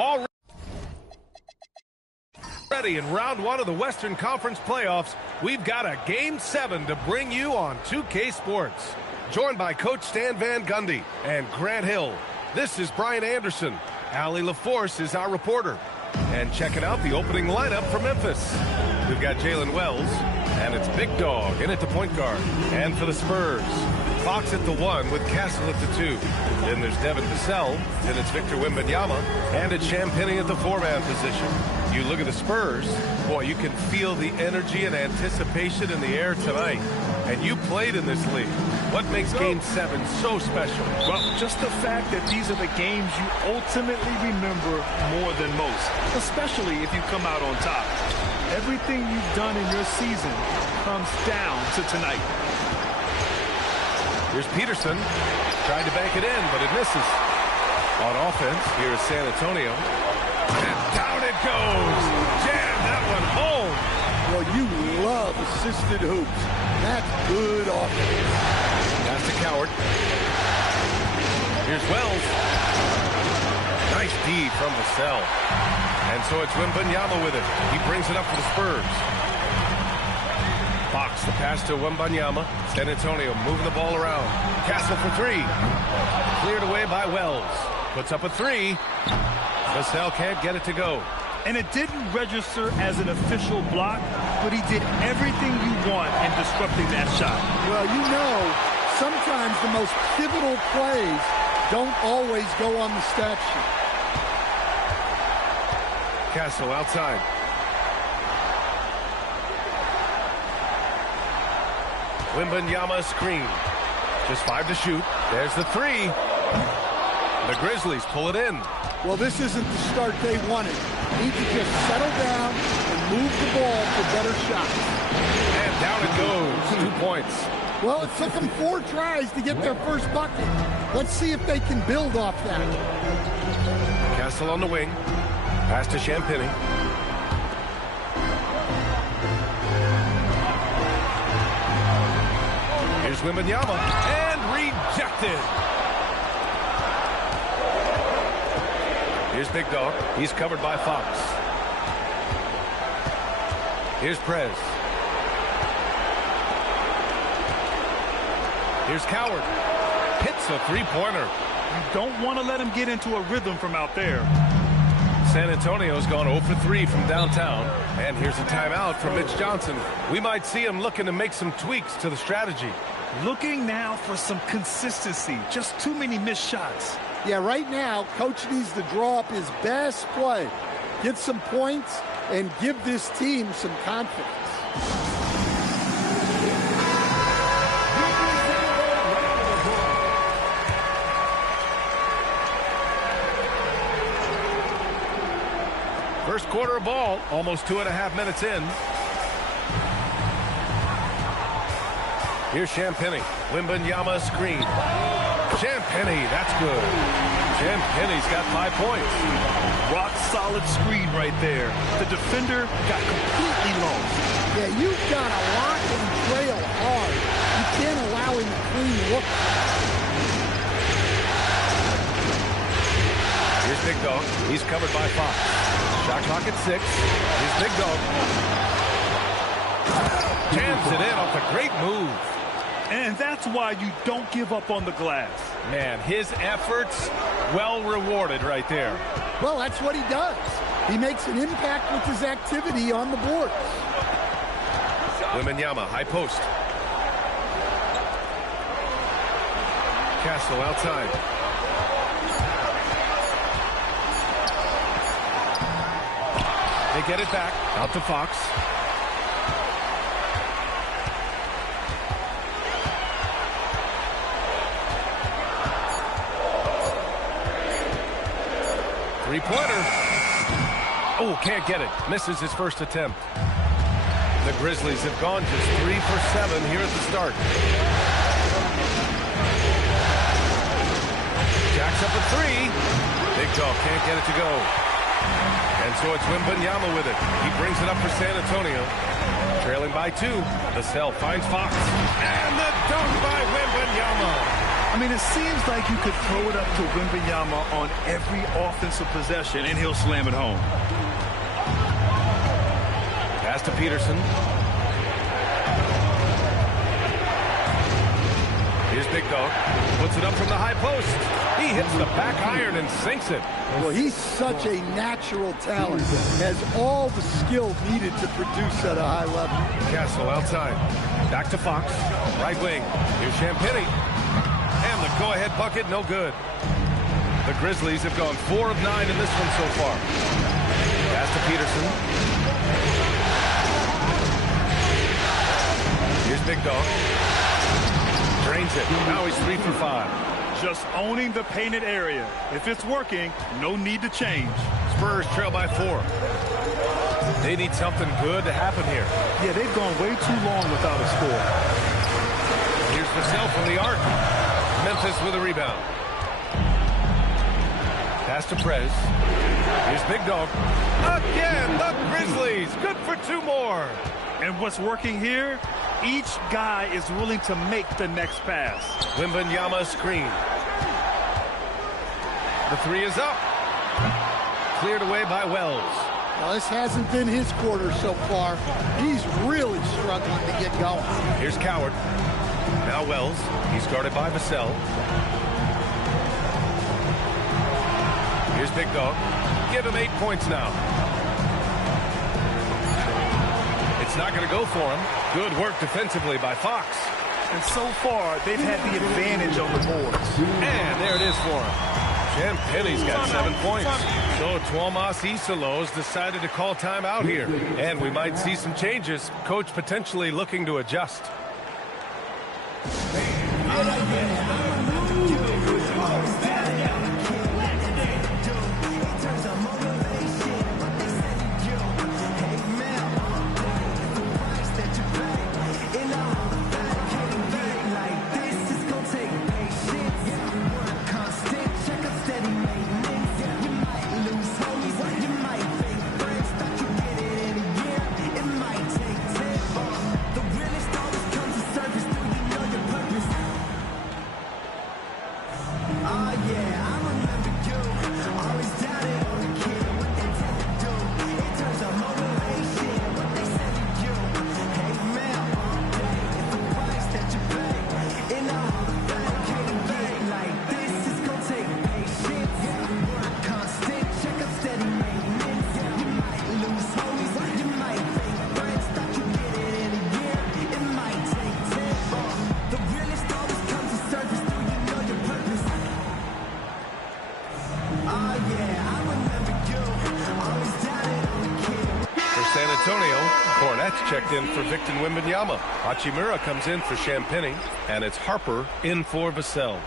Already in round one of the Western Conference playoffs, we've got a Game 7 to bring you on 2K Sports. Joined by Coach Stan Van Gundy and Grant Hill, this is Brian Anderson. Allie LaForce is our reporter. And checking out the opening lineup for Memphis. We've got Jalen Wells, and it's Big Dog in at the point guard. And for the Spurs, Fox at the 1 with Castle at the 2. Then there's Devin Vassell, and it's Victor Wembanyama, and it's Champagnie at the 4-man position. You look at the Spurs, boy, you can feel the energy and anticipation in the air tonight. And you played in this league. What makes Game 7 so special? Well, just the fact that these are the games you ultimately remember more than most, especially if you come out on top. Everything you've done in your season comes down to tonight. Here's Peterson, trying to bank it in, but it misses. On offense, here is San Antonio. And down it goes. Jam that one home. Well, you love assisted hoops. That's good offense. Pass to Coward. Here's Wells. Nice D from Vassell. And so it's Wembanyama with it. He brings it up for the Spurs. Fox, the pass to Wembanyama. San Antonio moving the ball around. Castle for 3. Cleared away by Wells. Puts up a 3. Vassell can't get it to go. And it didn't register as an official block, but he did everything you want in disrupting that shot. Well, you know, sometimes the most pivotal plays don't always go on the stat sheet. Castle outside. Wembanyama screen. Just 5 to shoot. There's the 3. The Grizzlies pull it in. Well, this isn't the start they wanted. Need to just settle down and move the ball for better shots. And down it goes. 2 points. Well, it took them 4 tries to get their first bucket. Let's see if they can build off that. Castle on the wing. Pass to Champagnie. Here's Wembanyama. And rejected. Here's Big Dog. He's covered by Fox. Here's Prez. Here's Coward. Hits a 3-pointer. You don't want to let him get into a rhythm from out there. San Antonio's gone 0 for 3 from downtown. And here's a timeout from Mitch Johnson. We might see him looking to make some tweaks to the strategy. Looking now for some consistency. Just too many missed shots. Yeah, right now, Coach needs to draw up his best play, get some points, and give this team some confidence. First quarter of ball, almost 2.5 minutes in. Here's Champagnie. Wembanyama screen. Champagnie, that's good. Champagnie's got 5 points. Rock solid screen right there. The defender got completely lost. Yeah, you've got to lock and trail hard. You can't allow him to clean look. Here's Big Dog. He's covered by Fox. Shot clock at 6. Here's Big Dog. Jams it in off a great move. And that's why you don't give up on the glass. Man, his efforts well rewarded right there. Well, that's what he does. He makes an impact with his activity on the board. Wembanyama, high post. Castle outside. They get it back. Out to Fox. Three-pointer. Oh, can't get it. Misses his first attempt. The Grizzlies have gone just 3 for 7 here at the start. Jacks up a 3. Big Dog can't get it to go. And so it's Wembanyama with it. He brings it up for San Antonio. Trailing by 2. Vassell finds Fox. And the dunk by Wembanyama. I mean, it seems like you could throw it up to Wembanyama on every offensive possession, and he'll slam it home. Pass to Peterson. Here's Big Dog. Puts it up from the high post. He hits the back iron and sinks it. Well, he's such a natural talent. Has all the skill needed to produce at a high level. Castle outside. Back to Fox. Right wing. Here's Champagnie. And the go-ahead bucket, no good. The Grizzlies have gone 4 of 9 in this one so far. Pass to Peterson. Here's Big Dog. Drains it. Now he's 3 for 5. Just owning the painted area. If it's working, no need to change. Spurs trail by 4. They need something good to happen here. Yeah, they've gone way too long without a score. Here's Vassell from the arc. Memphis with a rebound. Pass to Prez. Here's Big Dog. Again, the Grizzlies. Good for 2 more. And what's working here? Each guy is willing to make the next pass. Wembanyama screen. The 3 is up. Cleared away by Wells. Well, this hasn't been his quarter so far. He's really struggling to get going. Here's Coward. Now Wells. He's guarded by Vassell. Here's Big Dog. Give him 8 points now. It's not going to go for him. Good work defensively by Fox. And so far, they've had the advantage on the boards. And there it is for him. Champagnie's got 7 points. So Tuomas Isalos decided to call timeout here. And we might see some changes. Coach potentially looking to adjust. Checked in for Victor Wembanyama. Hachimura comes in for Champagnie, and it's Harper in for Vassell.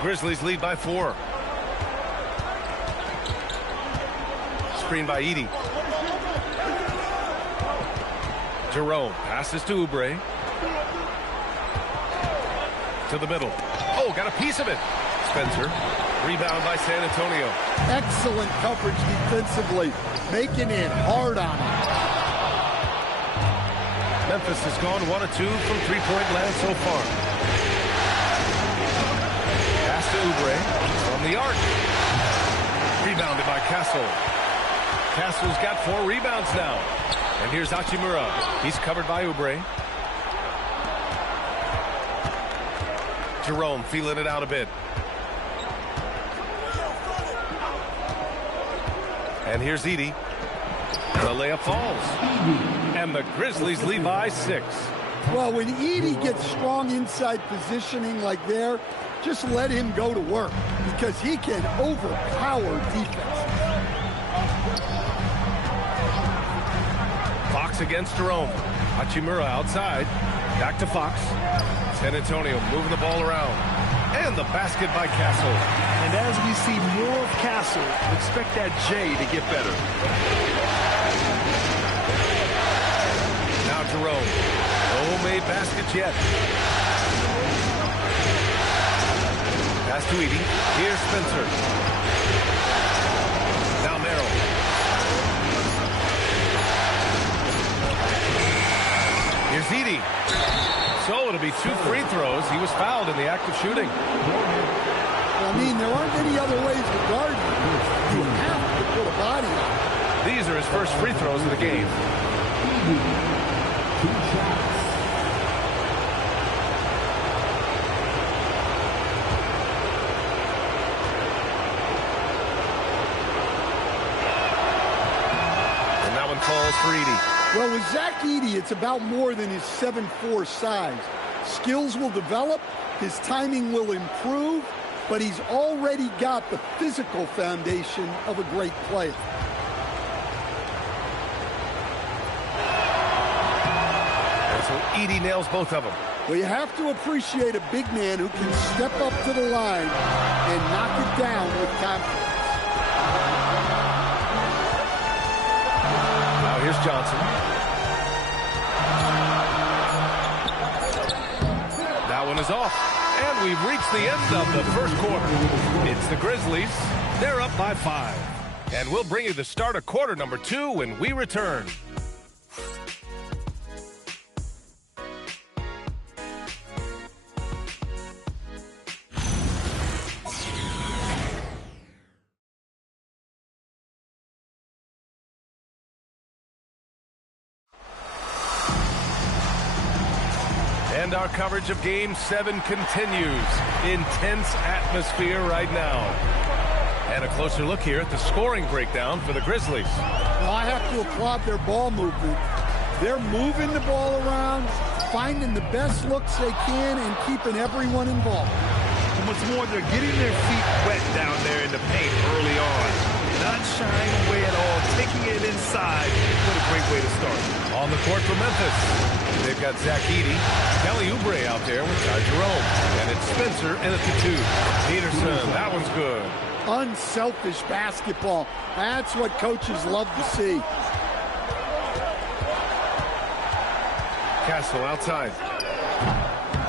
Grizzlies lead by 4. Screen by Edey. Jerome passes to Oubre. To the middle. Oh, got a piece of it. Spencer. Rebound by San Antonio. Excellent coverage defensively, making it hard on him. Memphis has gone 1 of 2 from 3-point land so far. Pass to Oubre from the arc. Rebounded by Castle. Castle's got 4 rebounds now. And here's Hachimura. He's covered by Oubre. Jerome feeling it out a bit. And here's Edey. The layup falls. And the Grizzlies lead by 6. Well, when Edey gets strong inside positioning like there, just let him go to work because he can overpower defense. Fox against Jerome. Hachimura outside. Back to Fox. San Antonio moving the ball around. And the basket by Castle. And as we see more of Castle, expect that J to get better. Now Jerome. No made baskets yet. Pass to Edey. Here's Spencer. Now Merrill. Here's Edey. So it'll be 2 free throws. He was fouled in the act of shooting. I mean, there aren't any other ways to guard him. You have to put a body on him. These are his first free throws of the game. And that one falls for Edey. Well, with Zach Edey, it's about more than his 7'4" size. Skills will develop, his timing will improve, but he's already got the physical foundation of a great player. And so Edey nails both of them. Well, you have to appreciate a big man who can step up to the line and knock it down with confidence. Now here's Johnson. That one is off. And we've reached the end of the first quarter. It's the Grizzlies. They're up by 5. And we'll bring you the start of quarter number 2 when we return. And our coverage of Game 7 continues. Intense atmosphere right now. And a closer look here at the scoring breakdown for the Grizzlies. Well, I have to applaud their ball movement. They're moving the ball around, finding the best looks they can, and keeping everyone involved. And what's more, they're getting their feet wet down there in the paint early on. Not shying away at all, taking it inside. What a great way to start. On the court for Memphis, they've got Zach Edey, Kelly Oubre out there with Ty Jerome. And it's Spencer in at the 2. Peterson, that one's good. Unselfish basketball. That's what coaches love to see. Castle outside.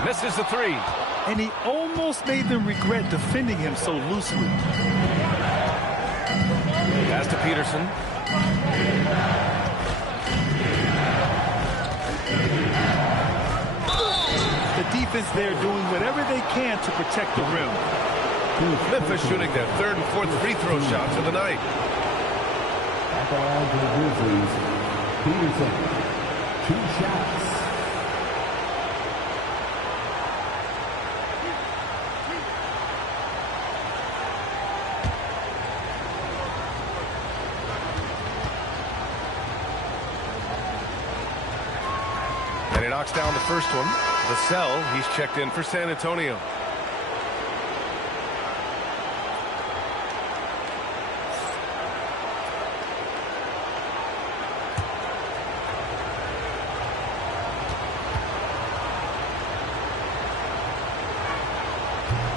Misses the 3. And he almost made them regret defending him so loosely. Pass to Peterson. The defense there doing whatever they can to protect the rim. Memphis shooting their 3rd and 4th free throw shots of the night. At the line for the Grizzlies, Peterson, 2 shots. And he knocks down the first one. Vassell, he's checked in for San Antonio.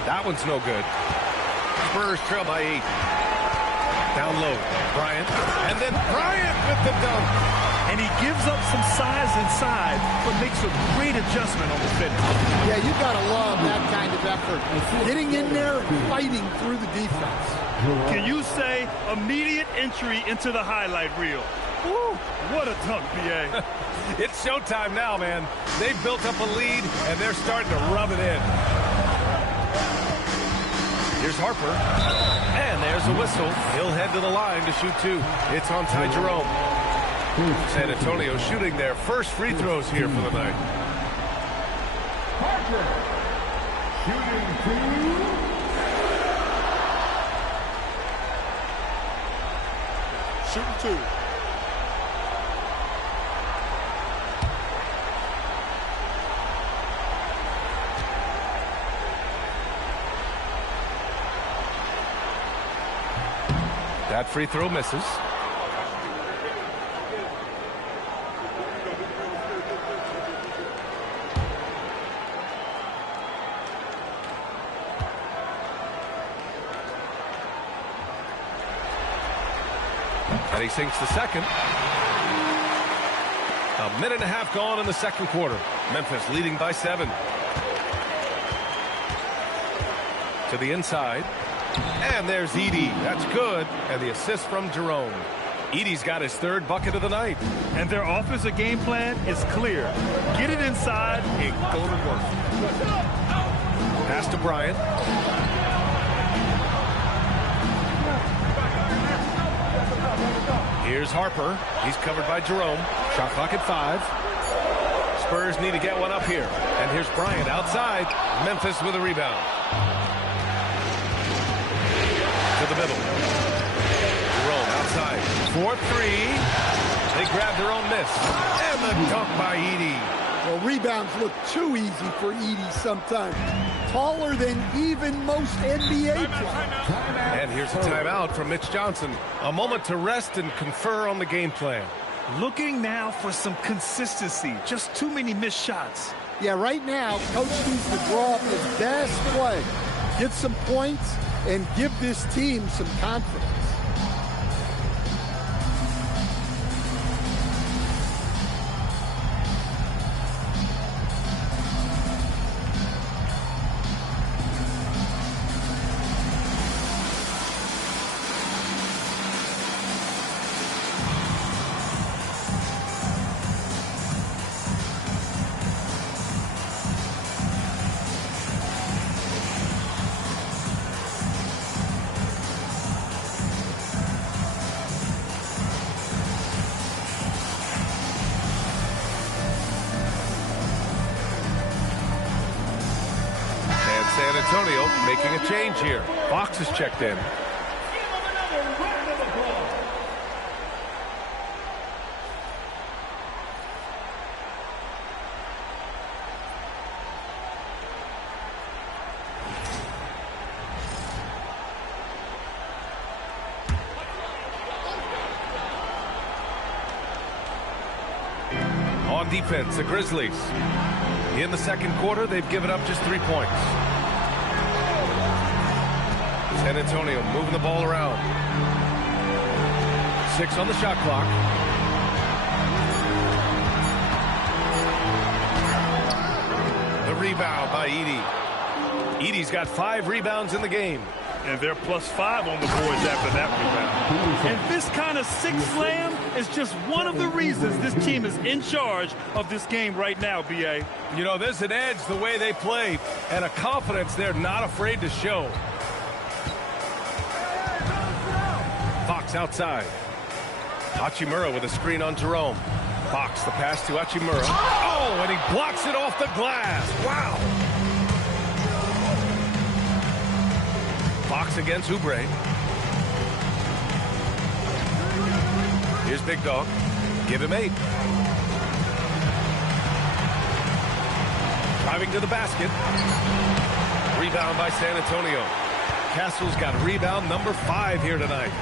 That one's no good. Spurs trail by 8. Down low, Bryant. And then Bryant with the dunk. And he gives up some size inside, but makes a great adjustment on the finish. Yeah, you got to love that kind of effort. Getting in there and fighting through the defense. Can you say immediate entry into the highlight reel? Woo, what a dunk, BA. It's showtime now, man. They've built up a lead, and they're starting to rub it in. Here's Harper. And there's the whistle. He'll head to the line to shoot 2. It's on Ty Jerome. San Antonio shooting their first free throws here for the night. Parker, shooting 2. Shooting 2. That free throw misses. And he sinks the second. A minute and a half gone in the second quarter. Memphis leading by 7. To the inside. And there's Edey. That's good. And the assist from Jerome. Edey's got his third bucket of the night. And their offensive game plan is clear. Get it inside and go to work. Pass to Bryant. Here's Harper. He's covered by Jerome. Shot clock at 5. Spurs need to get one up here. And here's Bryant outside. Memphis with a rebound. To the middle. Jerome outside. 4-3. They grab their own miss. And the dunk by Edey. Well, rebounds look too easy for Edey sometimes. Taller than even most NBA players. And here's a timeout from Mitch Johnson. A moment to rest and confer on the game plan. Looking now for some consistency. Just too many missed shots. Yeah, right now, Coach needs to draw up his best play. Get some points and give this team some confidence. San Antonio making a change here. Fox is checked in. On defense, the Grizzlies. In the second quarter, they've given up just 3 points. San Antonio moving the ball around. 6 on the shot clock. The rebound by Edey. Edey's got 5 rebounds in the game. And they're +5 on the boards after that rebound. And this kind of six slam is just one of the reasons this team is in charge of this game right now, B.A. You know, there's an edge the way they play and a confidence they're not afraid to show. Fox outside. Hachimura with a screen on Jerome. Fox, the pass to Hachimura. Oh, and he blocks it off the glass. Wow. Fox against Oubre. Here's Big Dog. Give him 8. Driving to the basket. Rebound by San Antonio. Castle's got rebound number 5 here tonight.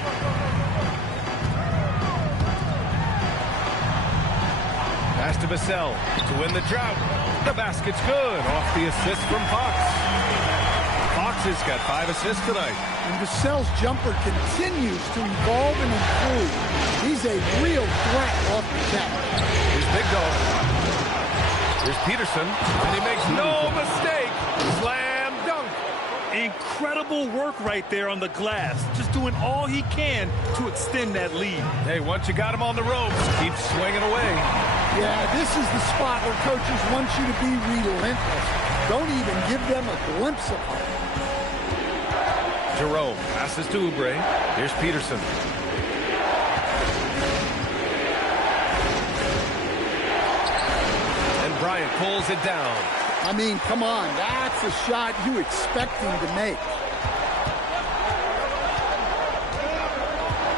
Pass to Vassell to win the drought. The basket's good. Off the assist from Fox. Fox has got 5 assists tonight. And Vassell's jumper continues to evolve and improve. He's a real threat off the catch. Here's Big Dog. Here's Peterson. And he makes no mistake. Slam dunk. Incredible work right there on the glass. Just doing all he can to extend that lead. Hey, once you got him on the ropes, keep swinging away. Yeah, this is the spot where coaches want you to be relentless. Don't even give them a glimpse of hope. Jerome passes to Oubre. Here's Peterson. And Bryant pulls it down. I mean, come on. That's a shot you expect him to make.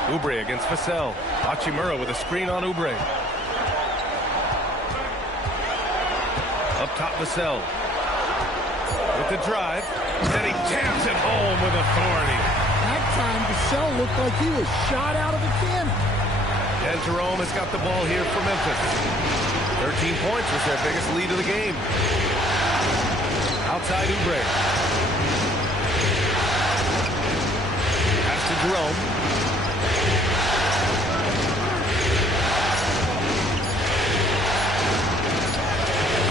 Oubre against Vassell. Hachimura with a screen on Oubre. Up top, Vassell. With the drive. And he taps it home with authority. That time, Vassell looked like he was shot out of a cannon. And Jerome has got the ball here for Memphis. 13 points was their biggest lead of the game. Outside Oubre. Pass to Jerome.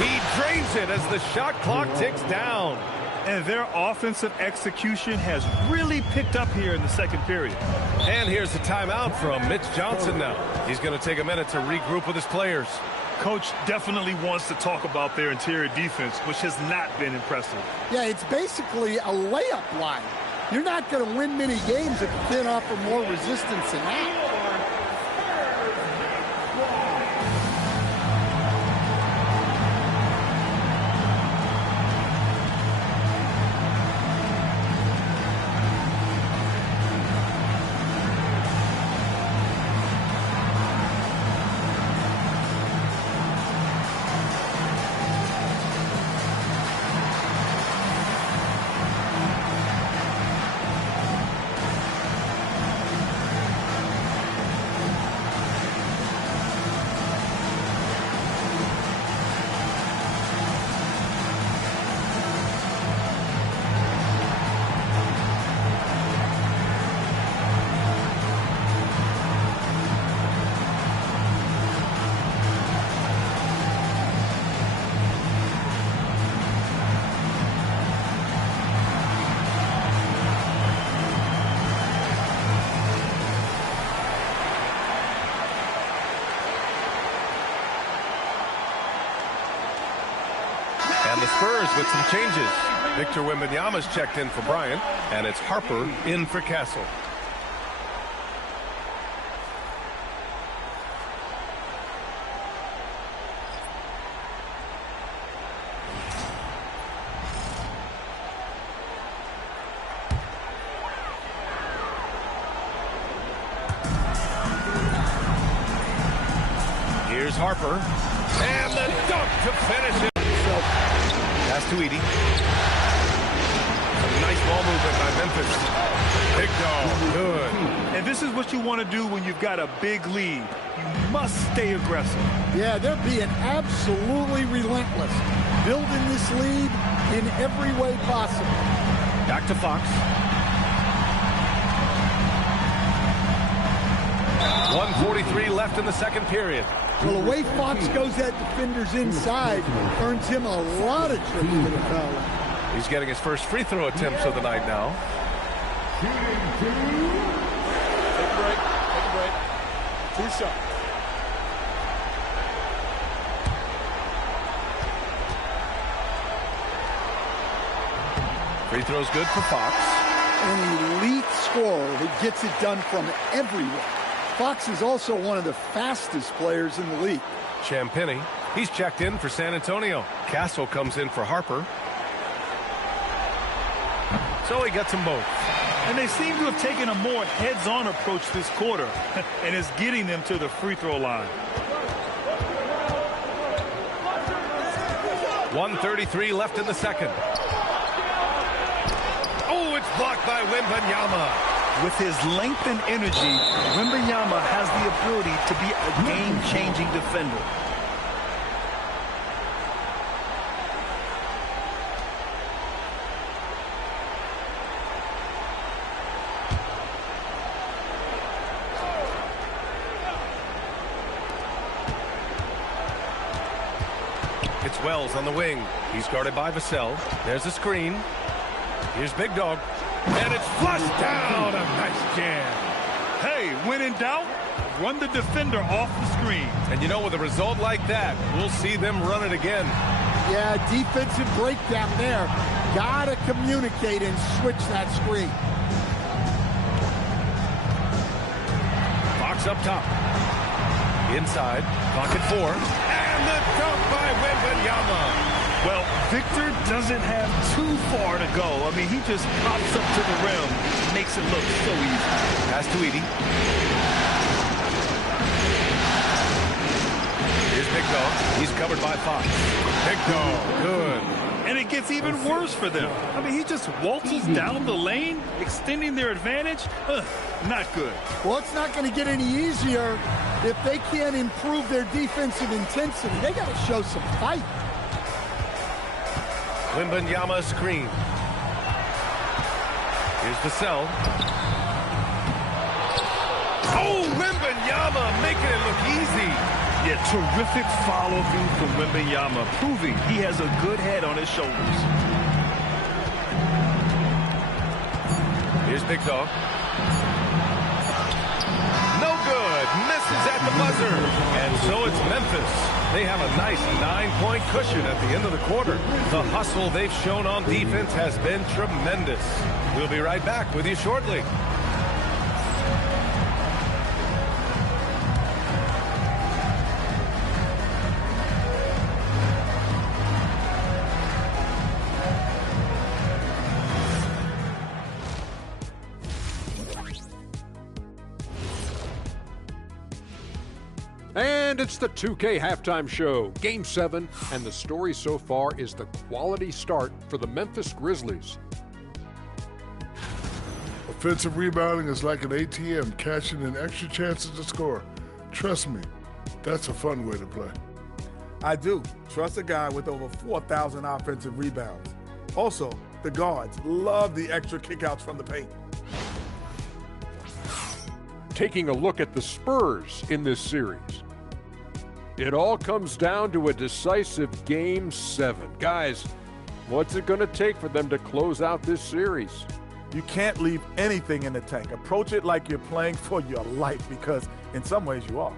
He drains it as the shot clock ticks down. And their offensive execution has really picked up here in the second period. And here's a timeout from Mitch Johnson now. He's going to take a minute to regroup with his players. Coach definitely wants to talk about their interior defense, which has not been impressive. Yeah, it's basically a layup line. You're not going to win many games if you can't offer more resistance than that. And the Spurs with some changes. Victor Wembanyama's checked in for Bryant, and it's Harper in for Castle. Here's Harper, and the dunk to finish it. Pass to Edey. Some nice ball movement by Memphis. Big dog, good. And this is what you want to do when you've got a big lead. You must stay aggressive. Yeah, they're being absolutely relentless, building this lead in every way possible. Back to Fox. 1:43 left in the second period. Well, the way Fox goes at defenders inside earns him a lot of trips to the foul line. He's getting his first free throw attempts of the night now. Take a break. Take a break. 2 shots. Free throw's good for Fox. An elite scorer who gets it done from everywhere. Fox is also one of the fastest players in the league. Champagnie, he's checked in for San Antonio. Castle comes in for Harper. So he gets them both. And they seem to have taken a more heads-on approach this quarter, and it's getting them to the free throw line. 1:33 left in the second. Oh, it's blocked by Wembanyama. With his length and energy, Wembanyama has the ability to be a game-changing defender. It's Wells on the wing. He's guarded by Vassell. There's a screen. Here's Big Dog. And it's flushed down. A nice jam. Hey, when in doubt, run the defender off the screen. And you know, with a result like that, we'll see them run it again. Yeah, defensive breakdown there. Gotta communicate and switch that screen. Fox up top. Inside. Pocket 4. And the dunk by Wembanyama. Well, Victor doesn't have too far to go. I mean, he just pops up to the rim, makes it look so easy. Pass to Edey. Here's Big Dog. He's covered by Fox. Big Dog, good. And it gets even worse for them. I mean, he just waltzes down the lane, extending their advantage. Not good. Well, it's not going to get any easier if they can't improve their defensive intensity. They got to show some fight. Wembanyama screen. Here's Vassell. Oh, Wembanyama making it look easy. Yeah, terrific follow-through from Wembanyama, proving he has a good head on his shoulders. Here's Big Dog. No good. Misses at the buzzer. And so it's Memphis. They have a nice 9-point cushion at the end of the quarter. The hustle they've shown on defense has been tremendous. We'll be right back with you shortly. And it's the 2K halftime show, Game 7, and the story so far is the quality start for the Memphis Grizzlies. Offensive rebounding is like an ATM, cashing in extra chances to score. Trust me, that's a fun way to play. I do. Trust a guy with over 4,000 offensive rebounds. Also, the guards love the extra kickouts from the paint. Taking a look at the Spurs in this series. It all comes down to a decisive Game 7. Guys, what's it going to take for them to close out this series? You can't leave anything in the tank. Approach it like you're playing for your life, because in some ways you are.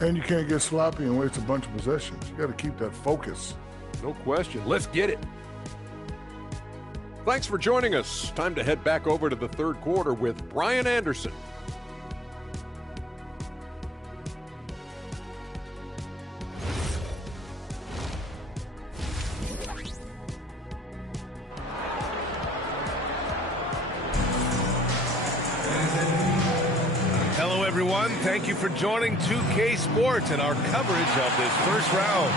And you can't get sloppy and waste a bunch of possessions. You got to keep that focus. No question. Let's get it. Thanks for joining us. Time to head back over to the third quarter with Brian Anderson. Hello, everyone. Thank you for joining 2K Sports and our coverage of this first round.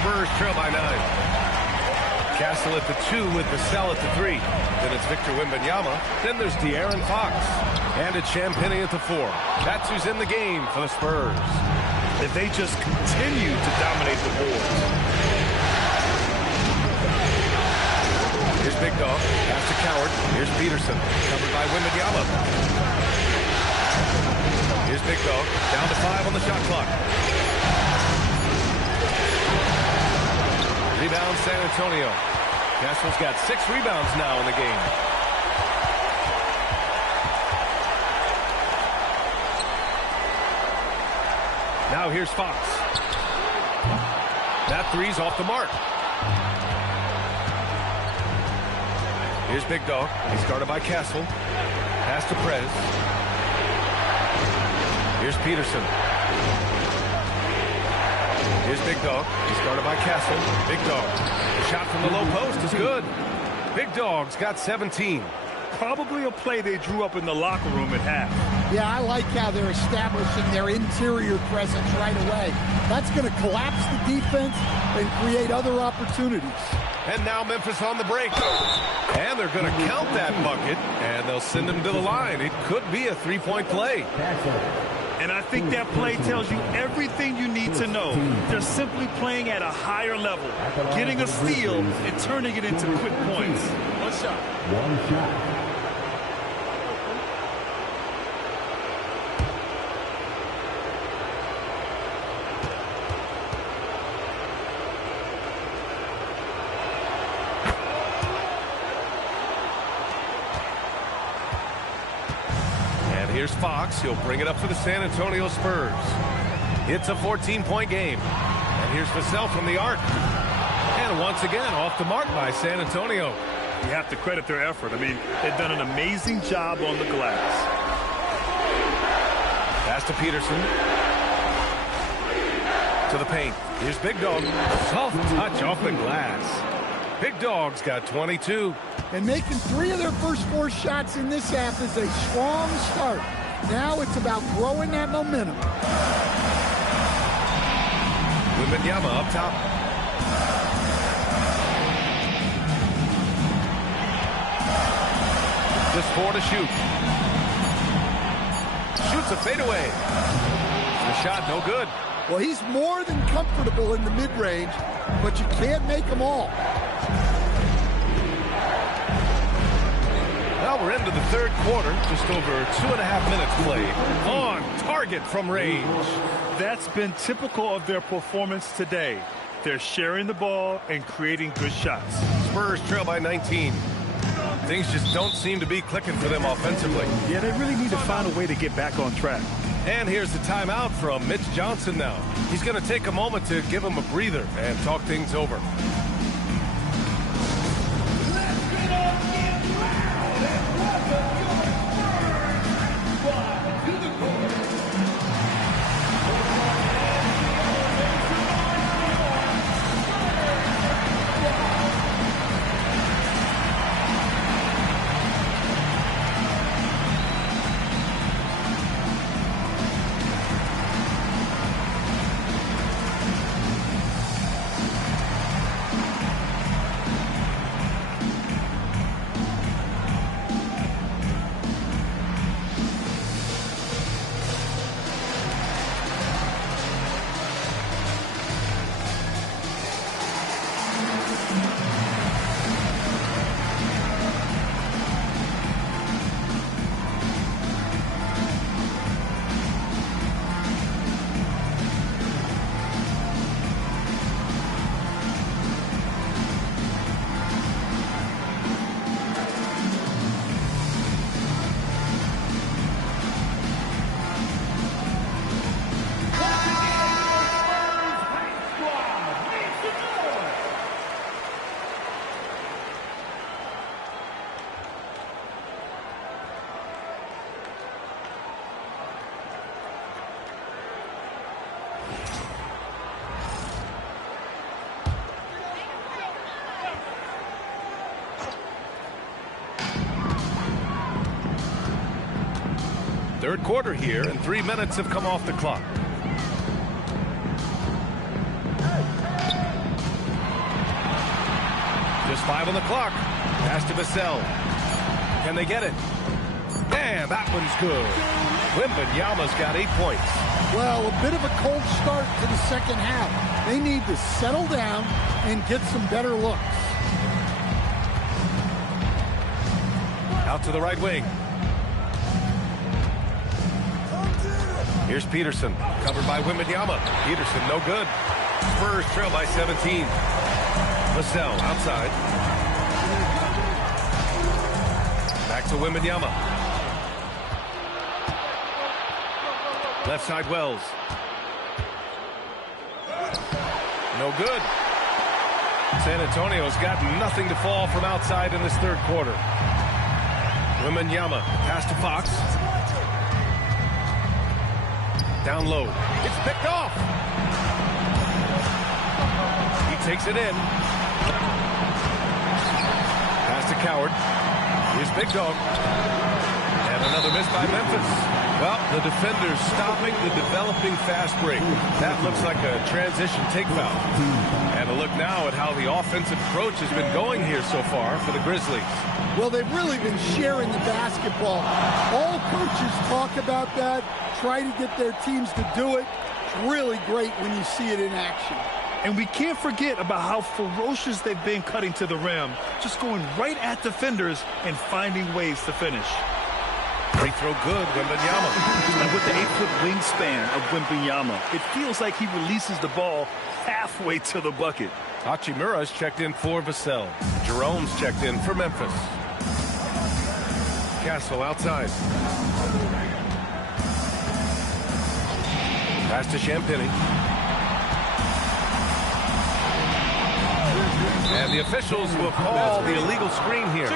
Spurs trail by 9. Castle at the 2 with Vassell at the 3. Then it's Victor Wembanyama. Then there's De'Aaron Fox. And it's Champagnie at the 4. That's who's in the game for the Spurs. If they just continue to dominate the boards. Here's Big Dog. Pass to Coward. Here's Peterson. Covered by Wembanyama. Here's Big Dog. Down to 5 on the shot clock. Rebound San Antonio. Castle's got 6 rebounds now in the game. Now here's Fox. That three's off the mark. Here's Big Dog. He's guarded by Castle. Pass to Prez. Here's Peterson. Here's Big Dog. He's guarded by Castle. Big Dog. The shot from the low post is good. Big Dog's got 17. Probably a play they drew up in the locker room at half. Yeah, I like how they're establishing their interior presence right away. That's going to collapse the defense and create other opportunities. And now Memphis on the break. And they're going to count that bucket, and they'll send him to the line. It could be a three-point play. And I think that play tells you everything you need to know. They're simply playing at a higher level, getting a steal and turning it into quick points. One shot. One shot. Here's Fox. He'll bring it up for the San Antonio Spurs. It's a 14-point game. And here's Vassell from the arc. And once again, off the mark by San Antonio. You have to credit their effort. I mean, they've done an amazing job on the glass. Pass to Peterson. To the paint. Here's Big Dog. Soft touch off the glass. Big Dog's got 22. And making 3 of their first 4 shots in this half is a strong start. Now it's about growing that momentum. Wembanyama up top. Just 4 to shoot. Shoots a fadeaway. The shot no good. Well, he's more than comfortable in the mid-range, but you can't make them all. Well, we're into the third quarter, just over 2.5 minutes played. On target from range. That's been typical of their performance today. They're sharing the ball and creating good shots. Spurs trail by 19. Things just don't seem to be clicking for them offensively. Yeah, they really need to find a way to get back on track. And here's the timeout from Mitch Johnson now. He's going to take a moment to give him a breather and talk things over. Third quarter here, and 3 minutes have come off the clock. Just 5 on the clock. Pass to Vassell. Can they get it? And that one's good. Wembanyama's got 8 points. Well, a bit of a cold start to the second half. They need to settle down and get some better looks. Out to the right wing. Here's Peterson, covered by Wembanyama. Peterson, no good. Spurs trail by 17. Vassell outside. Back to Wembanyama. Left side Wells. No good. San Antonio's got nothing to fall from outside in this third quarter. Wembanyama, pass to Fox. Down low. It's picked off. He takes it in. Pass to Coward. Here's Big Dog. And another miss by Memphis. Well, the defenders stopping the developing fast break. That looks like a transition take foul. And a look now at how the offensive approach has been going here so far for the Grizzlies. Well, they've really been sharing the basketball. All coaches talk about that, try to get their teams to do it. It's really great when you see it in action. And we can't forget about how ferocious they've been cutting to the rim, just going right at defenders and finding ways to finish. Free throw good, Wembanyama. And with the 8-foot wingspan of Wembanyama, it feels like he releases the ball halfway to the bucket. Hachimura's checked in for Vassell. Jerome's checked in for Memphis. Castle outside. Pass to Champagny. And the officials will call the illegal screen here.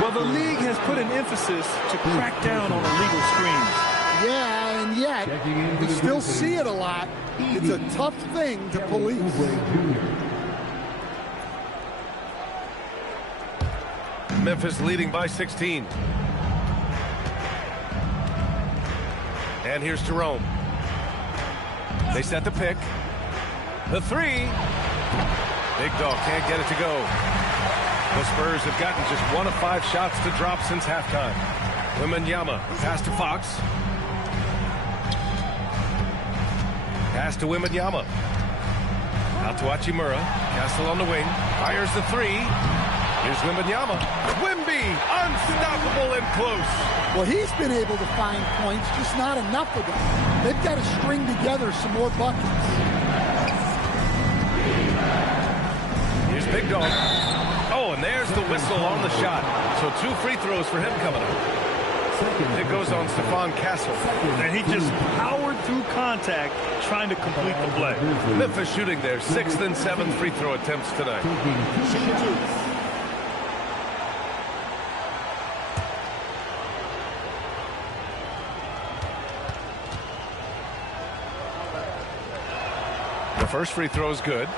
Well, the league has put an emphasis to crack down on illegal screens. Yeah, and yet we still see it a lot. It's a tough thing to police. Memphis leading by 16. And here's Jerome. They set the pick. The three. Big Dog can't get it to go. The Spurs have gotten just 1 of 5 shots to drop since halftime. Wembanyama, pass to Fox. Pass to Wembanyama. Out to Hachimura. Castle on the wing. Fires the three. Here's Wembanyama. Wemby, unstoppable and close. Well, he's been able to find points, just not enough of them. They've got to string together some more buckets. Here's Big Dog. Oh, and there's the whistle on the shot. So 2 free throws for him coming up. It goes on Stephon Castle. And he just powered through contact trying to complete the play. Memphis shooting their 6th and 7th free throw attempts tonight. The first free throw is good.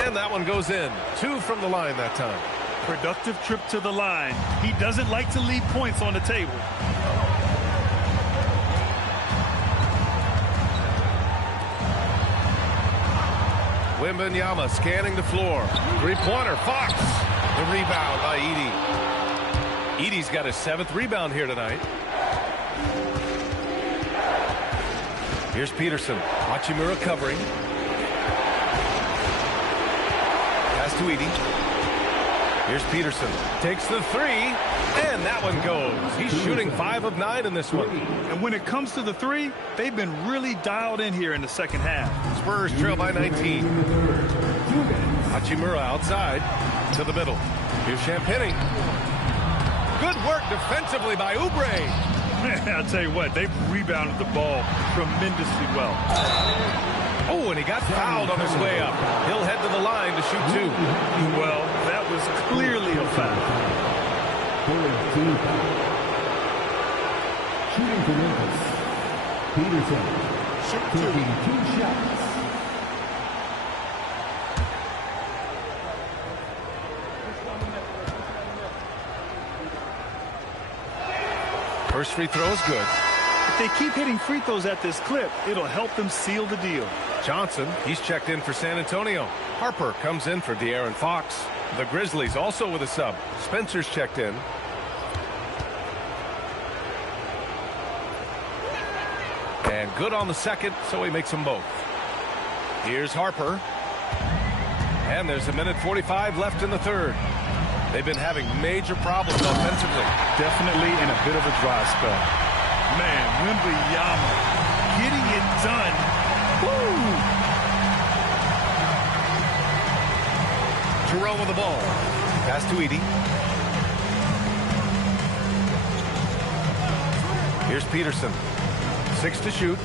And that one goes in. 2 from the line that time. Productive trip to the line. He doesn't like to leave points on the table. Wembanyama scanning the floor. Three-pointer. Fox. The rebound by Edey. Edey's got his 7th rebound here tonight. Here's Peterson. Hachimura covering. Pass to Edey. Here's Peterson. Takes the three. And that one goes. He's shooting 5 of 9 in this one. And when it comes to the three, they've been really dialed in here in the second half. Spurs trail by 19. Hachimura outside to the middle. Here's Champagnie. Good work defensively by Oubre. Man, I'll tell you what, they've rebounded the ball tremendously well. Oh, and he got fouled on his way up. He'll head to the line to shoot 2. Well, that was clearly a foul. Shooting for Memphis. Peterson. Taking 2 shots. First free throw is good. If they keep hitting free throws at this clip, it'll help them seal the deal. Johnson, he's checked in for San Antonio. Harper comes in for De'Aaron Fox. The Grizzlies also with a sub. Spencer's checked in. And good on the second, so he makes them both. Here's Harper. And there's 1:45 left in the third. They've been having major problems offensively. Definitely in a bit of a dry spell. Man, Wembanyama getting it done. Woo! Jerome with the ball. Pass to Edey. Here's Peterson. 6 to shoot.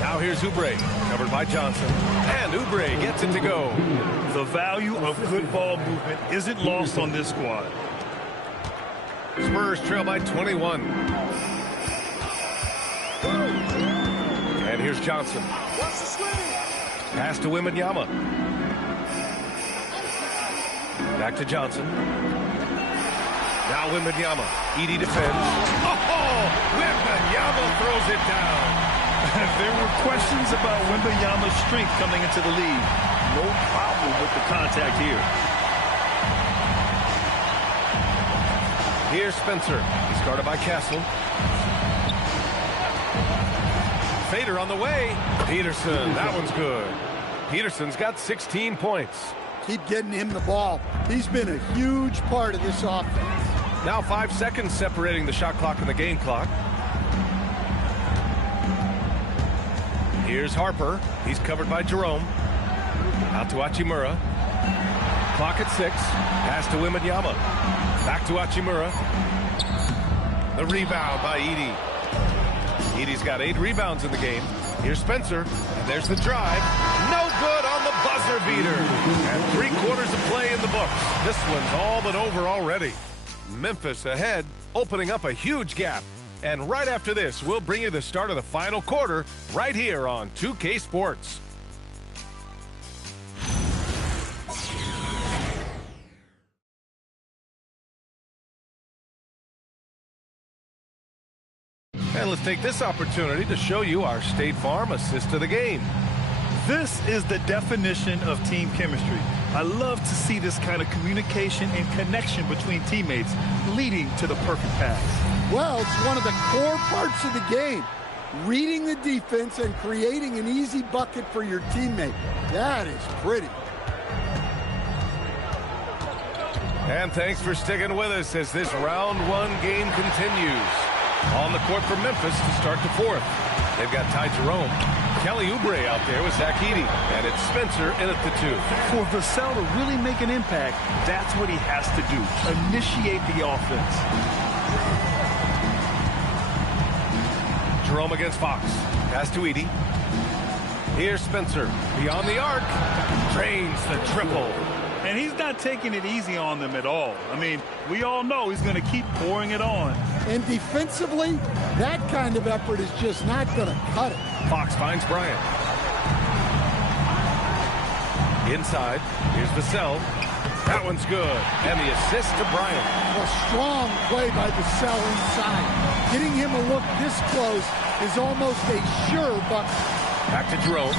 Now here's Oubre, covered by Johnson. And Oubre gets it to go. The value of good ball movement isn't lost on this squad. Spurs trail by 21. And here's Johnson. Pass to Wembanyama. Back to Johnson. Now Wembanyama. Edey defends. Oh! Wembanyama throws it down. There were questions about Wembanyama's strength coming into the league. No problem with the contact here. Here's Spencer. He's guarded by Castle. Fader on the way. Peterson. That one's good. Peterson's got 16 points. Keep getting him the ball. He's been a huge part of this offense. Now 5 seconds separating the shot clock and the game clock. Here's Harper. He's covered by Jerome. Out to Hachimura. Clock at 6. Pass to Wembanyama. Back to Hachimura. The rebound by Edey. Edey's got 8 rebounds in the game. Here's Spencer. And there's the drive. No good on the buzzer beater. And 3/4 of play in the books. This one's all but over already. Memphis ahead, opening up a huge gap. And right after this, we'll bring you the start of the final quarter right here on 2K Sports. And let's take this opportunity to show you our State Farm assist of the game. This is the definition of team chemistry. I love to see this kind of communication and connection between teammates leading to the perfect pass. Well, it's one of the core parts of the game. Reading the defense and creating an easy bucket for your teammate. That is pretty. And thanks for sticking with us as this round one game continues. On the court for Memphis to start the fourth. They've got Ty Jerome, Kelly Oubre out there with Zach Edey, and it's Spencer in at the 2. For Vassell to really make an impact, that's what he has to do. Initiate the offense. Jerome against Fox. Pass to Edey. Here's Spencer. Beyond the arc. Drains the triple. And he's not taking it easy on them at all. I mean, we all know he's going to keep pouring it on. And defensively, that kind of effort is just not going to cut it. Fox finds Bryant. Inside. Here's Vassell. That one's good. And the assist to Bryant. A strong play by Vassell inside. Getting him a look this close is almost a sure bucket. Back to Jerome.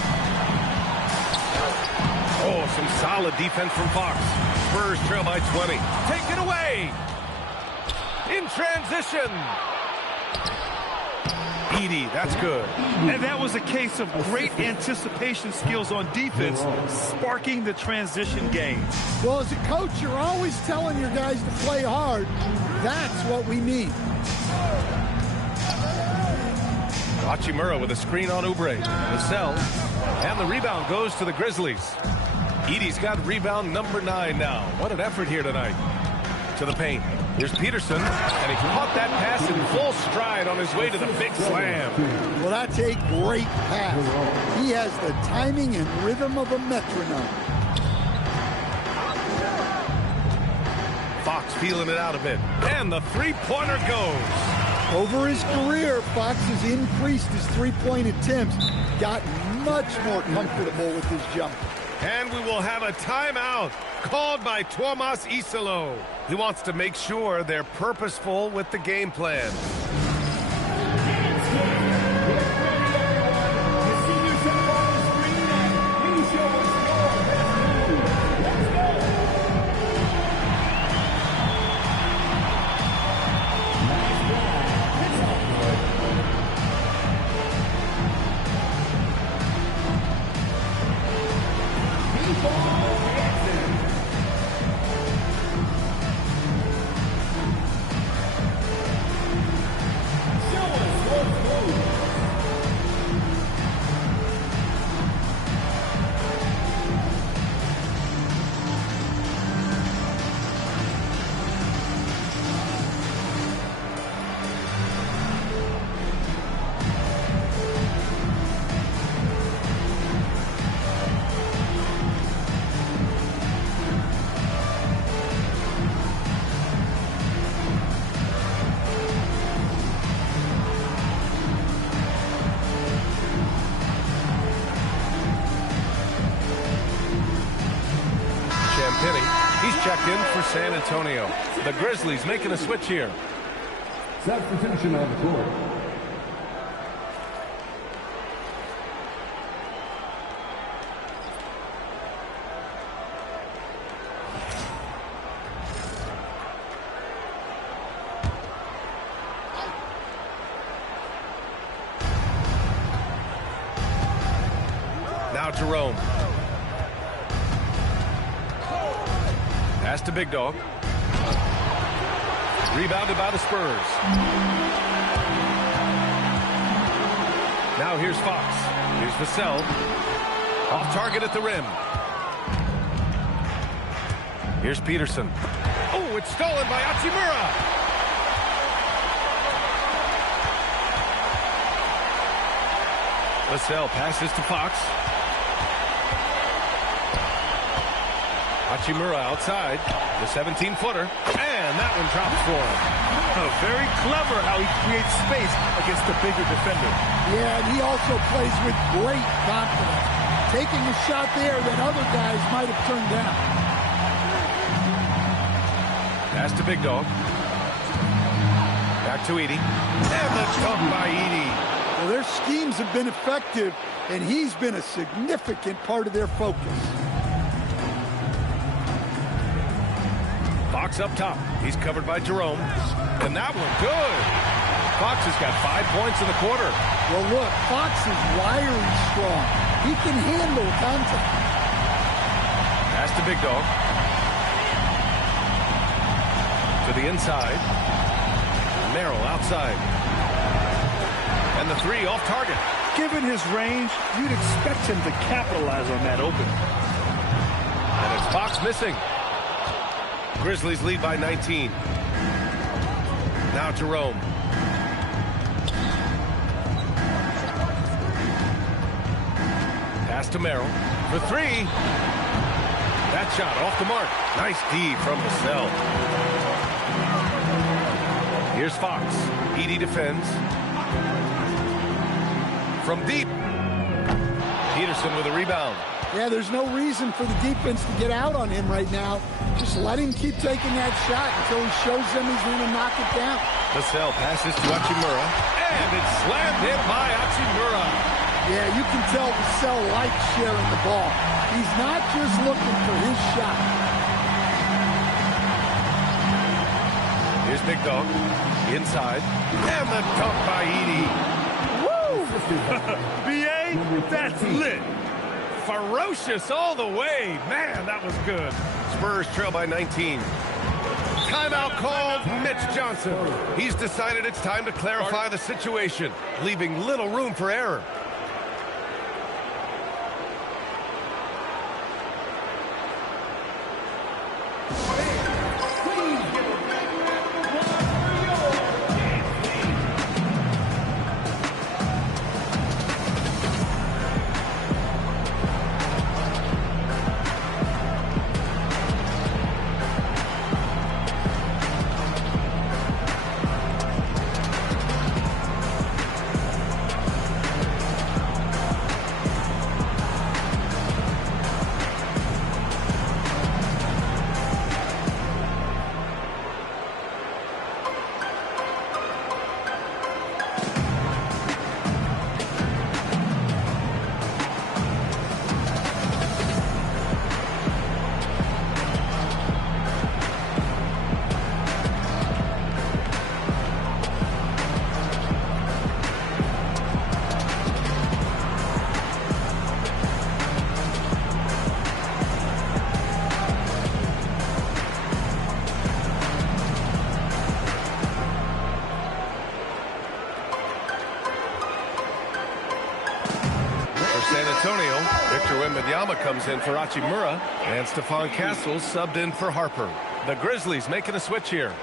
Oh, some solid defense from Fox. Spurs trail by 20. Take it away. In transition. Edey, that's good. And that was a case of great anticipation skills on defense, sparking the transition game. Well, as a coach, you're always telling your guys to play hard. That's what we need. Hachimura with a screen on Oubre. Vassell. And the rebound goes to the Grizzlies. Edey's got rebound number 9 now. What an effort here tonight. To the paint. Here's Peterson, and he caught that pass in full stride on his way to the big slam. Well, that's a great pass. He has the timing and rhythm of a metronome. Fox feeling it out a bit. And the three-pointer goes. Over his career, Fox has increased his three-point attempts, gotten much more comfortable with his jump. And we will have a timeout called by Tuomas Isalo. He wants to make sure they're purposeful with the game plan. He's checked in for San Antonio. The Grizzlies making a switch here. Substitution on the court. Now Jerome. Pass to Big Dog. Rebounded by the Spurs. Now here's Fox. Here's Vassell. Off target at the rim. Here's Peterson. Oh, it's stolen by Hachimura. Vassell passes to Fox. Hachimura outside, the 17-footer, and that one drops for him. Oh, very clever how he creates space against the bigger defender. Yeah, and he also plays with great confidence, taking a shot there that other guys might have turned down. Pass to Big Dog. Back to Edie. And the dunk by Edie. Well, their schemes have been effective, and he's been a significant part of their focus. Fox up top. He's covered by Jerome. And that one, good. Fox has got 5 points in the quarter. Well, look, Fox is wiry strong. He can handle contact. Pass to Big Dog. To the inside. Merrill outside. And the three off target. Given his range, you'd expect him to capitalize on that opening. And it's Fox missing. Grizzlies lead by 19. Now Jerome. Pass to Merrill for three. That shot off the mark. Nice D from Vassell. Here's Fox. Edie defends. From deep. Peterson with a rebound. Yeah, there's no reason for the defense to get out on him right now. Just let him keep taking that shot until he shows them he's going to knock it down. Vassell passes to Hachimura. And it's slammed in by Hachimura. Yeah, you can tell Vassell likes sharing the ball. He's not just looking for his shot. Here's Big Dog. Inside. And the dunk by Edie. B.A., that's lit. Ferocious all the way. Man, that was good. Spurs trail by 19. Timeout called. Mitch Johnson. He's decided it's time to clarify the situation, leaving little room for error. San Antonio, Victor Wembanyama comes in for Hachimura, and Stephon Castles subbed in for Harper. The Grizzlies making a switch here.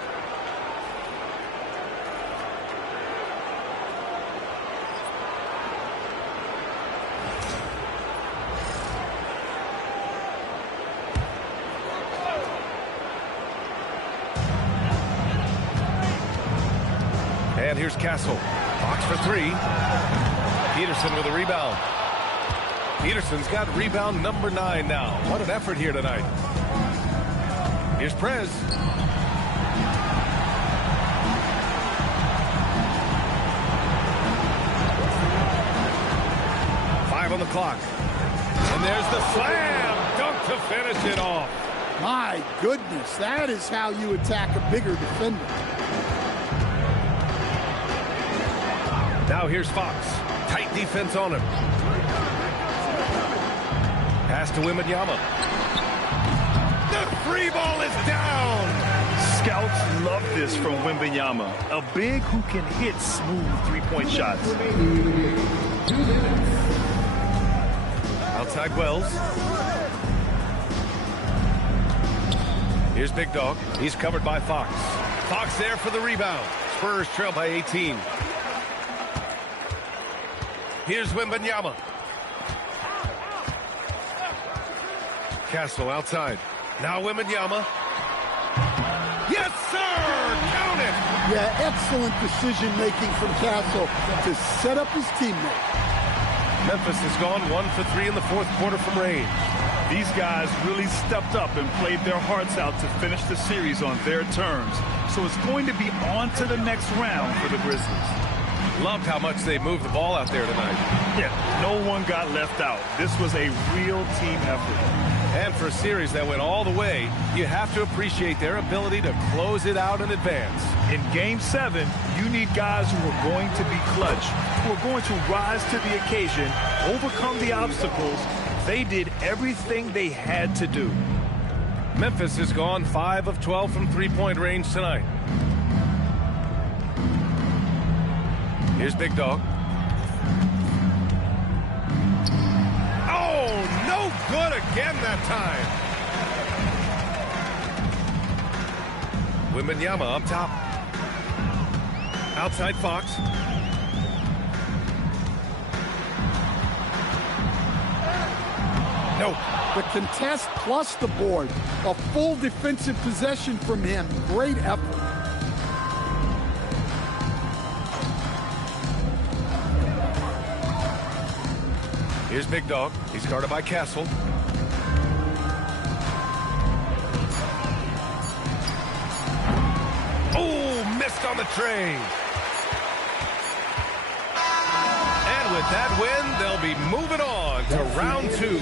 And here's Castle. Fox for three. Peterson with a rebound. Peterson's got rebound number 9 now. What an effort here tonight. Here's Prez. Five on the clock. And there's the slam dunk to finish it off. My goodness, that is how you attack a bigger defender. Now here's Fox. Tight defense on him. Pass to Wembanyama. The free ball is down. Scouts love this from Wembanyama. A big who can hit smooth three-point shots. Outside Wells. Here's Big Dog. He's covered by Fox. Fox there for the rebound. Spurs trail by 18. Here's Wembanyama. Castle outside. Now Wembanyama. Yes, sir! Count it! Yeah, excellent decision-making from Castle to set up his teammate. Memphis has gone 1 for 3 in the fourth quarter from range. These guys really stepped up and played their hearts out to finish the series on their terms. So it's going to be on to the next round for the Grizzlies. Loved how much they moved the ball out there tonight. Yeah, no one got left out. This was a real team effort. And for a series that went all the way, you have to appreciate their ability to close it out in advance. In Game 7, you need guys who are going to be clutch, who are going to rise to the occasion, overcome the obstacles. They did everything they had to do. Memphis has gone 5 of 12 from three-point range tonight. Here's Big Dog. Oh, no good again that time. Wembanyama up top. Outside Fox. No. The contest plus the board. A full defensive possession from him. Great effort. Here's Big Dog. He's guarded by Castle. Oh, missed on the train. And with that win, they'll be moving on to round 2.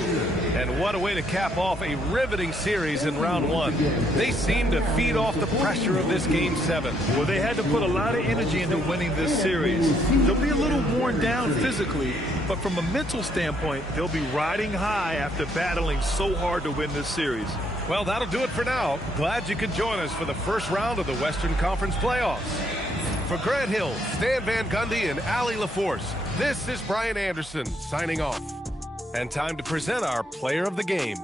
And what a way to cap off a riveting series in round 1. They seem to feed off the pressure of this Game 7. Well, they had to put a lot of energy into winning this series. They'll be a little worn down physically, but from a mental standpoint, they'll be riding high after battling so hard to win this series. Well, that'll do it for now. Glad you could join us for the first round of the Western Conference playoffs. For Grant Hill, Stan Van Gundy, and Allie LaForce, this is Brian Anderson signing off. And time to present our player of the game.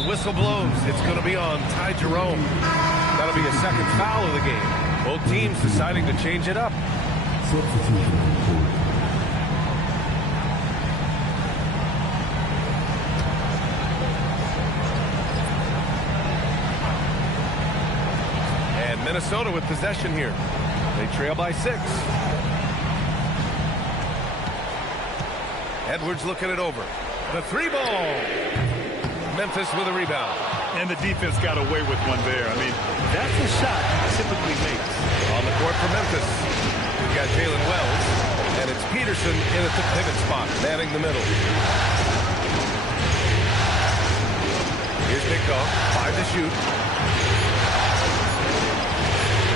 the whistle blows. It's going to be on Ty Jerome. That'll be a second foul of the game. Both teams deciding to change it up. And Minnesota with possession here. They trail by 6. Edwards looking it over. The 3-ball. Memphis with a rebound. And the defense got away with one there. I mean, that's a shot he typically makes. On the court for Memphis, we've got Jalen Wells, and it's Peterson in at the pivot spot, manning the middle. Here's Big Dog, 5 to shoot.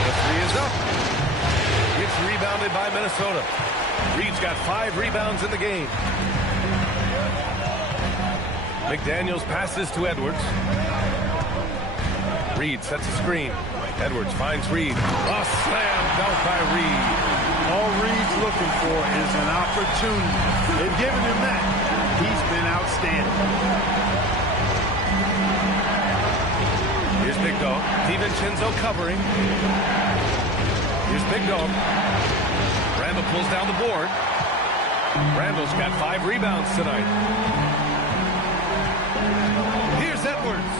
The 3 is up. It's rebounded by Minnesota. Reed's got 5 rebounds in the game. McDaniels passes to Edwards. Reed sets a screen. Edwards finds Reed. A slam dunk by Reed. All Reed's looking for is an opportunity. They've given him that. He's been outstanding. Here's Big Dog. DiVincenzo covering. Here's Big Dog. Randall pulls down the board. Randall's got 5 rebounds tonight. Here's Edwards.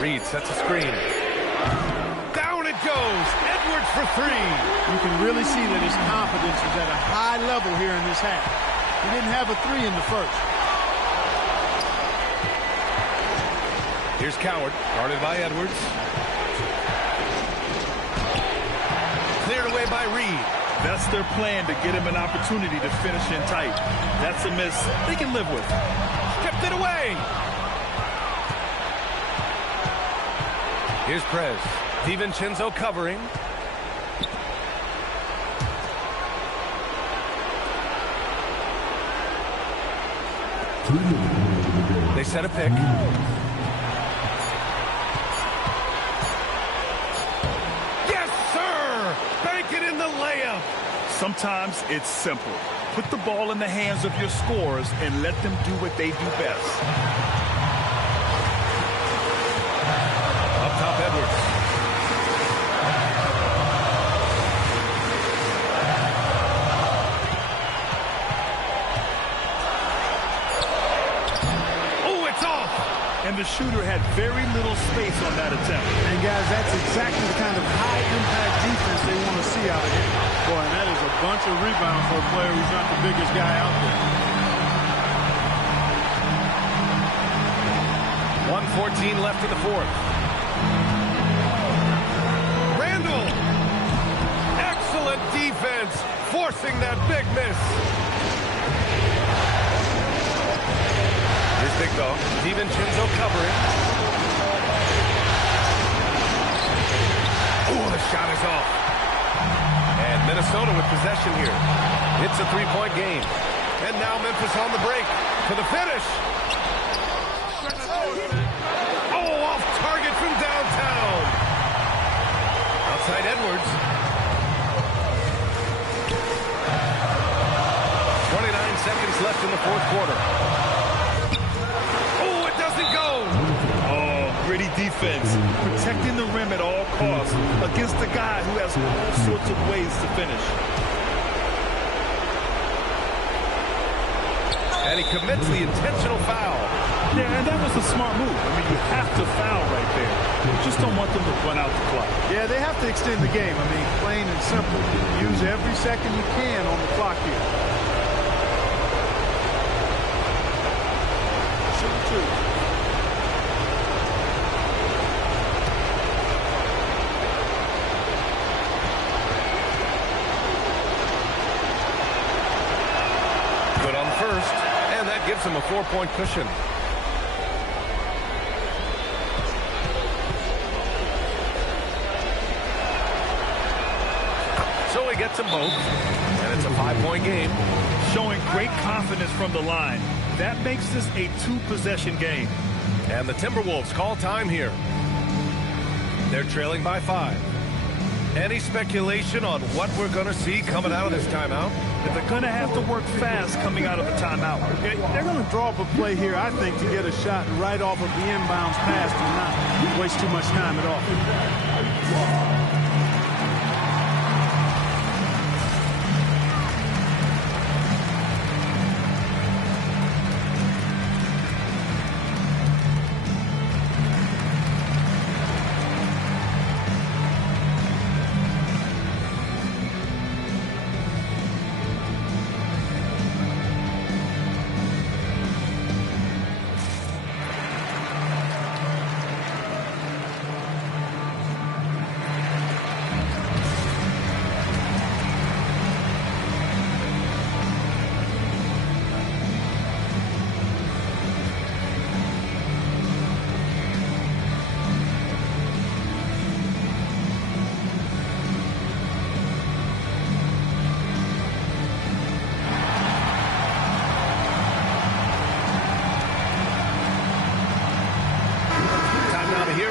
Reed sets a screen. Down it goes. Edwards for 3. You can really see that his confidence is at a high level here in this half. He didn't have a 3 in the first. Here's Coward, guarded by Edwards. Cleared away by Reed. That's their plan, to get him an opportunity to finish in tight. That's a miss they can live with. Stripped it away. Here's Prez. DiVincenzo covering. They set a pick. Yes, sir! Bank it in the layup. Sometimes it's simple. Put the ball in the hands of your scorers and let them do what they do best. Up top, Edwards. Oh, it's off! And the shooter had very little space on that attempt. And guys, that's exactly the kind of high-impact defense they want to see out of him. Boy, and that is a bunch of rebounds for a player who's not the biggest guy out there. 1:14 left in the fourth. Randall! Excellent defense, forcing that big miss. Here's Big Dog. DiVincenzo covering. Oh, the shot is off. And Minnesota with possession here. It's a 3-point game. And now Memphis on the break for the finish. Oh, off target from downtown. Outside Edwards. 29 seconds left in the fourth quarter. Oh, it doesn't go. Oh, gritty defense. Protecting the rim at all costs against a guy who has all sorts of ways to finish. And he commits the intentional foul. Yeah, and that was a smart move. I mean, you have to foul right there. You just don't want them to run out the clock. Yeah, they have to extend the game. I mean, plain and simple. Use every second you can on the clock here. Shoot 2. Good on the first, and that gives him a 4-point cushion. So he gets them both, and it's a 5-point game. Showing great confidence from the line. That makes this a 2-possession game. And the Timberwolves call time here. They're trailing by 5. Any speculation on what we're going to see coming out of this timeout? They're going to have to work fast coming out of the timeout. Okay, they're going to draw up a play here, I think, to get a shot right off of the inbounds pass to not waste too much time at all.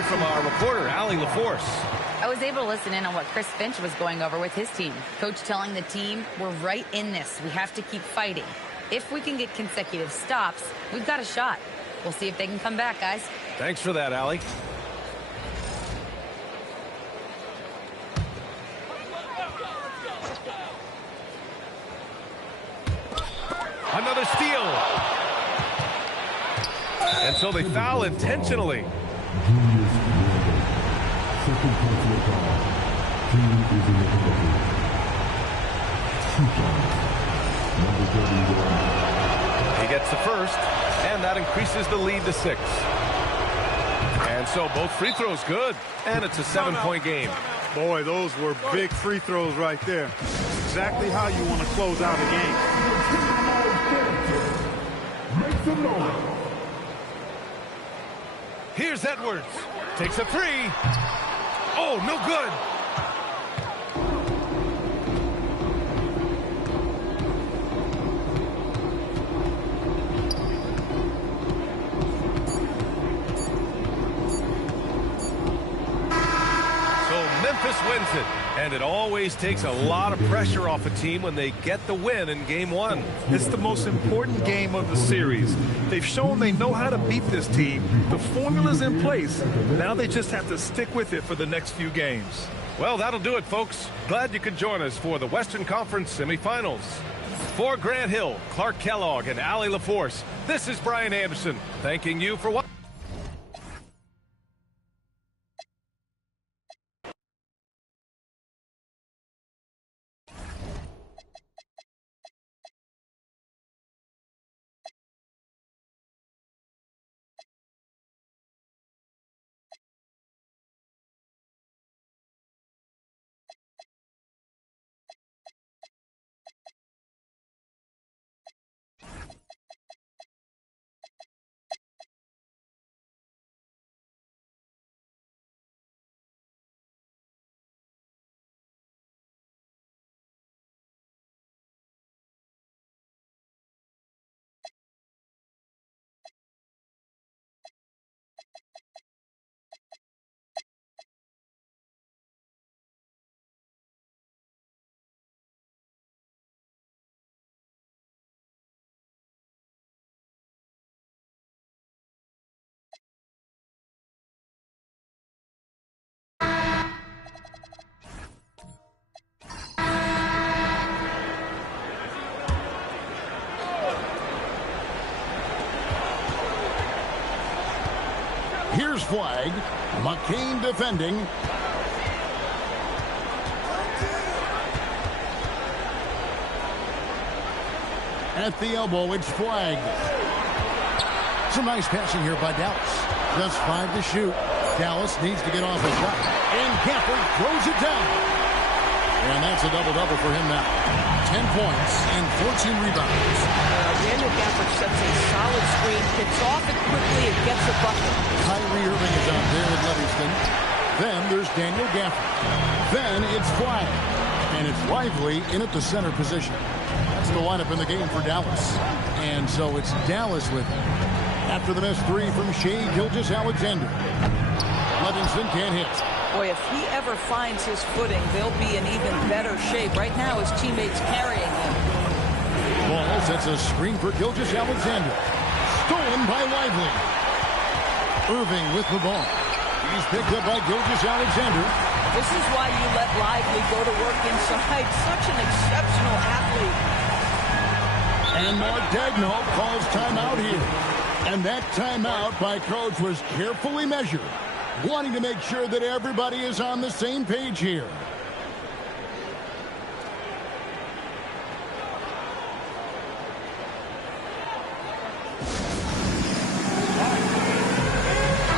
From our reporter, Allie LaForce. I was able to listen in on what Chris Finch was going over with his team. Coach telling the team, we're right in this. We have to keep fighting. If we can get consecutive stops, we've got a shot. We'll see if they can come back, guys. Thanks for that, Allie. Another steal. And so they foul intentionally. Second personal foul. Team is in the penalty. 2 shots. Number 31. He gets the first, and that increases the lead to 6. And so both free throws good, and it's a 7-point game. Boy, those were big free throws right there. Exactly how you want to close out a game. Make some noise. Here's Edwards. Takes a 3. Oh, no good. So Memphis wins it. And it always takes a lot of pressure off a team when they get the win in Game 1. It's the most important game of the series. They've shown they know how to beat this team. The formula's in place. Now they just have to stick with it for the next few games. Well, that'll do it, folks. Glad you could join us for the Western Conference semifinals. For Grant Hill, Clark Kellogg, and Allie LaForce, this is Brian Anderson, thanking you for watching. Here's flag. McCain defending. At the elbow, it's flagged. Some nice passing here by Dallas. Just 5 to shoot. Dallas needs to get off his shot. And Gafford throws it down. And that's a double-double for him now. 10 points and 14 rebounds. Daniel Gafford sets a solid screen, gets off it quickly, and gets a bucket. Kyrie Irving is out there with Livingston. Then there's Daniel Gafford. Then it's Flag. And it's Lively in at the center position. That's the lineup in the game for Dallas. And so it's Dallas with it. After the missed 3 from Shea Gilgeous-Alexander. Livingston can't hit. Boy, if he ever finds his footing, they'll be in even better shape. Right now, his teammates carrying him. Ball sets a screen for Gilgeous-Alexander. Stolen by Lively. Irving with the ball. He's picked up by Gilgeous-Alexander. This is why you let Lively go to work inside. Such an exceptional athlete. And Mark Daigneault calls timeout here. And that timeout by Coach was carefully measured, wanting to make sure that everybody is on the same page here.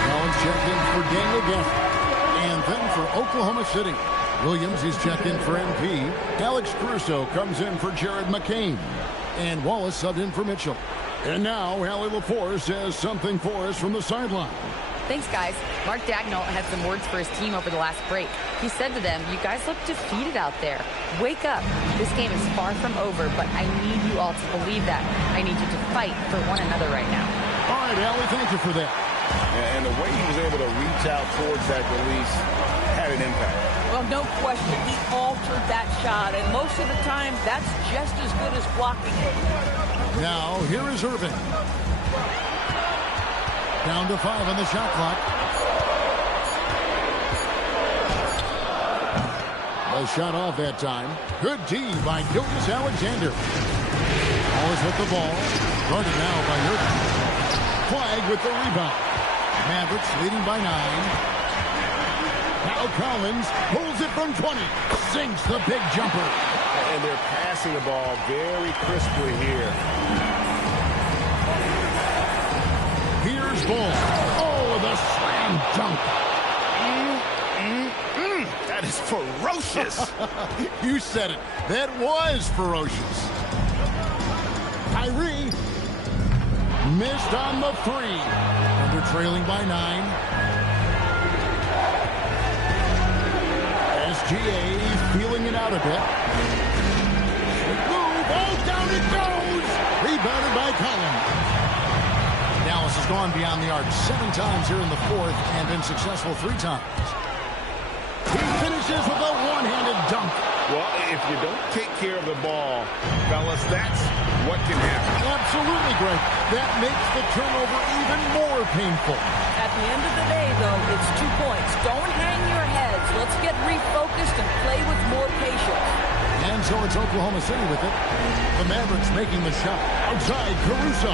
Collins checked in for Daniel Gafford. And then for Oklahoma City, Williams is checked in for MP. Alex Caruso comes in for Jared McCain. And Wallace subbed in for Mitchell. And now, Allie LaForce has something for us from the sideline. Thanks, guys. Mark Daigneault had some words for his team over the last break. He said to them, "You guys look defeated out there. Wake up. This game is far from over, but I need you all to believe that. I need you to fight for one another right now." All right, Allie, thank you for that. And the way he was able to reach out towards that release had an impact. Well, no question. He altered that shot, and most of the time, that's just as good as blocking it. Now, here is Irving. Down to 5 on the shot clock. A shot off that time. Good D by Gilgeous-Alexander. Wallace with the ball. Guarded now by Irving. Flag with the rebound. Mavericks leading by 9. Now Collins pulls it from 20. Sinks the big jumper. And they're passing the ball very crisply here. Here's Ball. Oh, the slam dunk. That is ferocious. You said it. That was ferocious. Kyrie missed on the 3. And they're trailing by 9. SGA feeling it out a bit. Move. Oh, down it goes. Rebounded by Collins. Dallas has gone beyond the arc 7 times here in the 4th and been successful 3 times. He finishes with a one-handed dunk. Well, if you don't take care of the ball, fellas, that's what can happen. Absolutely, Greg. That makes the turnover even more painful. At the end of the day, though, it's 2 points. Don't hang your heads. Let's get refocused and play with more patience. And so it's Oklahoma City with it. The Mavericks making the shot. Outside, Caruso.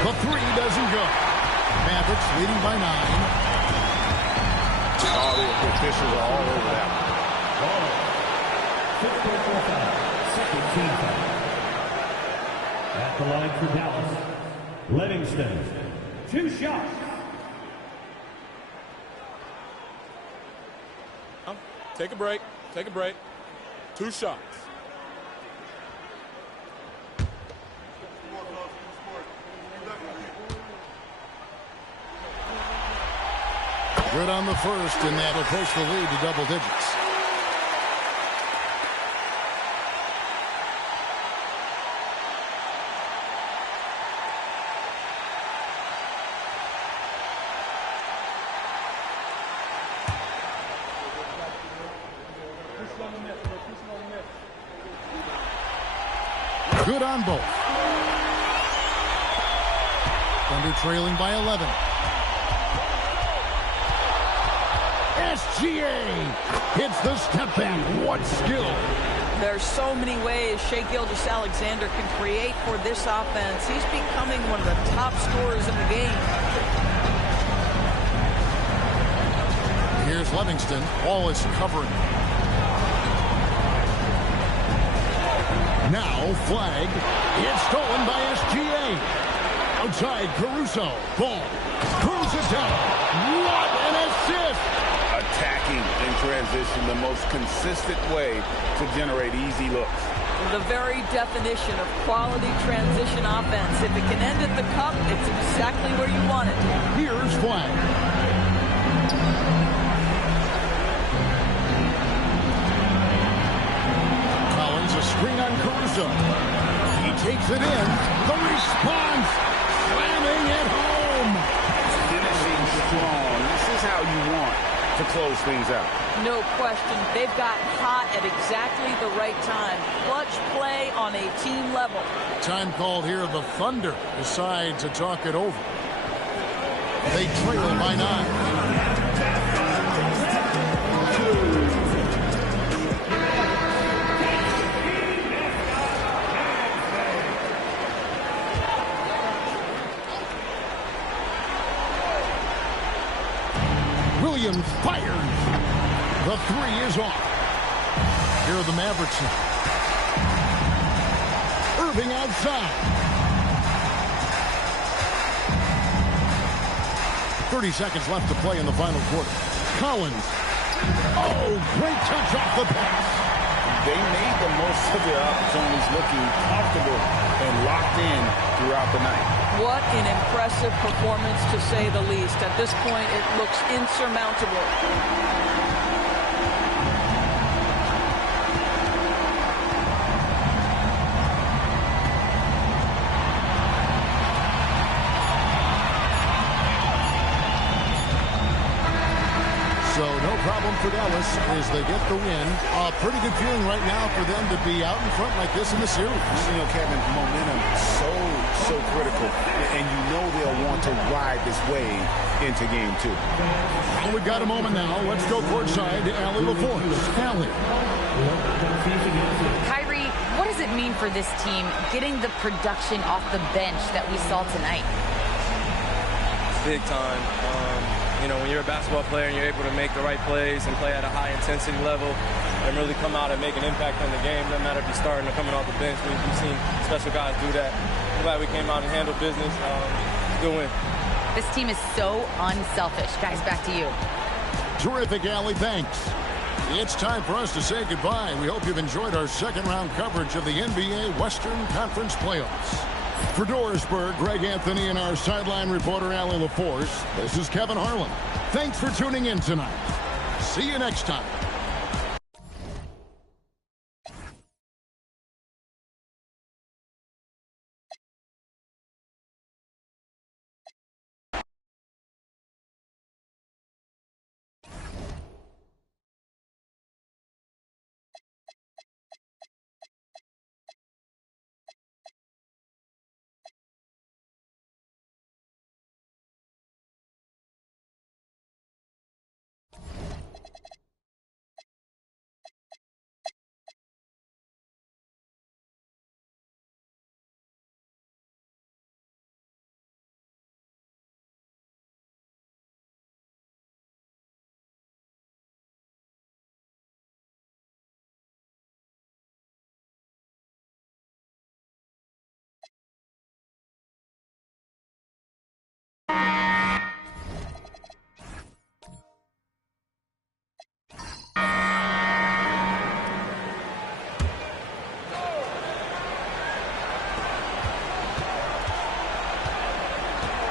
The 3 doesn't go. Mavericks leading by 9. Oh, the officials are all over that. Second team foul. At the line for Dallas, Livingston. 2 shots. Take a break. Take a break. 2 shots. Good on the first, and that'll push the lead to double digits. Good on both. Thunder trailing by 11. SGA hits the step back. What skill. There's so many ways Shai Gilgeous-Alexander can create for this offense. He's becoming one of the top scorers in the game. Here's Livingston. Wallace covering. Now flag. It's stolen by SGA. Outside Caruso. Ball. Cruz it down. What an assist. Attacking in transition, the most consistent way to generate easy looks. The very definition of quality transition offense. If it can end at the cup, it's exactly where you want it. Here's flag. Collins, a screen on Caruso. He takes it in. The response. Slamming it home. Finishing strong. This is how you want to close things out. No question. They've gotten hot at exactly the right time. Clutch play on a team level. Time called here. The Thunder decide to talk it over. They trail by 9. Williams fires. The 3 is off. Here are the Mavericks. Irving outside. 30 seconds left to play in the final quarter. Collins. Oh, great touch off the pass. They made the most of their opportunities, looking comfortable and locked in throughout the night. What an impressive performance, to say the least. At this point, it looks insurmountable. So no problem for Dallas as they get the win. A pretty good feeling right now for them to be out in front like this in the series. You know, Kevin, momentum so critical. And you know they'll want to ride this wave into game 2. Well, we've got a moment now. Let's go courtside to Allie LaForce. Allie. Kyrie, what does it mean for this team getting the production off the bench that we saw tonight? Big time. You know, when you're a basketball player and you're able to make the right plays and play at a high intensity level and really come out and make an impact on the game, no matter if you're starting or coming off the bench, we've seen special guys do that. I'm glad we came out and handled business. Good win. This team is so unselfish. Guys, back to you. Terrific, Allie. Thanks. It's time for us to say goodbye. We hope you've enjoyed our second-round coverage of the NBA Western Conference Playoffs. For Dorisburg, Greg Anthony, and our sideline reporter, Allie LaForce, this is Kevin Harlan. Thanks for tuning in tonight. See you next time.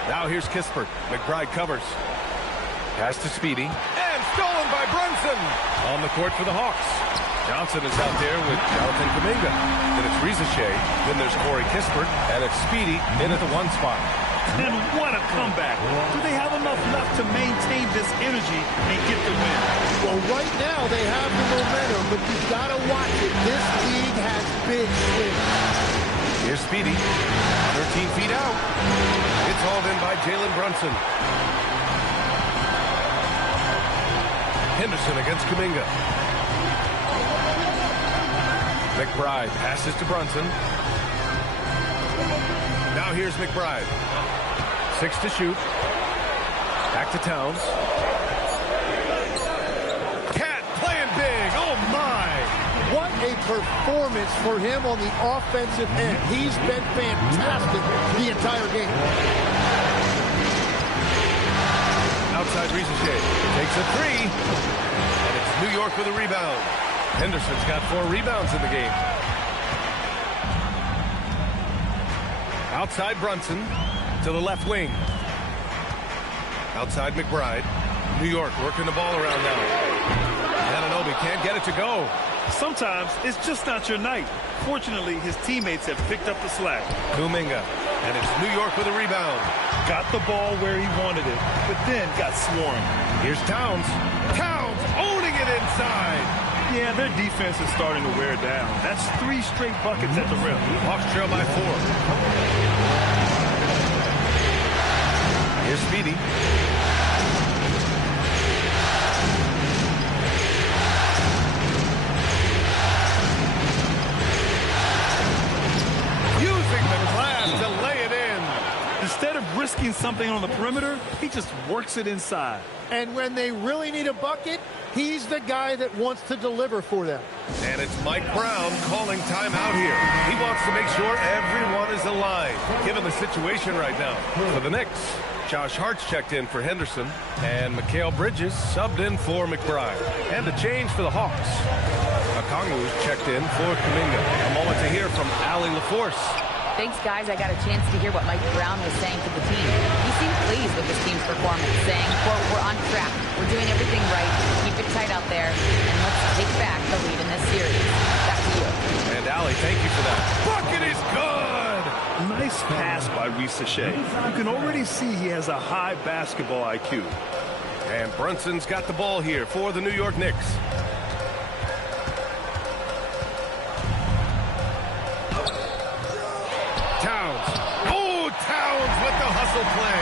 Now here's Kispert. McBride covers. Pass to Speedy. And stolen by Brunson. On the court for the Hawks. Johnson is out there with Jonathan Kuminga. Then it's Rizachet. Then there's Corey Kispert. And it's Speedy in at the 1 spot. And what a comeback. Do they have enough left to maintain this energy and get the win? Well, right now they have the momentum, but you've got to watch it. This league has big swings. Here's Speedy. 13 feet out. It's hauled in by Jalen Brunson. Henderson against Kuminga. McBride passes to Brunson. Now here's McBride. 6 to shoot. Back to Towns. Cat playing big. Oh, my. What a performance for him on the offensive end. He's been fantastic the entire game. Outside Rizachet takes a 3. And it's New York with a rebound. Henderson's got 4 rebounds in the game. Outside Brunson to the left wing. Outside McBride. New York working the ball around now. Anunoby can't get it to go. Sometimes it's just not your night. Fortunately, his teammates have picked up the slack. Kuminga, and it's New York with a rebound. Got the ball where he wanted it, but then got swarmed. Here's Towns. Towns owning it inside. Yeah, their defense is starting to wear down. That's 3 straight buckets at the rim. Hawks trail by 4. Here's Speedy. Using the glass to lay it in. Instead of risking something on the perimeter, he just works it inside. And when they really need a bucket, he's the guy that wants to deliver for them. And it's Mike Brown calling timeout here. He wants to make sure everyone is alive, given the situation right now. For the Knicks, Josh Hart's checked in for Henderson, and Mikal Bridges subbed in for McBride. And a change for the Hawks. Okongwu's checked in for Kuminga. A moment to hear from Allie LaForce. Thanks, guys. I got a chance to hear what Mike Brown was saying to the team. He seemed pleased with his team's performance, saying, quote, "We're on track. We're doing everything right. Keep it tight out there, and let's take back the lead in this series." Back to you. And Allie, thank you for that. Bucket is good! Nice pass by Reese Shea. You can already see he has a high basketball IQ. And Brunson's got the ball here for the New York Knicks. Towns. Oh, Towns with the hustle play.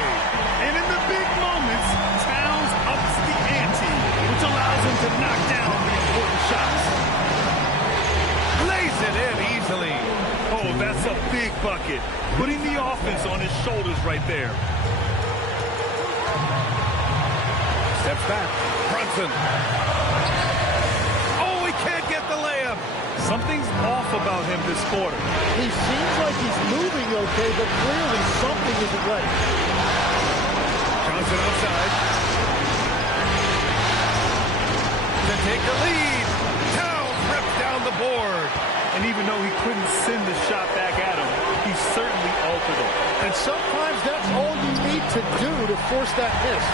And in the big moments, Towns ups the ante, which allows him to knock down the important shots. Lays it in easily. Oh, that's a big bucket. Putting the offense on his shoulders right there. Steps back. Brunson. Oh, he can't get the layup. Something's off about him this quarter. He seems like he's moving okay, but clearly something isn't right. Johnson outside. To take the lead. Towns rips down the board. And even though he couldn't send the shot back at him, he certainly altered it. And sometimes that's all you need to do to force that miss.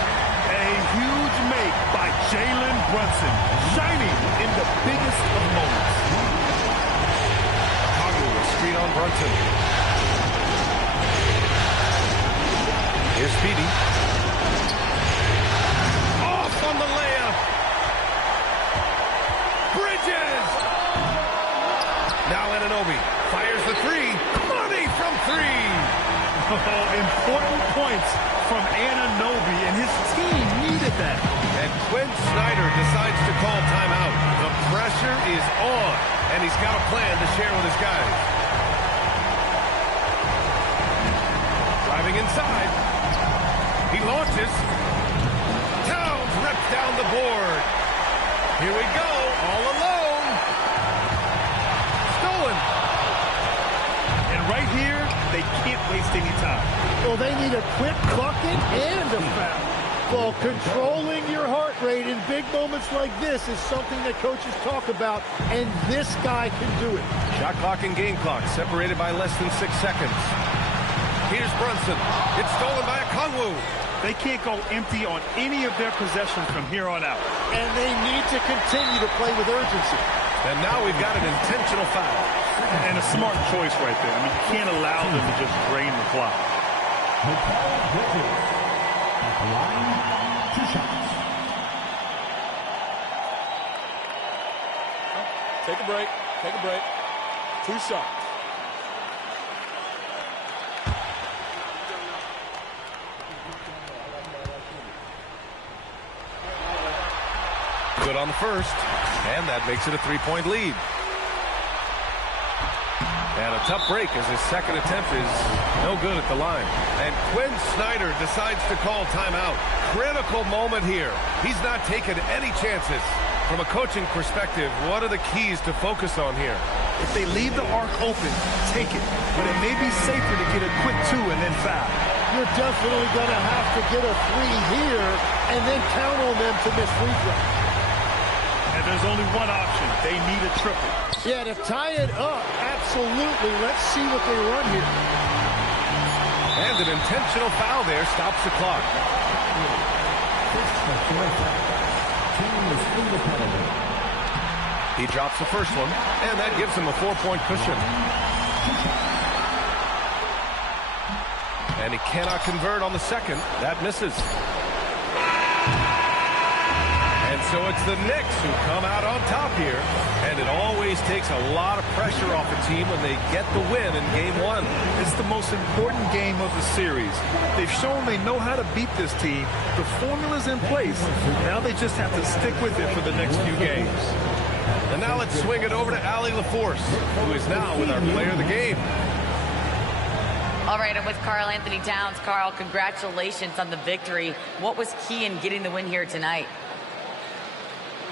A huge make by Jalen Brunson, shining in the biggest of moments. Screen on Brunson. Here's Speedy. Off on the layup. Bridges. Now Anunoby fires the 3. Money from 3. Important points from Anunoby, and his team needed that. And Quinn Snyder decides to call timeout. The pressure is on, and he's got a plan to share with his guys. Driving inside. He launches. Towns rips down the board. Here we go, all alone. Stolen. And right here, they can't waste any time. Well, they need a quick bucket and a foul. Well, controlling your heart rate in big moments like this is something that coaches talk about, and this guy can do it. Shot clock and game clock separated by less than 6 seconds. Here's Brunson. It's stolen by Okongwu. They can't go empty on any of their possessions from here on out. And they need to continue to play with urgency. And now we've got an intentional foul. And a smart choice right there. I mean, you can't allow them to just drain the clock. At the line, 2 shots. Take a break. Take a break. 2 shots. Good on the first, and that makes it a 3-point lead. And a tough break as his second attempt is no good at the line. And Quinn Snyder decides to call timeout. Critical moment here. He's not taking any chances. From a coaching perspective, what are the keys to focus on here? If they leave the arc open, take it. But it may be safer to get a quick 2 and then foul. You're definitely going to have to get a 3 here and then count on them to miss free throws. And there's only one option. They need a triple. Yeah, to tie it up, absolutely. Let's see what they run here. And an intentional foul there stops the clock. Team is in the penalty. He drops the first one, and that gives him a 4-point cushion. And he cannot convert on the second. That misses. And so it's the Knicks who come out on top here. And it always takes a lot of pressure off a team when they get the win in Game 1. It's the most important game of the series. They've shown they know how to beat this team. The formula's in place. Now they just have to stick with it for the next few games. And now let's swing it over to Allie LaForce, who is now with our player of the game. All right, I'm with Karl Anthony Towns. Karl, congratulations on the victory. What was key in getting the win here tonight?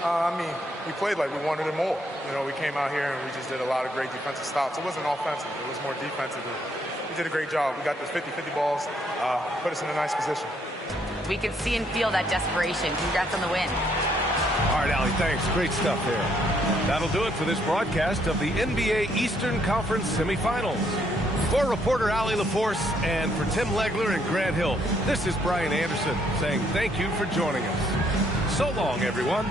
I mean, we played like we wanted it more. You know, we came out here and we just did a lot of great defensive stops. It wasn't offensive. It was more defensive. We did a great job. We got those 50-50 balls, put us in a nice position. We can see and feel that desperation. Congrats on the win. All right, Allie, thanks. Great stuff there. That'll do it for this broadcast of the NBA Eastern Conference semifinals. For reporter Allie LaForce and for Tim Legler and Grant Hill, this is Brian Anderson saying thank you for joining us. So long, everyone.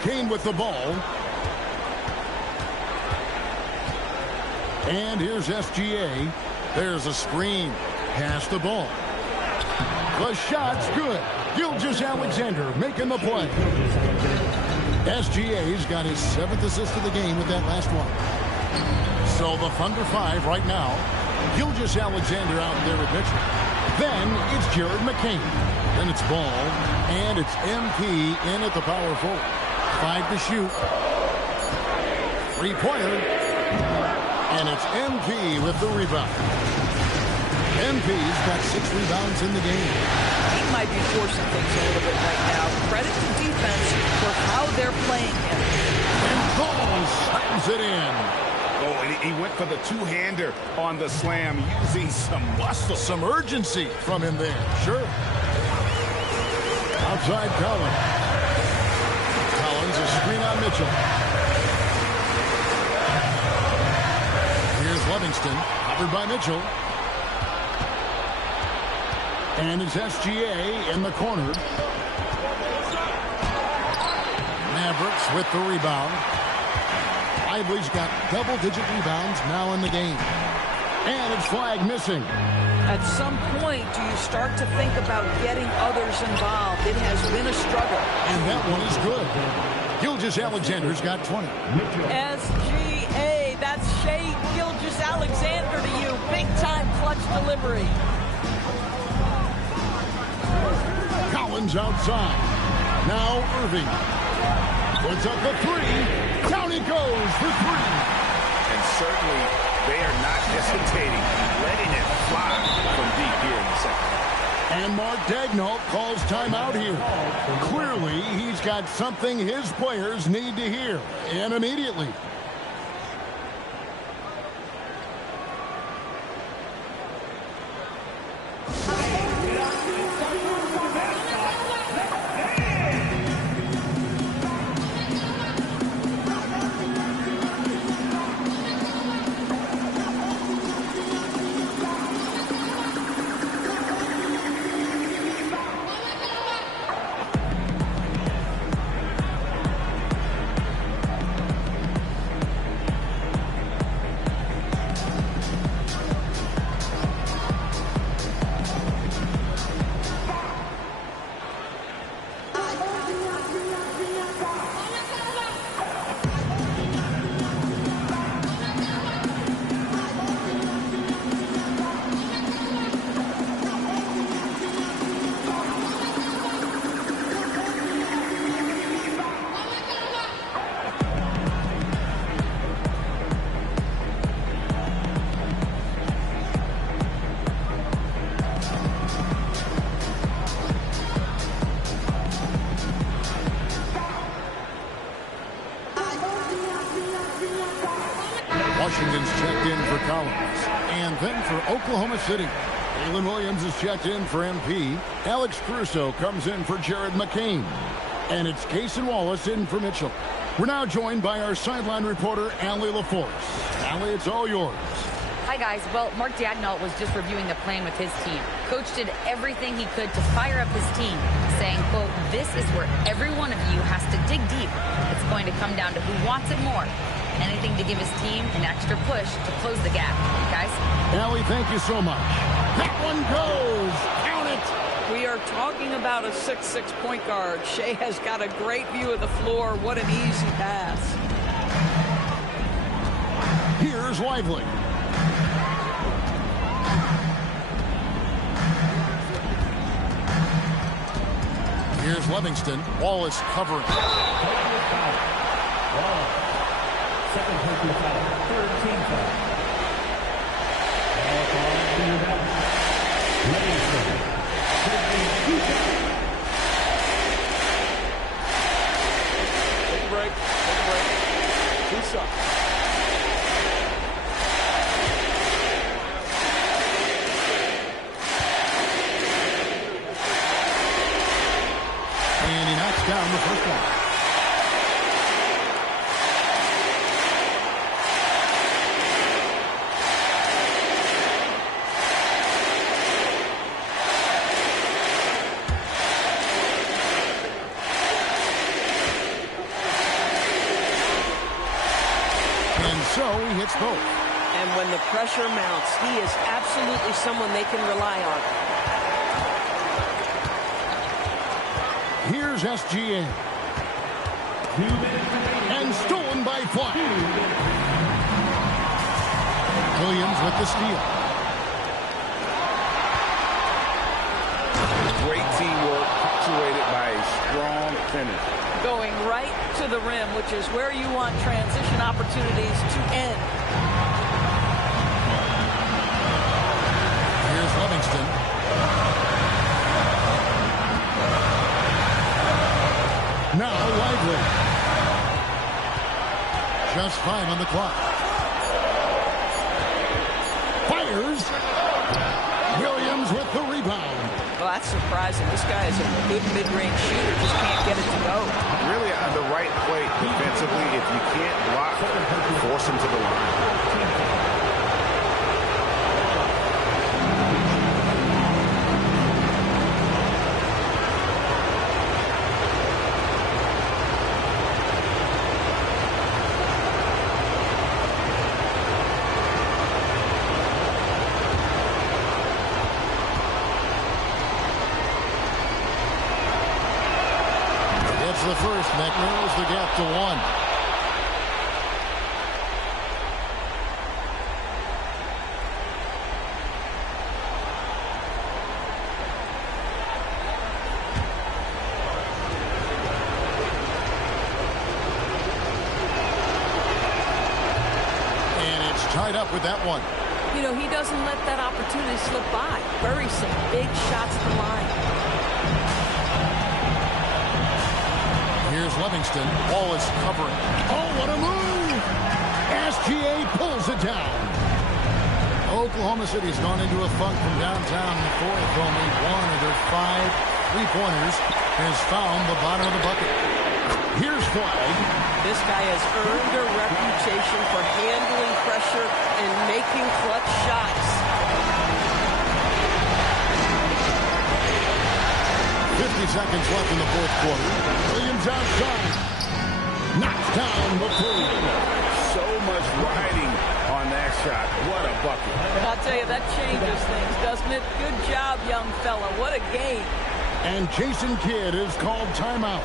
McCain with the ball. And here's SGA. There's a screen. Pass the ball. The shot's good. Gilgeous-Alexander making the play. SGA's got his 7th assist of the game with that last one. So the Thunder 5 right now. Gilgeous-Alexander out there with Mitchell. Then it's Jared McCain. Then it's Ball. And it's MP in at the power forward. 5 to shoot. 3-pointer. And it's MP with the rebound. MP's got 6 rebounds in the game. He might be forcing things a little bit right now. Credit to defense for how they're playing him. And Ball slams it in. Oh, and he went for the two-hander on the slam, using some muscle. Some urgency from him there. Sure. Outside Collins. Collins, a screen on Mitchell. Here's Livingston, covered by Mitchell. And it's SGA in the corner. Mavericks with the rebound. Lively's got double-digit rebounds now in the game. And it's flag missing. At some point, do you start to think about getting others involved? It has been a struggle. And that one is good. Gilgeous-Alexander's got 20. SGA, that's Shai Gilgeous-Alexander to you. Big-time clutch delivery. Collins outside. Now Irving. Puts up the 3. Down he goes for 3. And certainly they are not hesitating, letting it fly from deep here in the second. And Mark Daigneault calls timeout here. Clearly, he's got something his players need to hear, and immediately. Washington's checked in for Collins. And then for Oklahoma City, Jalen Williams is checked in for MP. Alex Caruso comes in for Jared McCain. And it's Cason Wallace in for Mitchell. We're now joined by our sideline reporter, Allie LaForce. Allie, it's all yours. Hi, guys. Well, Mark Daigneault was just reviewing the plan with his team. Coach did everything he could to fire up his team, saying, quote, "This is where every one of you has to dig deep. It's going to come down to who wants it more. Anything to give his team an extra push to close the gap." Guys? Allie, thank you so much. That one goes. Count it. We are talking about a 6'6" point guard. Shai has got a great view of the floor. What an easy pass. Here's Lively. Here's Livingston. Wallace covering. Second personal foul. Third team foul. Livingston. Take a break. Two shots. And he knocks down the first one. And so he hits both. And when the pressure mounts, he is absolutely someone they can rely on. Here's SGA. And stolen by Flack. Williams with the steal. Great teamwork, punctuated by a strong finish. Going right to the rim, which is where you want transition opportunities to end. Here's Livingston. Now Lively. Just 5 on the clock. Fires. Williams with the rebound. Well, that's surprising. This guy is a good mid-range shooter, just can't get it to go. Really on the right play defensively. If you can't block, force him to the line. The first, that narrows the gap to 1. And it's tied up with that one. You know, he doesn't let that opportunity slip by. Very some big shots at the line. Here's Livingston. Ball is covering. Oh, what a move! SGA pulls it down. Oklahoma City's gone into a funk from downtown in the fourth. Only one of their 5 3-pointers has found the bottom of the bucket. Here's Flag. This guy has earned a reputation for handling pressure and making clutch shots. 50 seconds left in the fourth quarter. Williams outside. Knocks down the 3. So much riding on that shot. What a bucket. I'll tell you, that changes things, doesn't it? Good job, young fella. What a game. And Jason Kidd is called timeout.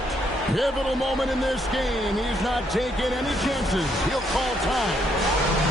Pivotal moment in this game. He's not taking any chances. He'll call time.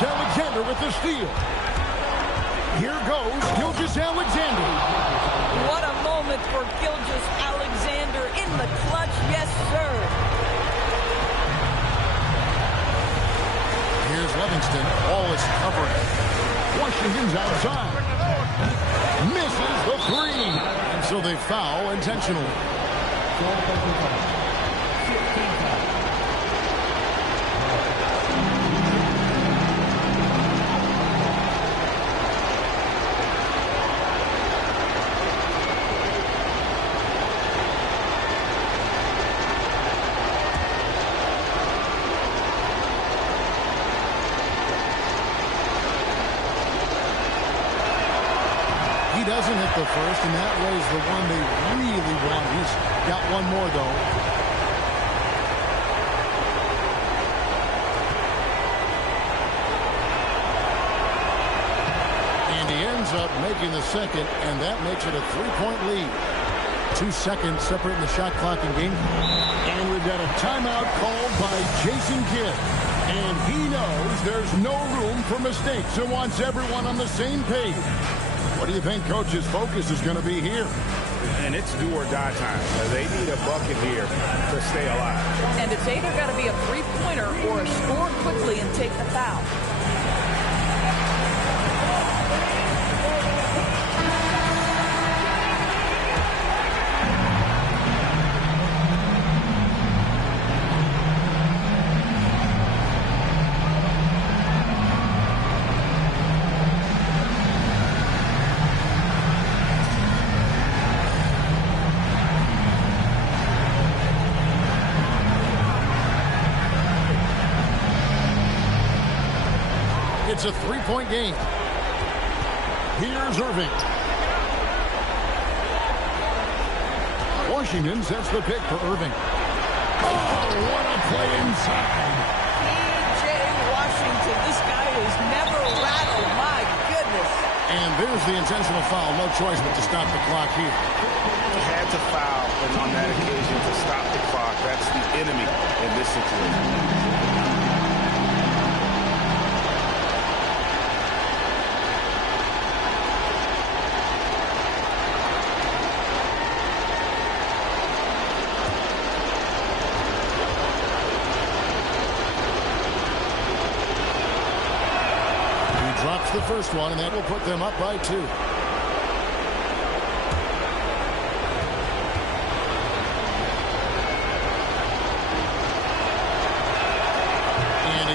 Alexander with the steal. Here goes Gilgeous-Alexander. What a moment for Gilgeous-Alexander in the clutch. Yes, sir. Here's Livingston. Ball is covered. Washington's outside. Misses the 3. And so they foul intentionally. doesn't hit the first, and that was the one they really want. He's got one more, though. And he ends up making the second, and that makes it a 3-point lead. 2 seconds separating the shot clock and game. And we've got a timeout called by Jason Kidd. And he knows there's no room for mistakes and wants everyone on the same page. What do you think Coach's focus is going to be here? And it's do or die time. They need a bucket here to stay alive. And it's either got to be a three-pointer or a score quickly and take the foul. It's a 3-point game. Here's Irving. Washington sets the pick for Irving. Oh, what a play inside. P.J. Washington, this guy is never rattled. My goodness. And there's the intentional foul. No choice but to stop the clock here. Had to foul, and on that occasion to stop the clock. That's the enemy in this situation. Drops the first one, and that will put them up by 2. And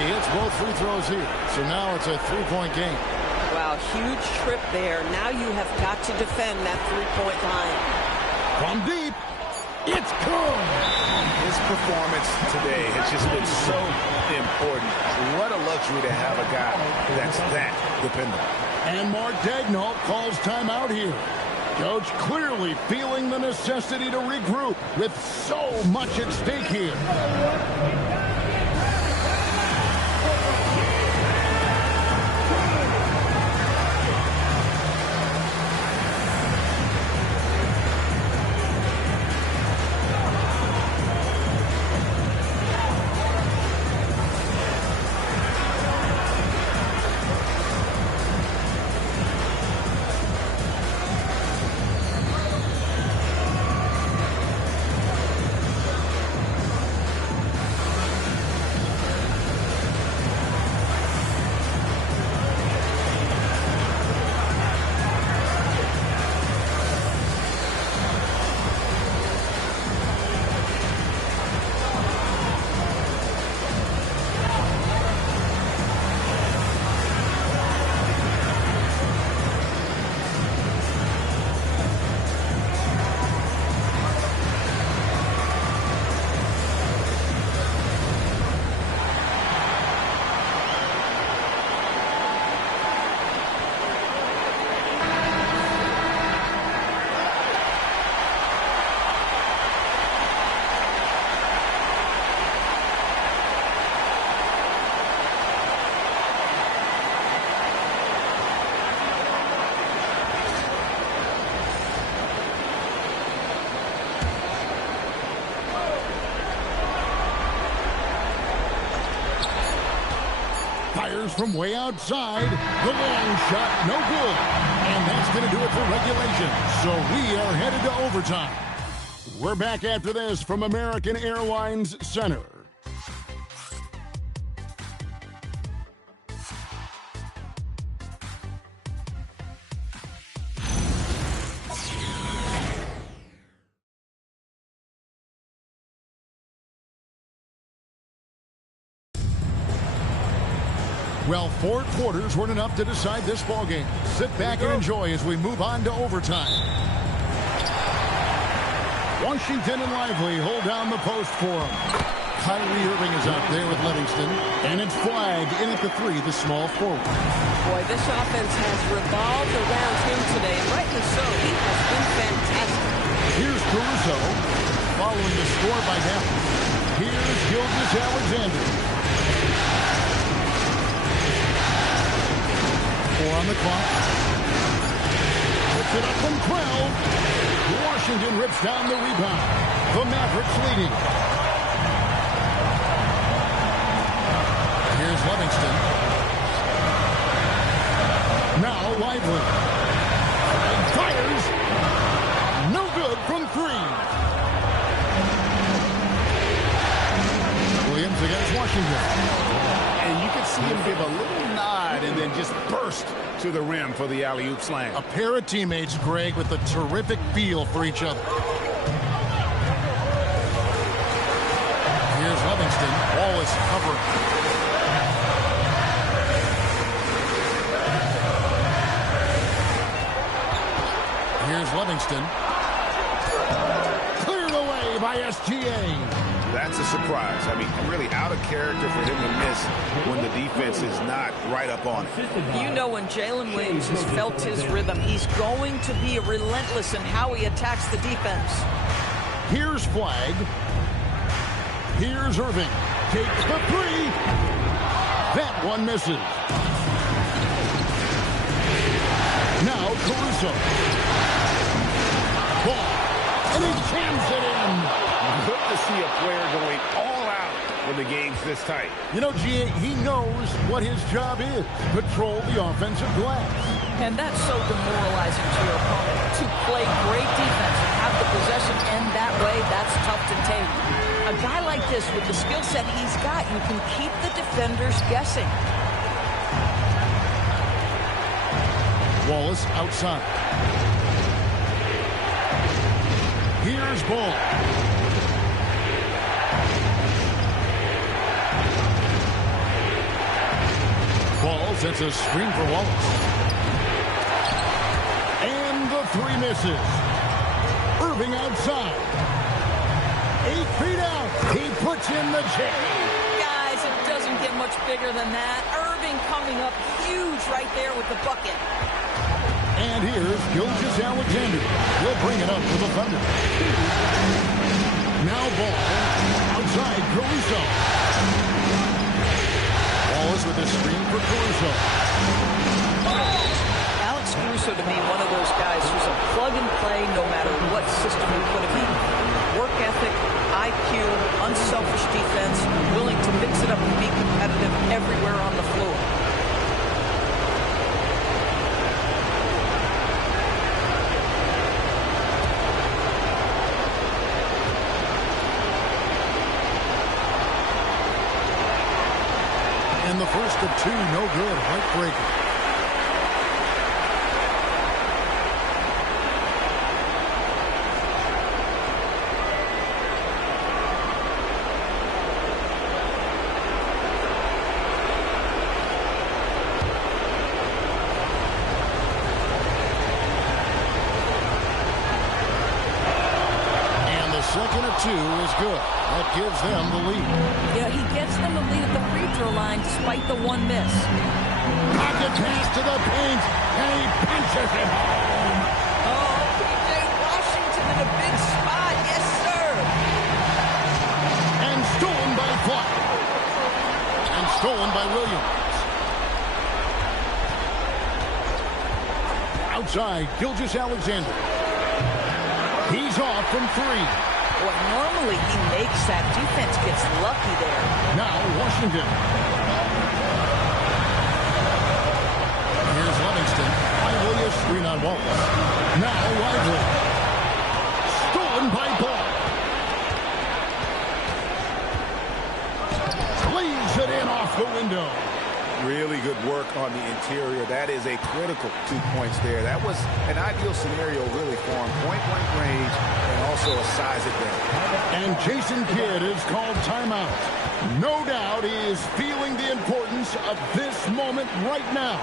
he hits both free throws here. So now it's a 3-point game. Wow, huge trip there. Now you have got to defend that 3-point line. From deep, it's good. His performance today has just been so important. What a luxury to have a guy that's that dependable. And Mark Daigneault calls timeout here. Coach clearly feeling the necessity to regroup with so much at stake here. From way outside, the long shot, no good. And that's going to do it for regulation. So we are headed to overtime. We're back after this from American Airlines Center. Well, 4 quarters weren't enough to decide this ballgame. Sit back and enjoy as we move on to overtime. Washington and Lively hold down the post for him. Kyrie Irving is out there with Livingston. And it's Flagg in at the three, the small forward. Boy, this offense has revolved around him today, and rightly so. He has been fantastic. Here's Caruso, following the score by Dallas. Here's Gilgeous-Alexander. 4 on the clock. Puts it up from 12. Washington rips down the rebound. The Mavericks leading. Here's Livingston. Now Lively. And fires. No good from 3. Williams against Washington. And you can see him give a little nod and then just burst to the rim for the alley-oop slam. A pair of teammates, Greg, with a terrific feel for each other. Here's Livingston. Ball is covered. Here's Livingston. Cleared away by SGA. That's a surprise. I mean, really out of character for him to miss when the defense is not right up on it. You know, when Jalen Williams has felt his rhythm, he's going to be relentless in how he attacks the defense. Here's Flag. Here's Irving. Takes the 3. That one misses. Now Caruso. Ball. And he jams it in. Good to see a player going all out when the game's this tight. You know, G.A., he knows what his job is. Patrol the offensive glass. And that's so demoralizing to your opponent. To play great defense and have the possession end that way, that's tough to take. A guy like this, with the skill set he's got, you can keep the defenders guessing. Wallace outside. Here's Ball. Ball sets a screen for Wallace. And the 3 misses. Irving outside. 8 feet out. He puts in the J. Guys, it doesn't get much bigger than that. Irving coming up huge right there with the bucket. And here's Gilgeous-Alexander. He'll bring it up to the Thunder. Now Ball. Outside Caruso. Wallace with a screen for Caruso. Alex Caruso, to me, one of those guys who's a plug and play no matter what system you put him in. Work ethic, IQ, unselfish defense, willing to mix it up and be competitive everywhere on the floor. And the first of 2, no good. Heartbreaker. And the second of 2 is good. That gives them the lead. Yeah, he gets them the lead at the free throw line despite the 1 miss. Pocket pass to the paint, and he punches it home. Oh, P.J. Washington in a big spot. Yes, sir. And stolen by Clark. And stolen by Williams. Outside, Gilgeous-Alexander. He's off from 3. Well, normally he makes that. Defense gets lucky there. Now Washington. Here's Livingston. Lively a screen on Wallace. Now Lively. Stolen by Ball. Leaves it in off the window. Really good work on the interior. That is a critical 2 points there. That was an ideal scenario really for him. Point-blank range and also a size advantage. And Jason Kidd is called timeout. No doubt he is feeling the importance of this moment right now.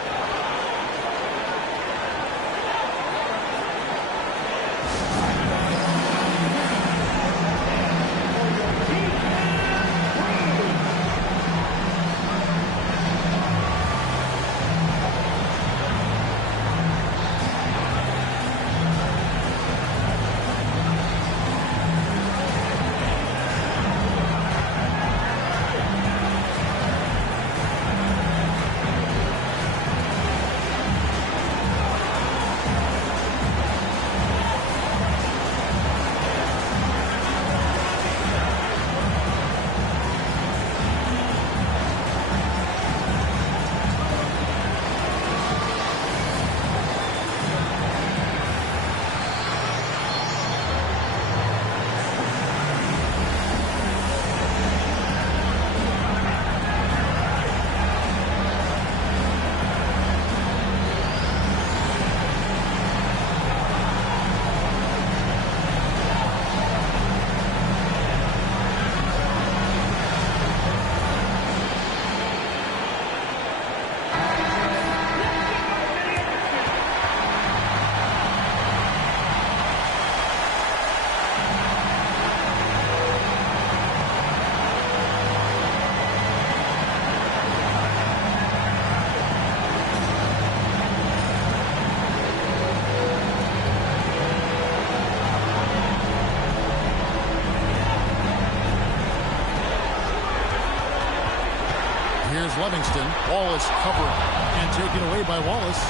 Livingston. Wallace covering and taken away by Wallace.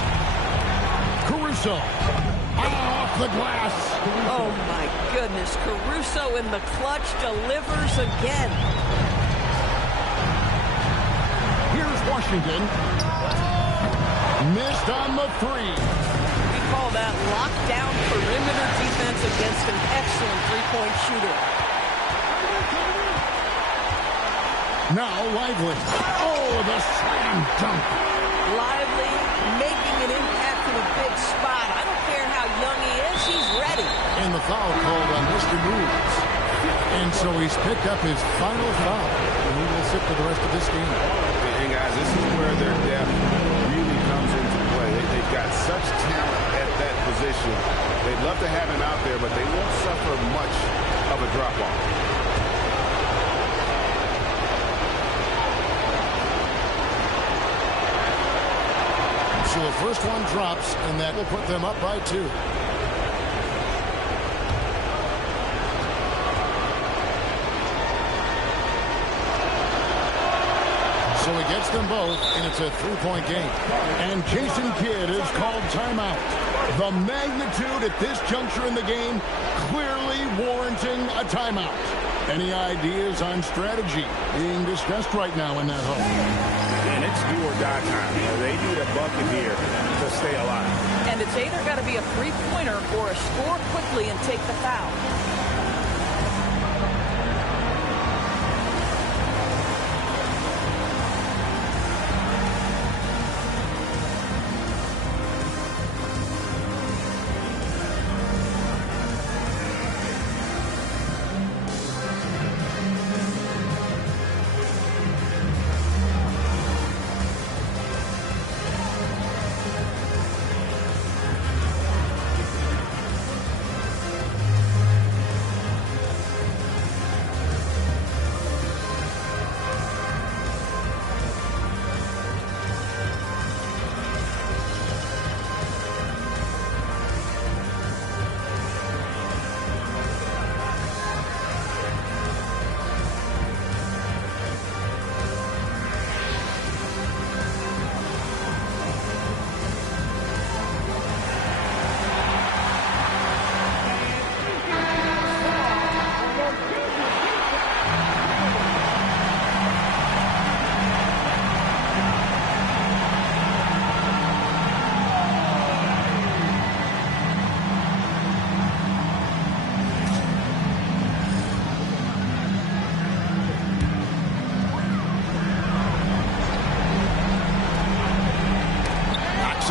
Caruso. Off the glass. Oh, my goodness. Caruso in the clutch delivers again. Here's Washington. Missed on the three. We call that lockdown perimeter defense against an excellent three-point shooter. Now Lively. Oh, the slam dunk. Lively making an impact in a big spot. I don't care how young he is, he's ready. And the foul called on Mr. Moves. And so he's picked up his final foul. And he will sit for the rest of this game. And guys, this is where their depth really comes into play. They've got such talent at that position. They'd love to have him out there, but they won't suffer much of a drop-off. So the first one drops, and that will put them up by 2. So he gets them both, and it's a 3-point game. And Jason Kidd is called timeout. The magnitude at this juncture in the game clearly warranting a timeout. Any ideas on strategy being discussed right now in that home? And it's do or die time. They need a bucket here to stay alive. And it's either got to be a three-pointer or a score quickly and take the foul.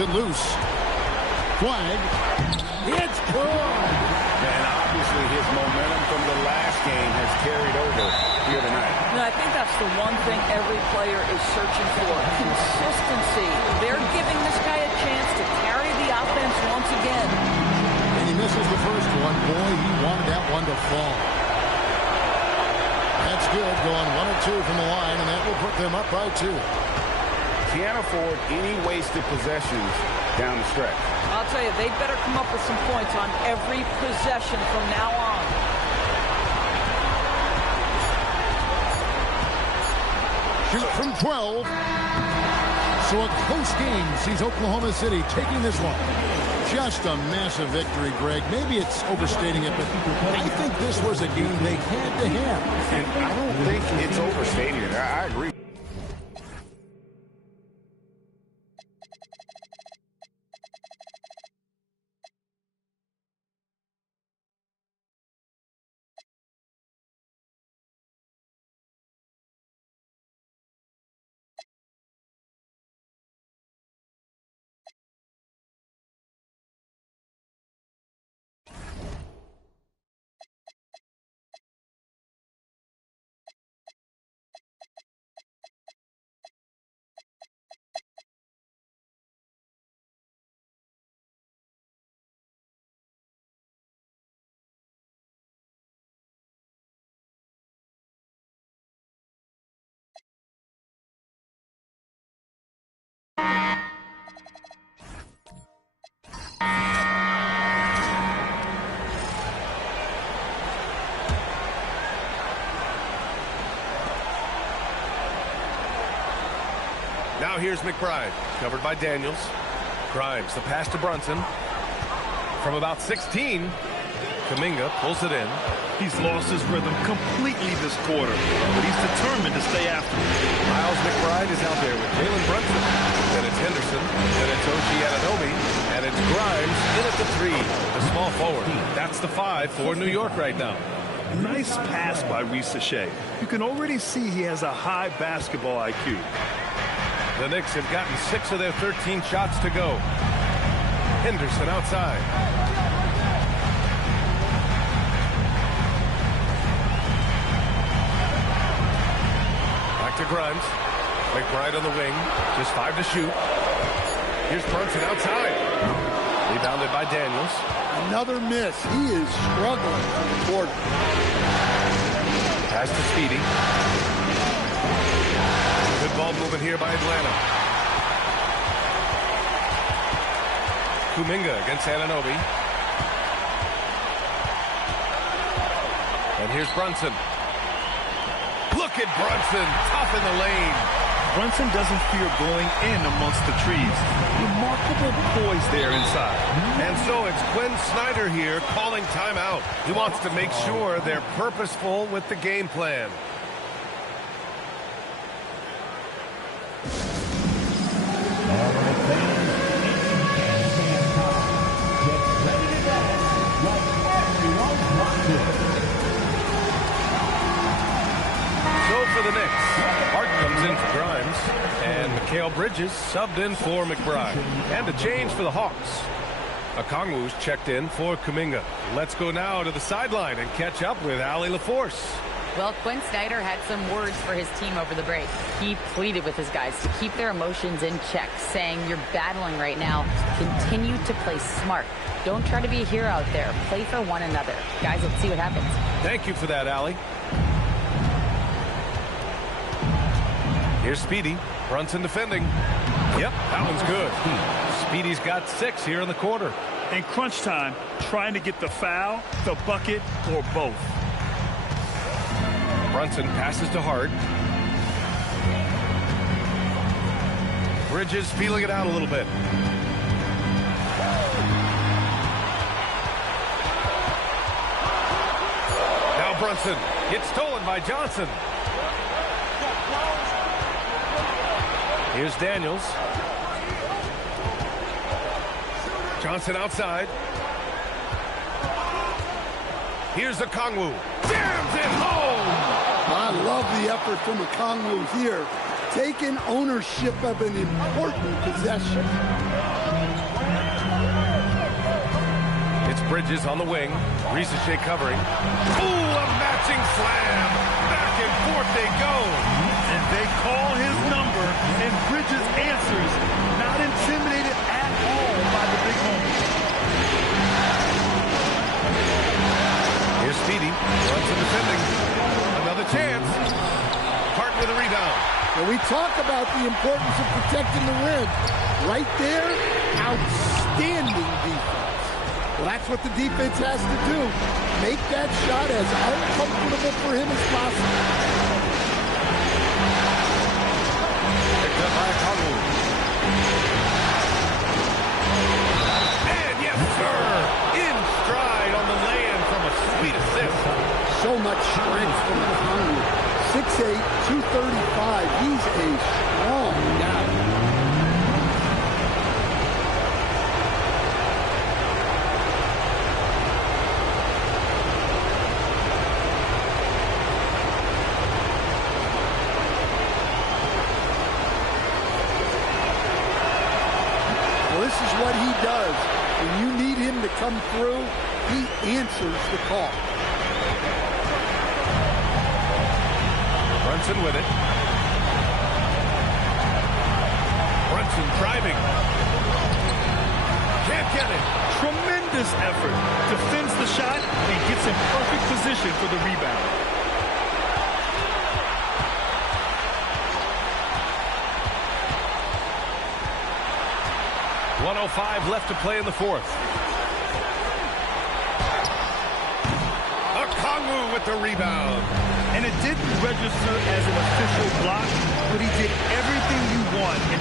It loose. Flag. It's good. And obviously his momentum from the last game has carried over here tonight. No, I think that's the one thing every player is searching for. Consistency. They're giving this guy a chance to carry the offense once again. And he misses the first one. Boy, he wanted that one to fall. That's good. Going 1 or 2 from the line, and that will put them up by 2. Can't afford any wasted possessions down the stretch. I'll tell you, they better come up with some points on every possession from now on. Shoot from 12. So a close game sees Oklahoma City taking this one. Just a massive victory, Greg. Maybe it's overstating it, but I think this was a game they had to have. And I don't think it's overstating it. I agree. Now here's McBride, covered by Daniels. Grimes, the pass to Brunson. From about 16, Kuminga pulls it in. He's lost his rhythm completely this quarter, but he's determined to stay after it. Miles McBride is out there with Jalen Brunson. Then it's Henderson. Then it's O.G. Anunoby. And it's Grimes in at the 3, the small forward. That's the 5 for New York right now. Nice pass by Ricochet. You can already see he has a high basketball IQ. The Knicks have gotten 6 of their 13 shots to go. Henderson outside. Back to Grimes. McBride on the wing. Just 5 to shoot. Here's Brunson outside. Rebounded by Daniels. Another miss. He is struggling for the quarter. Pass to Speedy. Good ball movement here by Atlanta. Kuminga against Anunoby. And here's Brunson. Look at Brunson, tough in the lane. Brunson doesn't fear going in amongst the trees. Remarkable poise there inside. And so it's Quinn Snyder here calling timeout. He wants to make sure they're purposeful with the game plan. So for the Knicks, Hart comes in for Grimes, and Mikal Bridges subbed in for McBride. And a change for the Hawks. Okongwu's checked in for Kuminga. Let's go now to the sideline and catch up with Allie LaForce. Well, Quinn Snyder had some words for his team over the break. He pleaded with his guys to keep their emotions in check, saying, you're battling right now. Continue to play smart. Don't try to be a hero out there. Play for one another. Guys, let's see what happens. Thank you for that, Allie. Here's Speedy. Brunson defending. Yep, that one's good. Speedy's got 6 here in the quarter. In crunch time, trying to get the foul, the bucket, or both. Brunson passes to Hart. Bridges feeling it out a little bit. Now Brunson gets stolen by Johnson. Here's Daniels. Johnson outside. Here's Okongwu. Jams it home! I love the effort from Okongwu here, taking ownership of an important possession. It's Bridges on the wing. Ricochet covering. Ooh, a matching slam! Back and forth they go! And they call his number, and Bridges answers, not intimidated at all by the big moment. Here's Speedy. Brunson defending. Another chance. Hart with a rebound. And we talk about the importance of protecting the rim. Right there, outstanding defense. Well, that's what the defense has to do. Make that shot as uncomfortable for him as possible. Picked up by Okongwu. And yes, sir. In stride on the lay-in from a sweet assist. So much strength from Okongwu. 6'8", 235. He's a strong guy. Well, this is what he does. When you need him to come through, he answers the call. Brunson with it. Brunson driving. Can't get it. Tremendous effort. Defends the shot and gets in perfect position for the rebound. .105 left to play in the fourth. Okongwu with the rebound. And it didn't register as an official block, but he did everything you want in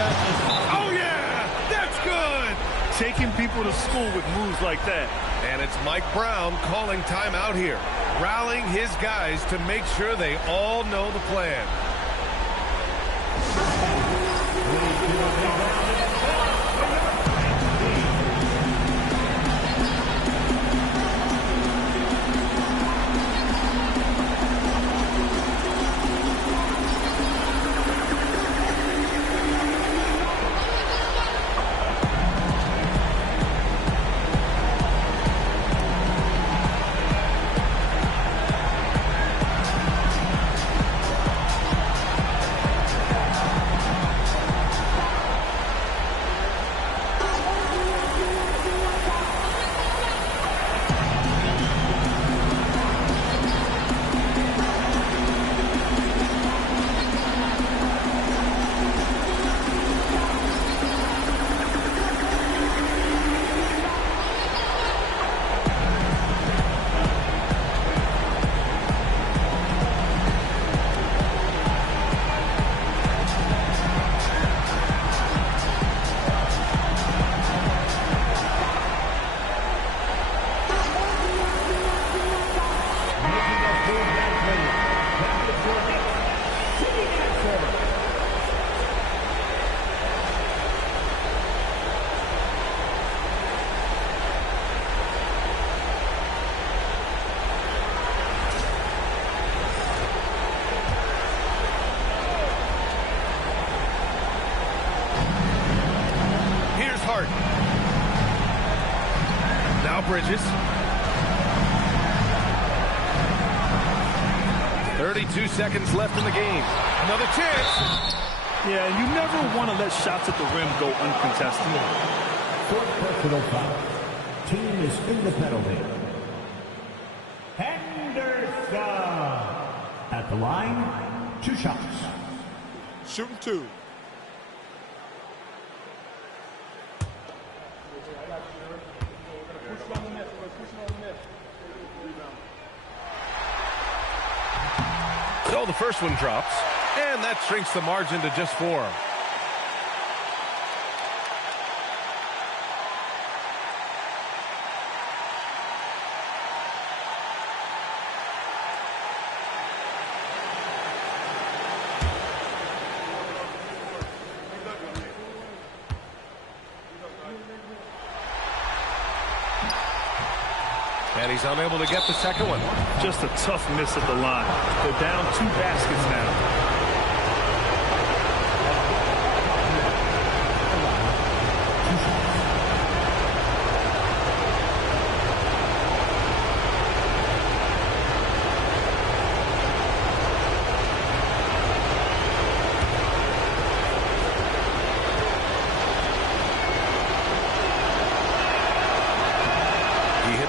that. Oh, yeah! That's good! Taking people to school with moves like that. And it's Mike Brown calling timeout here, rallying his guys to make sure they all know the plan. Now Bridges. 32 seconds left in the game. Another chance. Yeah, and you never want to let shots at the rim go uncontested. Fourth personal foul. Team is in the penalty. Henderson at the line. 2 shots. Shooting 2. So the first one drops, and that shrinks the margin to just 4. And he's unable to get the second one. Just a tough miss at the line. They're down 2 baskets now.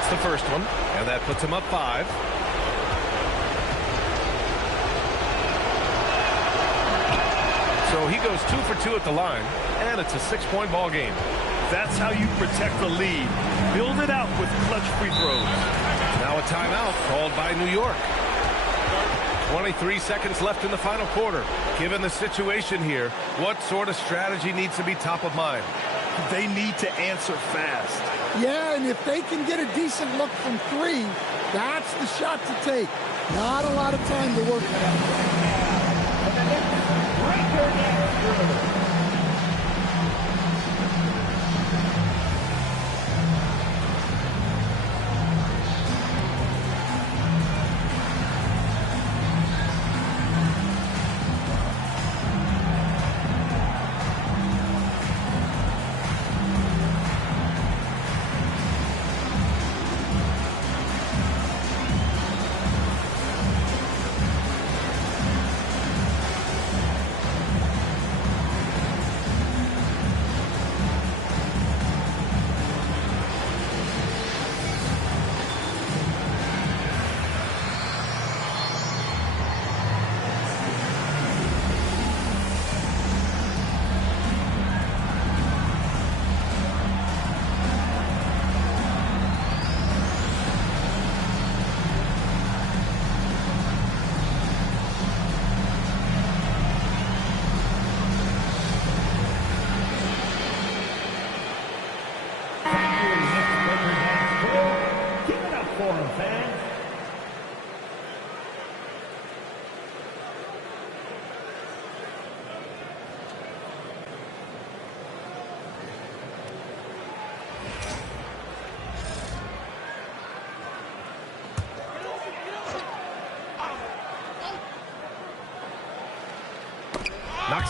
The first one, and that puts him up 5. So he goes 2 for 2 at the line, and it's a 6-point ball game. That's how you protect the lead. Build it out with clutch free throws. Now a timeout called by New York. 23 seconds left in the final quarter. Given the situation here, what sort of strategy needs to be top of mind? They need to answer fast. Yeah, and if they can get a decent look from 3, that's the shot to take. Not a lot of time to work with that.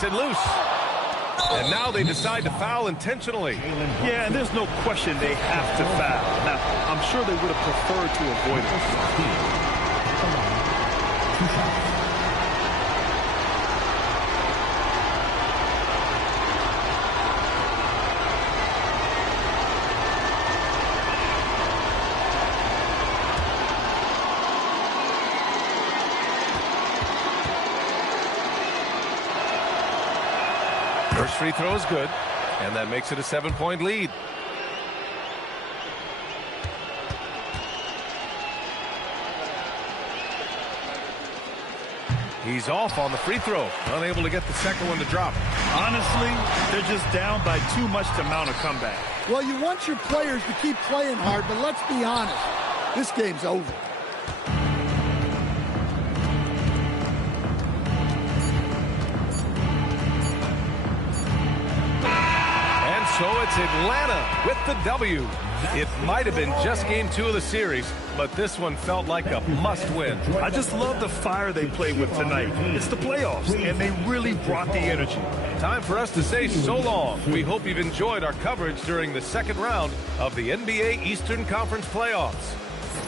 shakes it loose. And now they decide to foul intentionally. Yeah, and there's no question they have to foul. Now, I'm sure they would have preferred to avoid it. First free throw is good, and that makes it a 7-point lead. He's off on the free throw, unable to get the second one to drop. Honestly, they're just down by too much to mount a comeback. Well, you want your players to keep playing hard, but let's be honest, this game's over. So it's Atlanta with the W. It might have been just game 2 of the series, but this one felt like a must-win. I just love the fire they played with tonight. It's the playoffs, and they really brought the energy. Time for us to say so long. We hope you've enjoyed our coverage during the second round of the NBA Eastern Conference playoffs.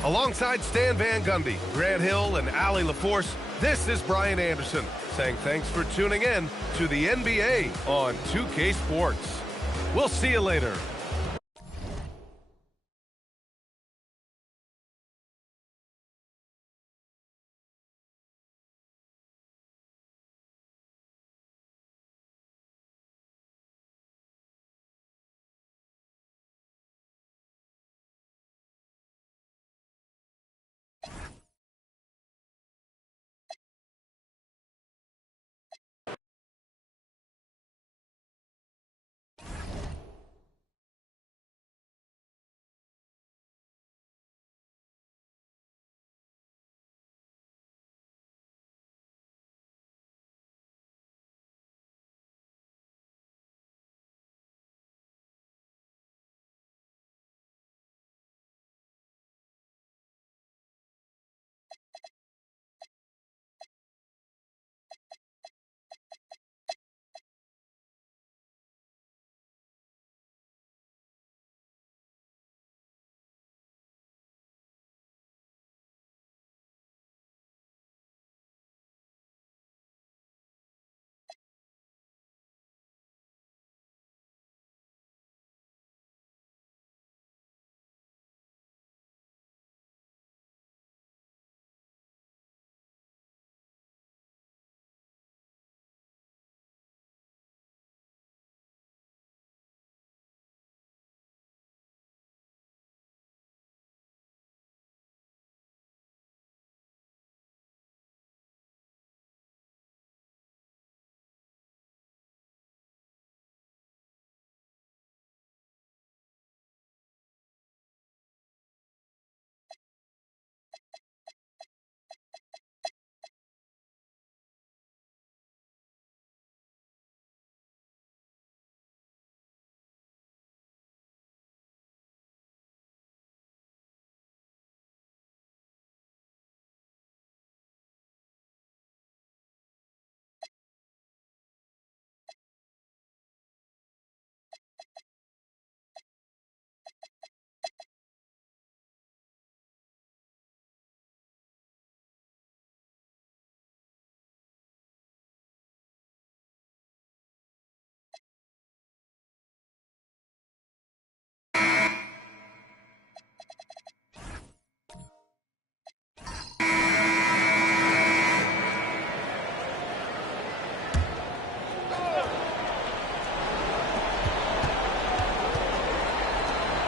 Alongside Stan Van Gundy, Grant Hill, and Allie LaForce, this is Brian Anderson saying thanks for tuning in to the NBA on 2K Sports. We'll see you later.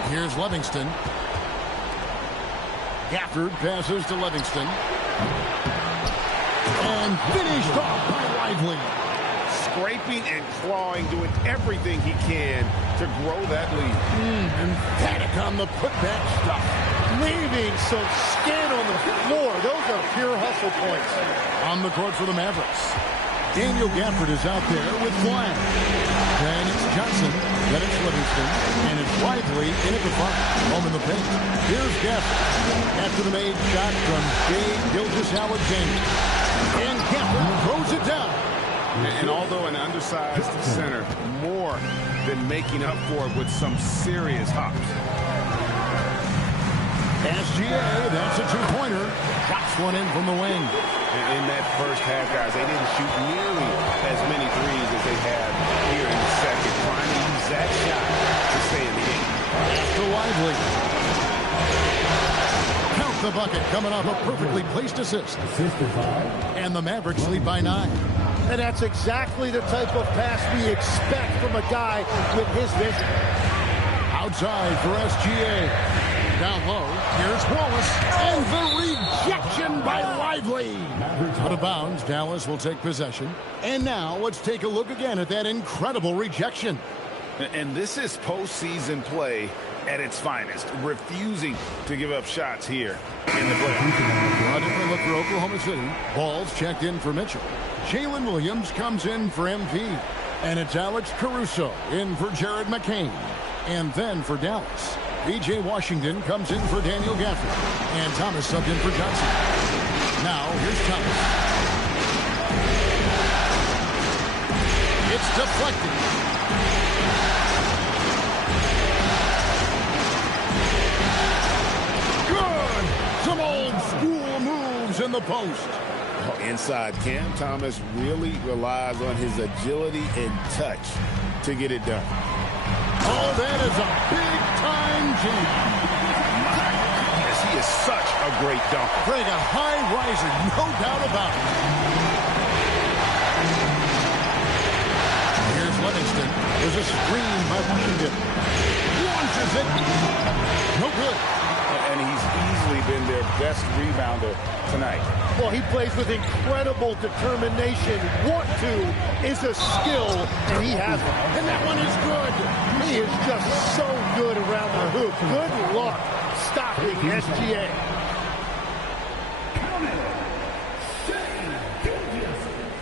Here's Livingston. Gafford passes to Livingston. And finished off by Lively. Scraping and clawing, doing everything he can to grow that lead. Emphatic on the putback stuff. Leaving some skin on the floor. Those are pure hustle points. On the court for the Mavericks. Daniel Gafford is out there with flag. Then it's Johnson, then it's Livingston, and it's Lively in at the front, home in the paint. Here's Gafford after the made shot from Shai Gilgeous-Alexander. And Gafford throws it down. And although an undersized center, more than making up for it with some serious hops. SGA, that's a two-pointer. Shots one in from the wing. In that first half, guys, they didn't shoot nearly as many threes as they have here in the second, trying to use that shot to stay in the game. To Lively. Count the bucket, coming off a perfectly placed assist. And the Mavericks lead by 9. And that's exactly the type of pass we expect from a guy with his vision. Outside for SGA. Down low, here's Wallace, and the rejection by Lively. Out of bounds, Dallas will take possession. And now let's take a look again at that incredible rejection. And this is postseason play at its finest, refusing to give up shots here in the playoffs. A different look for Oklahoma City. Ball's checked in for Mitchell. Jalen Williams comes in for MP. And it's Alex Caruso in for Jared McCain. And then for Dallas, B.J. Washington comes in for Daniel Gafford. And Thomas subbed in for Johnson. Now, here's Thomas. It's deflected. Good! Some old school moves in the post. Inside, Cam Thomas really relies on his agility and touch to get it done. Oh, that is a big-time jam. My goodness, he is such a great dunker. Bring a high riser, no doubt about it. Here's Livingston. There's a screen by Washington. Launches it. No good. And he's easily been their best rebounder tonight. Well, he plays with incredible determination. Want to is a skill, and he has it. And that one is good. He is just so good around the hoop. Good luck stopping SGA.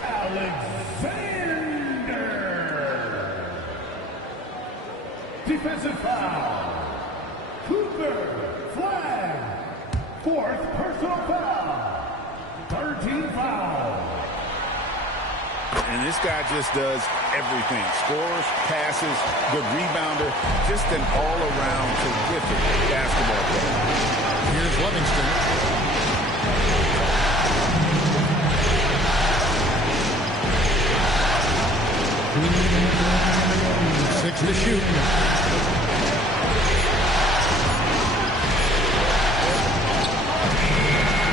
Alexander. Defensive foul. Cooper flag. 4th personal foul. 13 foul. And this guy just does everything. Scores, passes, good rebounder, just an all-around terrific basketball player. Here's Livingston. Six to shoot.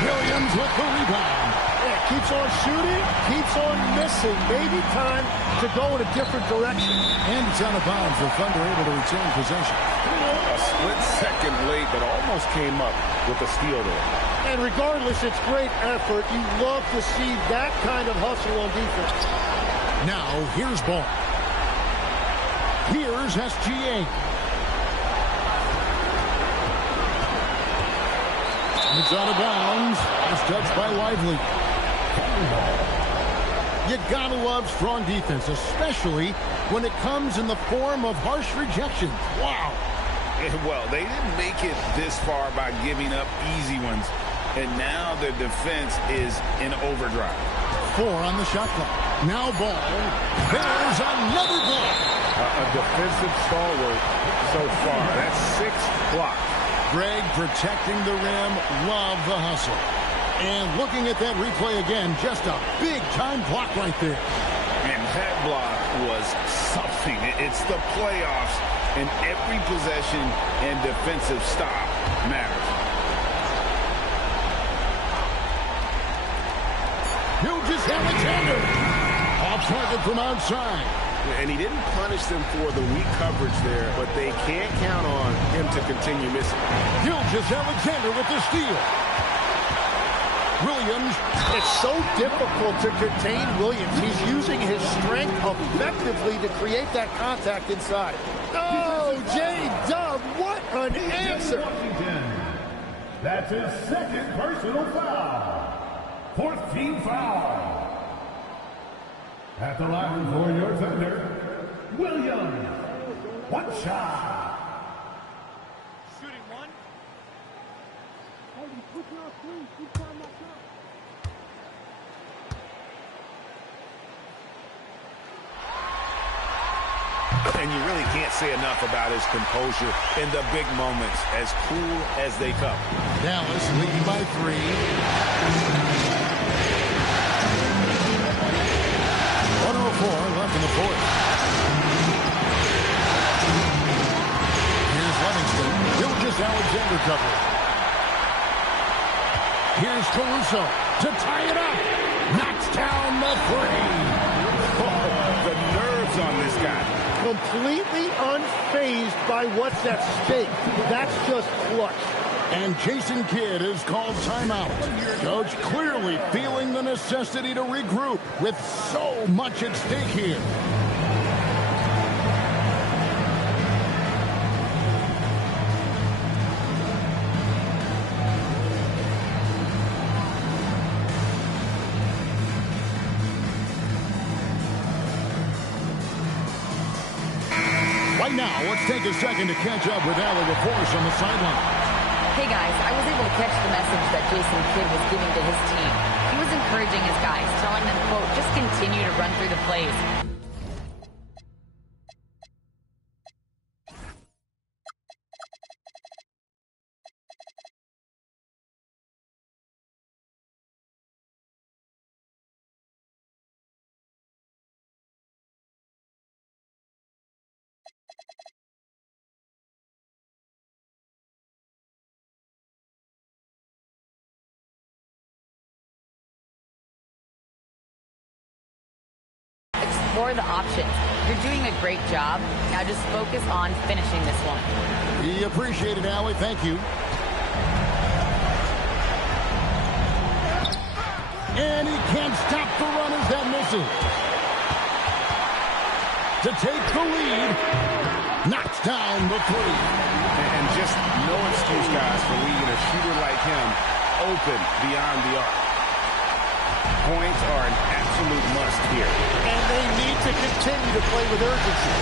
Williams with the rebound. Yeah, keeps on shooting, keeps on missing. Maybe time to go in a different direction. And it's out of bounds for Thunder able to retain possession. A split second late, but almost came up with a steal there. And regardless, it's great effort. You love to see that kind of hustle on defense. Now, here's Ball. Here's SGA. It's out of bounds. It's touched by Lively. You gotta love strong defense, especially when it comes in the form of harsh rejections. Wow. Well, they didn't make it this far by giving up easy ones, and now their defense is in overdrive. 4 on the shot clock. Now Ball. There's another block. A defensive stalwart so far. That's 6 blocks. Greg protecting the rim. Love the hustle. And looking at that replay again, just a big-time block right there. And that block was something. It's the playoffs, and every possession and defensive stop matters. Alexander. Off target from outside. And he didn't punish them for the weak coverage there, but they can't count on him to continue missing. Alexander with the steal. Williams. It's so difficult to contain Williams. He's using his strength effectively to create that contact inside. Oh, J-Dub, what an answer. That's his 2nd personal foul. 4th team foul. At the line for your Thunder, Williams. 1 shot. Shooting 1. And you really can't say enough about his composure in the big moments, as cool as they come. Dallas leading by 3. 1:04 left in the fourth. Here's Livingston. Gilgeous-Alexander cover. Here's Caruso to tie it up. Knocks down the 3. Oh, the nerves on this guy. Completely unfazed by what's at stake. That's just clutch. And Jason Kidd is called timeout. Coach clearly feeling the necessity to regroup with so much at stake here. Right now, let's take a second to catch up with Allie LaForce on the sideline. Hey guys, I was able to catch the message that Jason Kidd was giving to his team. He was encouraging his guys, telling them, quote, just continue to run through the plays. Explore the options. You're doing a great job. Now just focus on finishing this one. We appreciate it, Allie. Thank you. And he can't stop the run as that misses. To take the lead. Knocks down the 3. And just no excuse, guys, for leaving a shooter like him open beyond the arc. Points are an absolute must here. And they need to continue to play with urgency.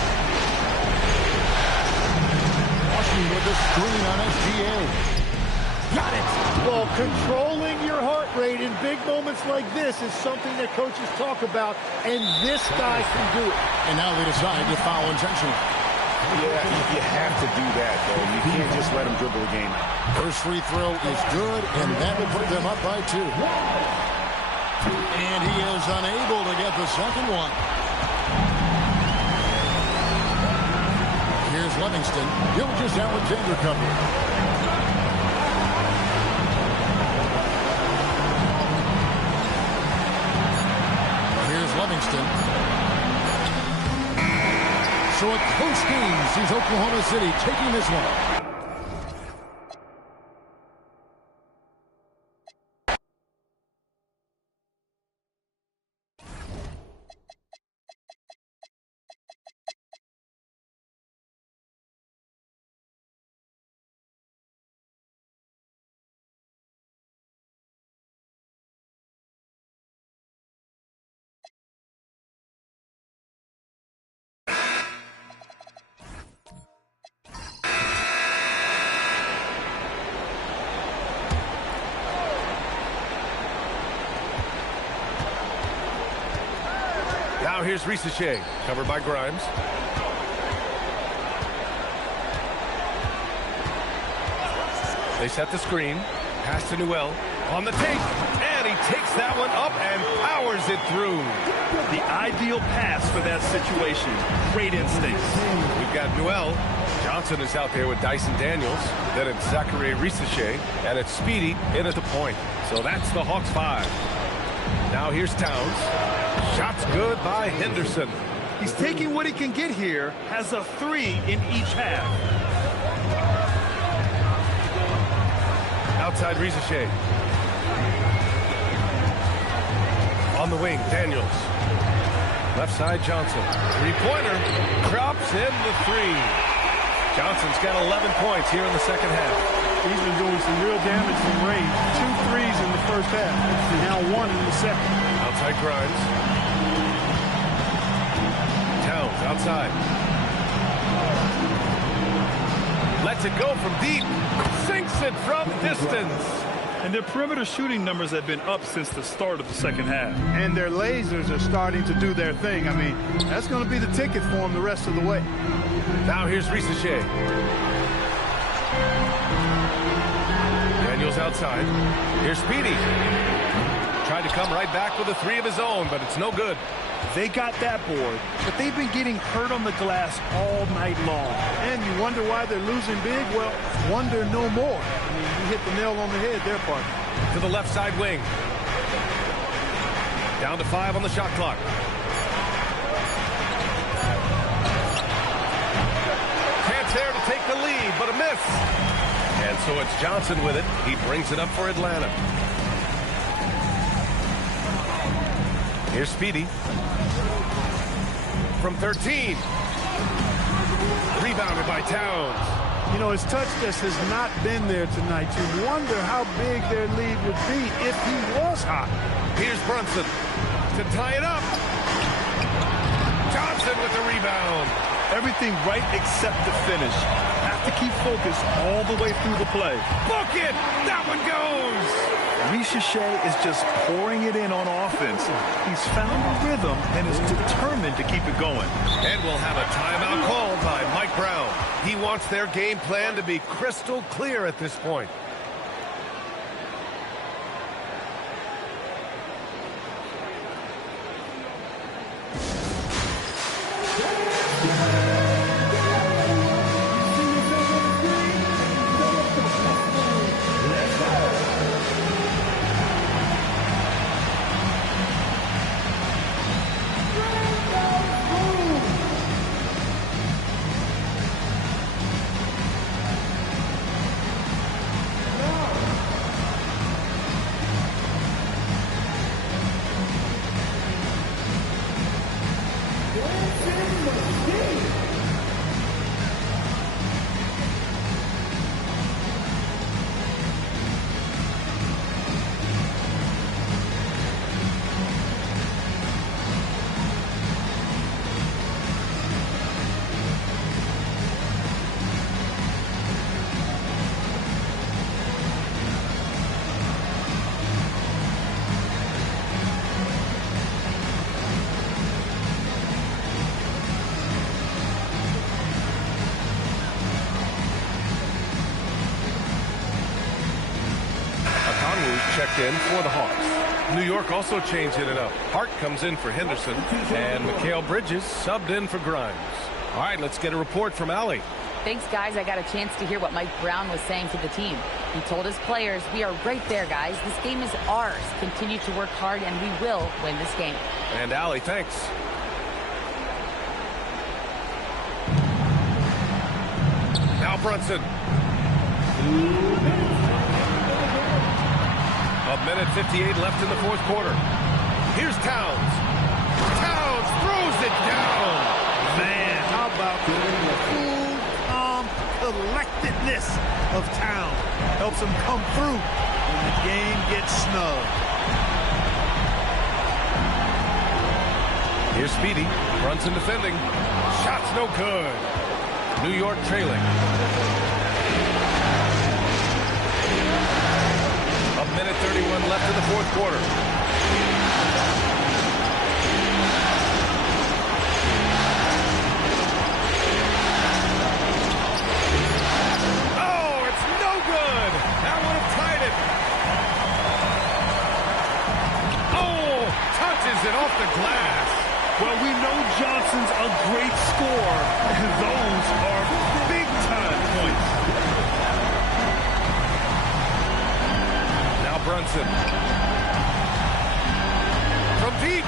Washington with the screen on SGA. Got it! Well, controlling your heart rate in big moments like this is something that coaches talk about, and this guy can do it. And now they decide to foul intentionally. Yeah, you have to do that, though. You can't just let him dribble the game out. First free throw is good, and that will put them up by 2. And he is unable to get the second one. Here's Livingston. Gilgeous-Alexander cover. Here's Livingston. So a close game sees Oklahoma City taking this one. Now here's Risache, covered by Grimes. They set the screen. Pass to Newell. On the take. And he takes that one up and powers it through. The ideal pass for that situation. Great instincts. We've got Newell. Johnson is out there with Dyson Daniels. Then it's Zachary Risache. And it's Speedy in at the point. So that's the Hawks 5. Now here's Towns. Shot's good by Henderson. He's taking what he can get here. Has a 3 in each half. Outside Risache. On the wing, Daniels. Left side, Johnson. Three-pointer. Drops in the 3. Johnson's got 11 points here in the second half. He's been doing some real damage from range. 2 threes in the first half. And now 1 in the second. Outside Grimes. Towns outside. Lets it go from deep. Sinks it from distance. And their perimeter shooting numbers have been up since the start of the second half. And their lasers are starting to do their thing. I mean, that's going to be the ticket for them the rest of the way. Now here's Risacher. Daniels outside. Here's Speedy. Tried to come right back with a three of his own, but it's no good. They got that board, but they've been getting hurt on the glass all night long. And you wonder why they're losing big? Well, wonder no more. I mean, you hit the nail on the head there, partner. To the left side wing. Down to 5 on the shot clock. Chance there to take the lead, but a miss. And so it's Johnson with it. He brings it up for Atlanta. Here's Speedy. From 13. Rebounded by Towns. You know, his touch just has not been there tonight. You wonder how big their lead would be if he was hot. Here's Brunson to tie it up. Johnson with the rebound. Everything right except the finish. Have to keep focused all the way through the play. Book it! That one goes! Risacher is just pouring it in on offense. He's found a rhythm and is determined to keep it going. And we'll have a timeout called by Mike Brown. He wants their game plan to be crystal clear at this point. Checked in for the Hawks. New York also changing it up. Hart comes in for Henderson, and Mikal Bridges subbed in for Grimes. All right, let's get a report from Allie. Thanks, guys. I got a chance to hear what Mike Brown was saying to the team. He told his players, we are right there, guys. This game is ours. Continue to work hard, and we will win this game. And Allie, thanks. Now Brunson. A minute 58 left in the fourth quarter. Here's Towns. Towns throws it down. Man, how about the cool, calm collectedness of Towns? Helps him come through when the game gets snug. Here's Speedy. Brunson defending. Shot's no good. New York trailing. A minute 31 left in the fourth quarter. Oh, it's no good. That would have tied it. Oh, touches it off the glass. Well, we know Johnson's a great scorer, and those are big-time points. Brunson. From deep.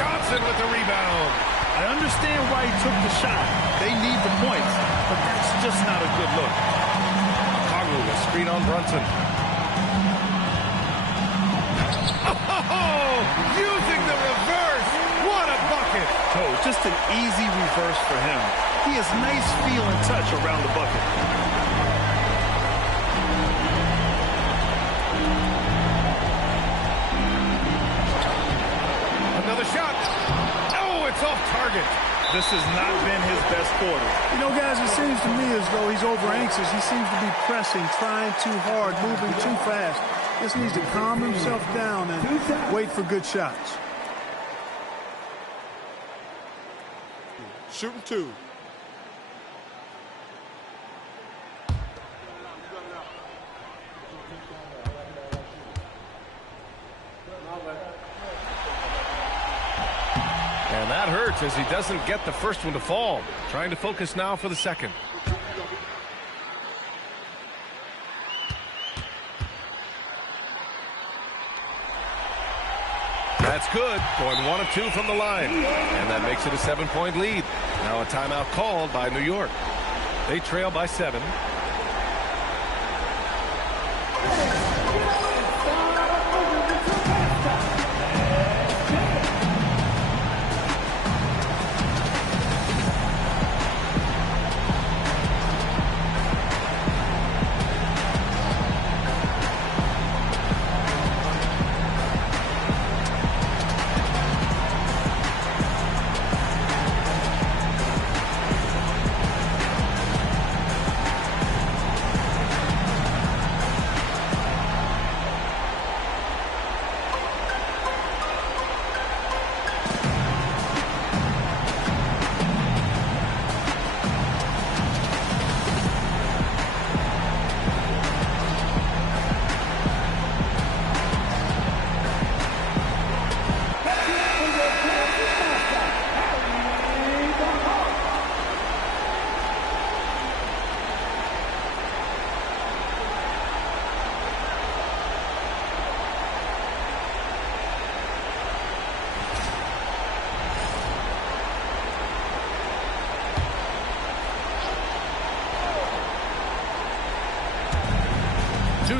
Johnson with the rebound. I understand why he took the shot. They need the points, but that's just not a good look. Congu with screen on Brunson. Oh, using the reverse. What a bucket. Oh, just an easy reverse for him. He has nice feel and touch around the bucket. Another shot. Oh, it's off target. This has not been his best quarter. You know, guys, it seems to me as though he's over-anxious. He seems to be pressing, trying too hard, moving too fast. Just needs to calm himself down and wait for good shots. Shooting 2. And that hurts as he doesn't get the first one to fall. Trying to focus now for the second. That's good. Going 1 of 2 from the line. And that makes it a 7-point lead. Now a timeout called by New York. They trail by 7.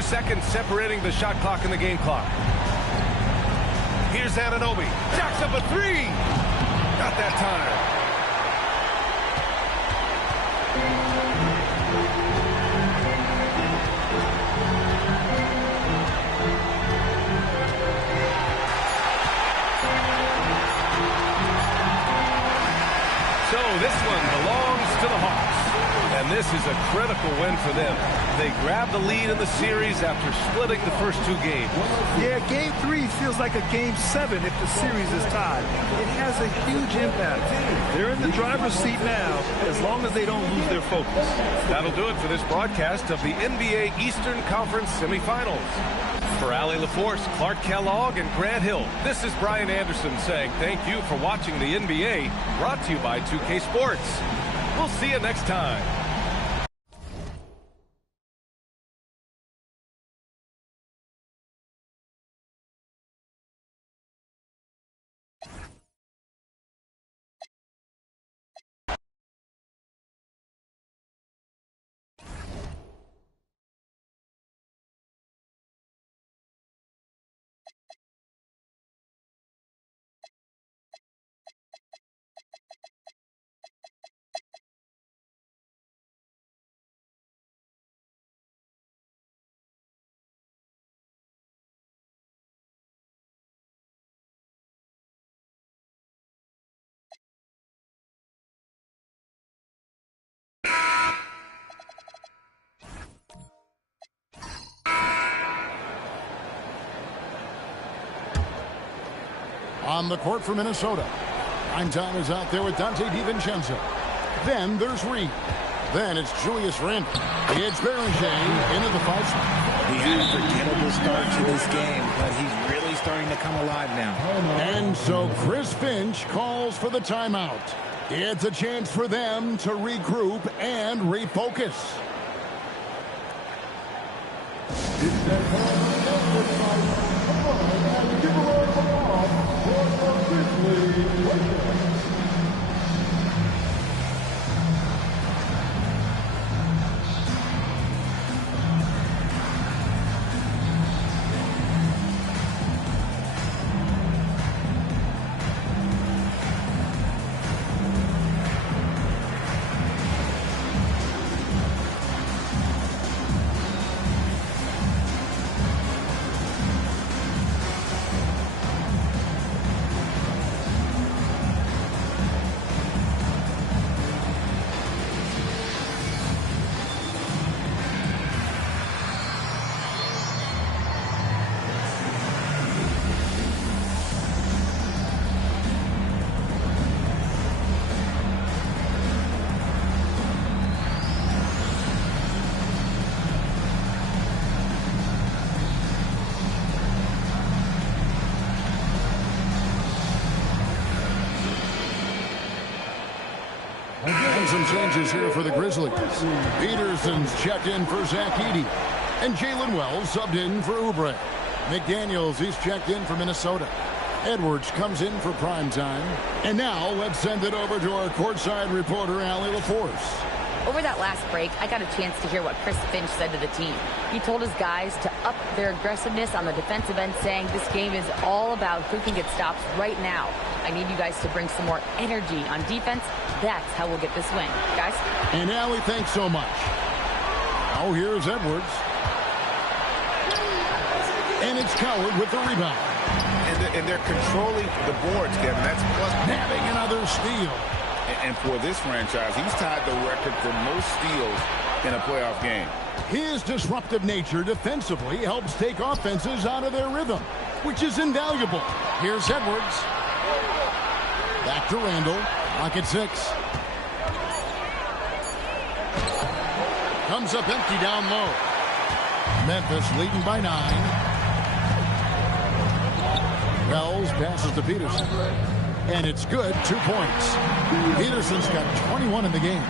Seconds separating the shot clock and the game clock. Here's Anunoby. Jacks up a 3. Not that time. So this one belongs to the Hawks. And this is a critical win for them. They grab the lead in the series after splitting the first 2 games. Yeah, Game 3 feels like a Game 7 if the series is tied. It has a huge impact. They're in the driver's seat now as long as they don't lose their focus. That'll do it for this broadcast of the NBA Eastern Conference semifinals. For Allie LaForce, Clark Kellogg, and Grant Hill, this is Brian Anderson saying thank you for watching the NBA, brought to you by 2K Sports. We'll see you next time. On the court for Minnesota. Time is out there with Dante DiVincenzo. Then there's Reed. Then it's Julius Randle. It's Berringer into the foul spot. He had a forgettable start to this game, but he's really starting to come alive now. And so Chris Finch calls for the timeout. It's a chance for them to regroup and refocus. And some changes here for the Grizzlies. Peterson's checked in for Zach Edey. And Jalen Wells subbed in for Oubre. McDaniels, he's checked in for Minnesota. Edwards comes in for prime time. And now let's send it over to our courtside reporter, Allie LaForce. Over that last break, I got a chance to hear what Chris Finch said to the team. He told his guys to up their aggressiveness on the defensive end, saying this game is all about who can get stops right now. I need you guys to bring some more energy on defense. That's how we'll get this win. Guys? And Allie, thanks so much. Now here's Edwards. And it's Coward with the rebound. And they're controlling the boards, Kevin. That's plus. Nabbing another steal. And for this franchise, he's tied the record for most steals in a playoff game. His disruptive nature defensively helps take offenses out of their rhythm, which is invaluable. Here's Edwards. Back to Randall. Lock at 6. Comes up empty down low. Memphis leading by 9. Wells passes to Peterson. And it's good. 2 points. Peterson's got 21 in the game.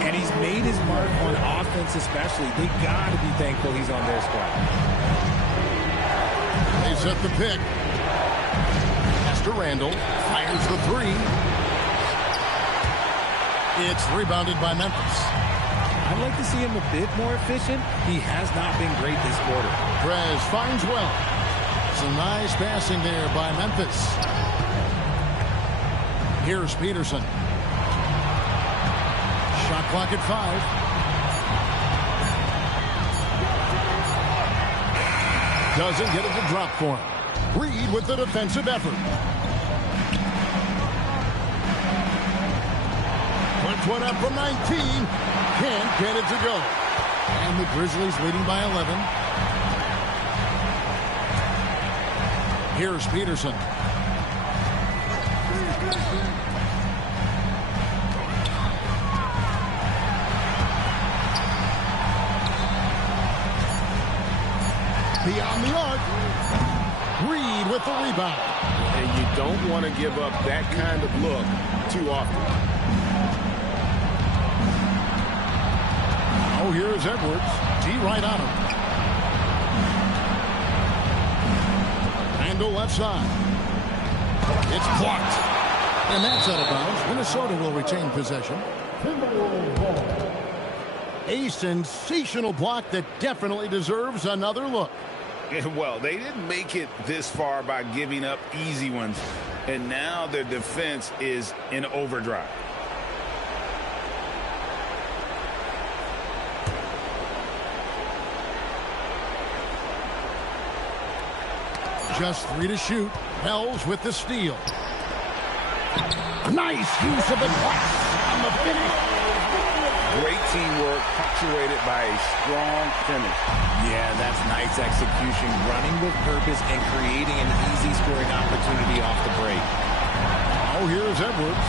And he's made his mark on offense especially. They got to be thankful he's on their squad. They set the pick. Pass to Randall. Fires the 3. It's rebounded by Memphis. I'd like to see him a bit more efficient. He has not been great this quarter. Prez finds well. Some nice passing there by Memphis. Here's Peterson. Shot clock at 5. Doesn't get it to drop for him. Reed with the defensive effort. Puts one up from 19. Can't get it to go. And the Grizzlies leading by 11. Here's Peterson. Beyond the arc. Reed with the rebound. And you don't want to give up that kind of look too often. Oh, here's Edwards. D right on him. Randall left side. It's blocked. And that's out of bounds. Minnesota will retain possession. A sensational block that definitely deserves another look. Well, they didn't make it this far by giving up easy ones. And now their defense is in overdrive. Just 3 to shoot. Wells with the steal. Nice use of the glass on the finish. Great teamwork, punctuated by a strong finish. Yeah, that's nice execution, running with purpose and creating an easy scoring opportunity off the break. Oh, here's Edwards.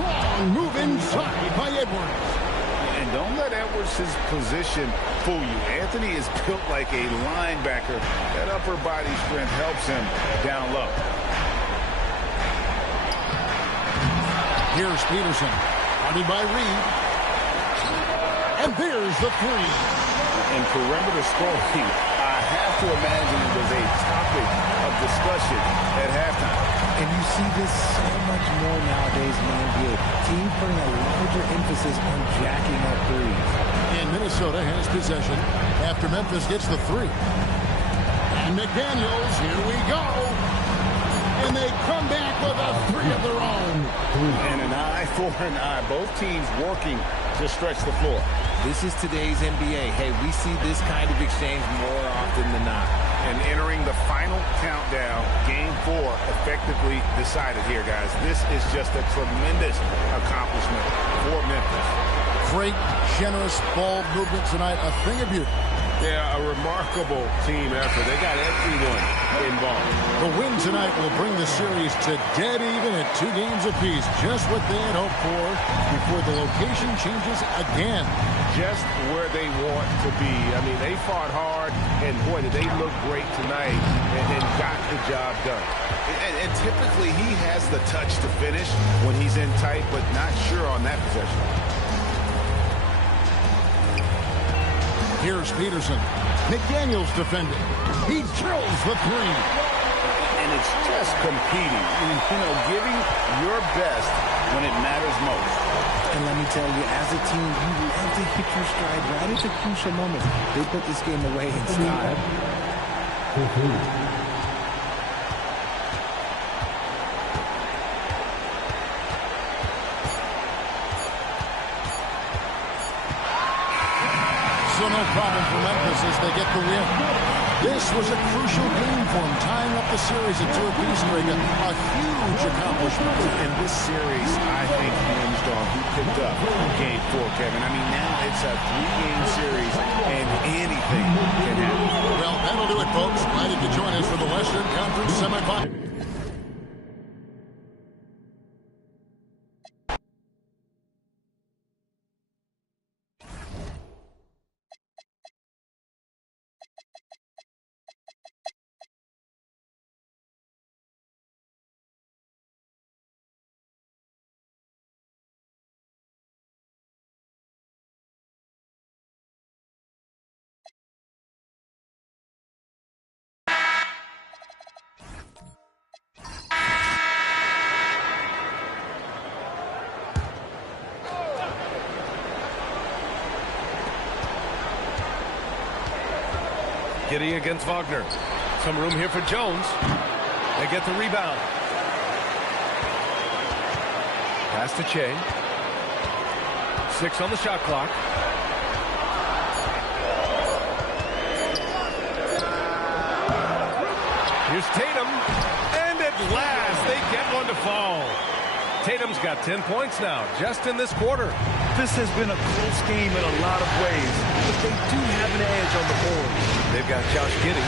Long move inside by Edwards. And don't let Edwards' position fool you. Anthony is built like a linebacker. That upper body strength helps him down low. Here's Peterson. Guarded by Reed. And there's the 3. In perimeter scoring, I have to imagine it was a topic of discussion at halftime. And you see this so much more nowadays in the NBA. Teams putting a larger emphasis on jacking up threes. And Minnesota has possession after Memphis gets the 3. And McDaniels, here we go. And they come back with a 3 of their own. And an eye for an eye. Both teams working to stretch the floor. This is today's NBA. Hey, we see this kind of exchange more often than not. And entering the final countdown, Game 4 effectively decided here, guys. This is just a tremendous accomplishment for Memphis. Great, generous ball movement tonight. A thing of beauty. Yeah, a remarkable team effort. They got everyone involved. The win tonight will bring the series to dead even at 2 games apiece. Just what they had hoped for before the location changes again. Just where they want to be. I mean, they fought hard, and boy, did they look great tonight and got the job done. And typically, he has the touch to finish when he's in tight, but not sure on that possession. Here's Peterson. McDaniels defending. He drills the 3. And it's just competing. You know, giving your best when it matters most. And let me tell you, as a team, you love to hit your stride right at the crucial moments. They put this game away in style. So no problem for Memphis as they get the win. This was a crucial game for them, tying up the series at 2 apiece, Greg. A huge accomplishment. And this series, I think, hinged on who picked up Game 4, Kevin. I mean, now it's a 3-game series, and anything can happen. Well, that'll do it, folks. Glad you could join us for the Western Conference semifinal. Giddy against Wagner. Some room here for Jones. They get the rebound. Pass to Che. 6 on the shot clock. Here's Tatum. And at last, they get one to fall. Tatum's got 10 points now, just in this quarter. This has been a close game in a lot of ways, but they do have an edge on the board. They've got Josh Giddey.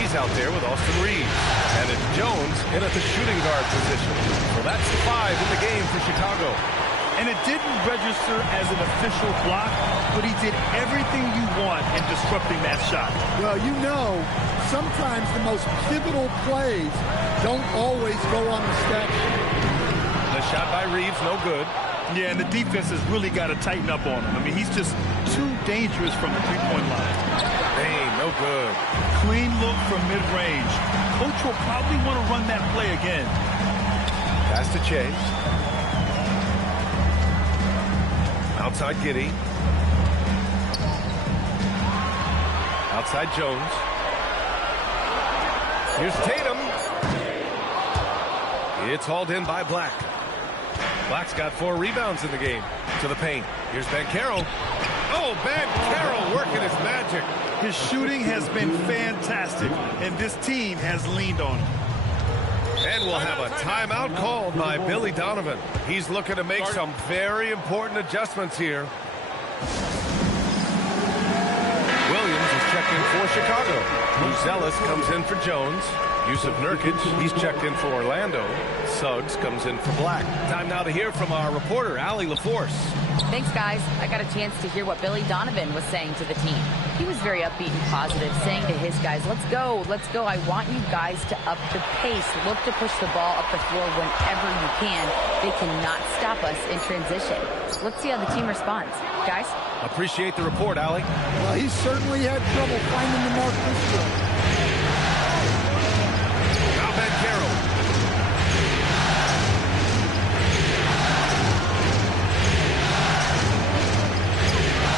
He's out there with Austin Reeves. And it's Jones in at the shooting guard position. So that's the 5 in the game for Chicago. And it didn't register as an official block, but he did everything you want in disrupting that shot. Well, you know, sometimes the most pivotal plays don't always go on the stat sheet. The shot by Reeves, no good. Yeah, and the defense has really got to tighten up on him. I mean, he's just too dangerous from the three-point line. Bane, no good. Clean look from mid-range. Coach will probably want to run that play again. Pass to Chase. Outside Giddey. Outside Jones. Here's Tatum. It's hauled in by Black. Black's got 4 rebounds in the game. To the paint. Here's Banchero. Oh, Banchero working his magic. His shooting has been fantastic, and this team has leaned on him. And we'll have a timeout called by Billy Donovan. He's looking to make some very important adjustments here. Williams is checked in for Chicago. Zealous comes in for Jones. Yusuf Nurkic, he's checked in for Orlando. Suggs comes in for Black. Time now to hear from our reporter, Allie LaForce. Thanks, guys. I got a chance to hear what Billy Donovan was saying to the team. He was very upbeat and positive, saying to his guys, let's go, let's go. I want you guys to up the pace. Look to push the ball up the floor whenever you can. They cannot stop us in transition. Let's see how the team responds. Guys? Appreciate the report, Allie. Well, he certainly had trouble finding the mark this game. Now Banchero.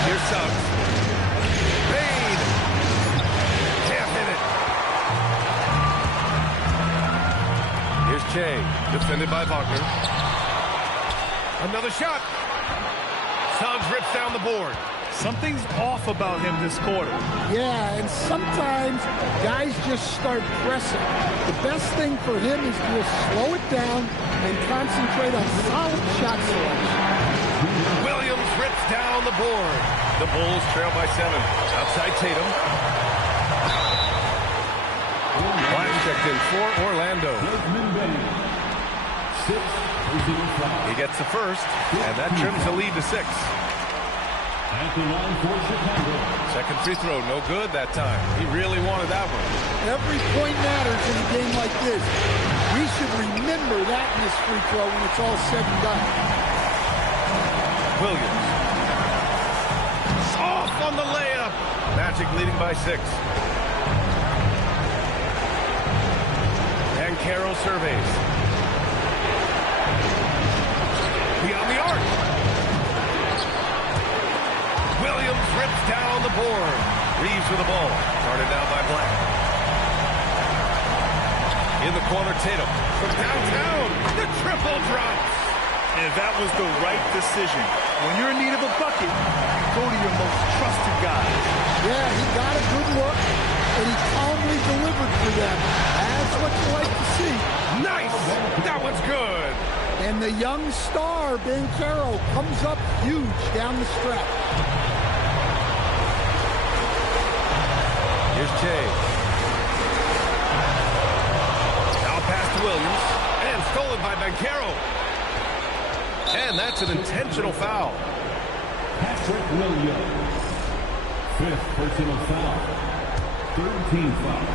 Here's Suggs. Bane. Can't hit it. Here's Che. Defended by Wagner. Another shot. Suggs rips down the board. Something's off about him this quarter. Yeah, and sometimes guys just start pressing. The best thing for him is to just slow it down and concentrate on solid shot selection. Williams rips down the board. The Bulls trail by 7. Outside Tatum. Black checked in for Orlando. He gets the first, and that trims the lead to 6. Second free throw, no good that time. He really wanted that one. Every point matters in a game like this. We should remember that in this free throw when it's all said and done. Williams. Off on the layup. Magic leading by 6. And Carroll surveys. Beyond the arc. Williams rips down the board. Reeves with the ball. Guarded down by Black. In the corner, Tatum. From downtown, the triple drops. And that was the right decision. When you're in need of a bucket, you go to your most trusted guy. Yeah, he got a good look, and he calmly delivered for them. That's what you like to see. Nice! That one's good. And the young star, Banchero, comes up huge down the stretch. Here's Jay. Now pass to Williams. And stolen by Banchero. And that's an intentional foul. Patrick Williams. 5th personal foul. 3rd team foul.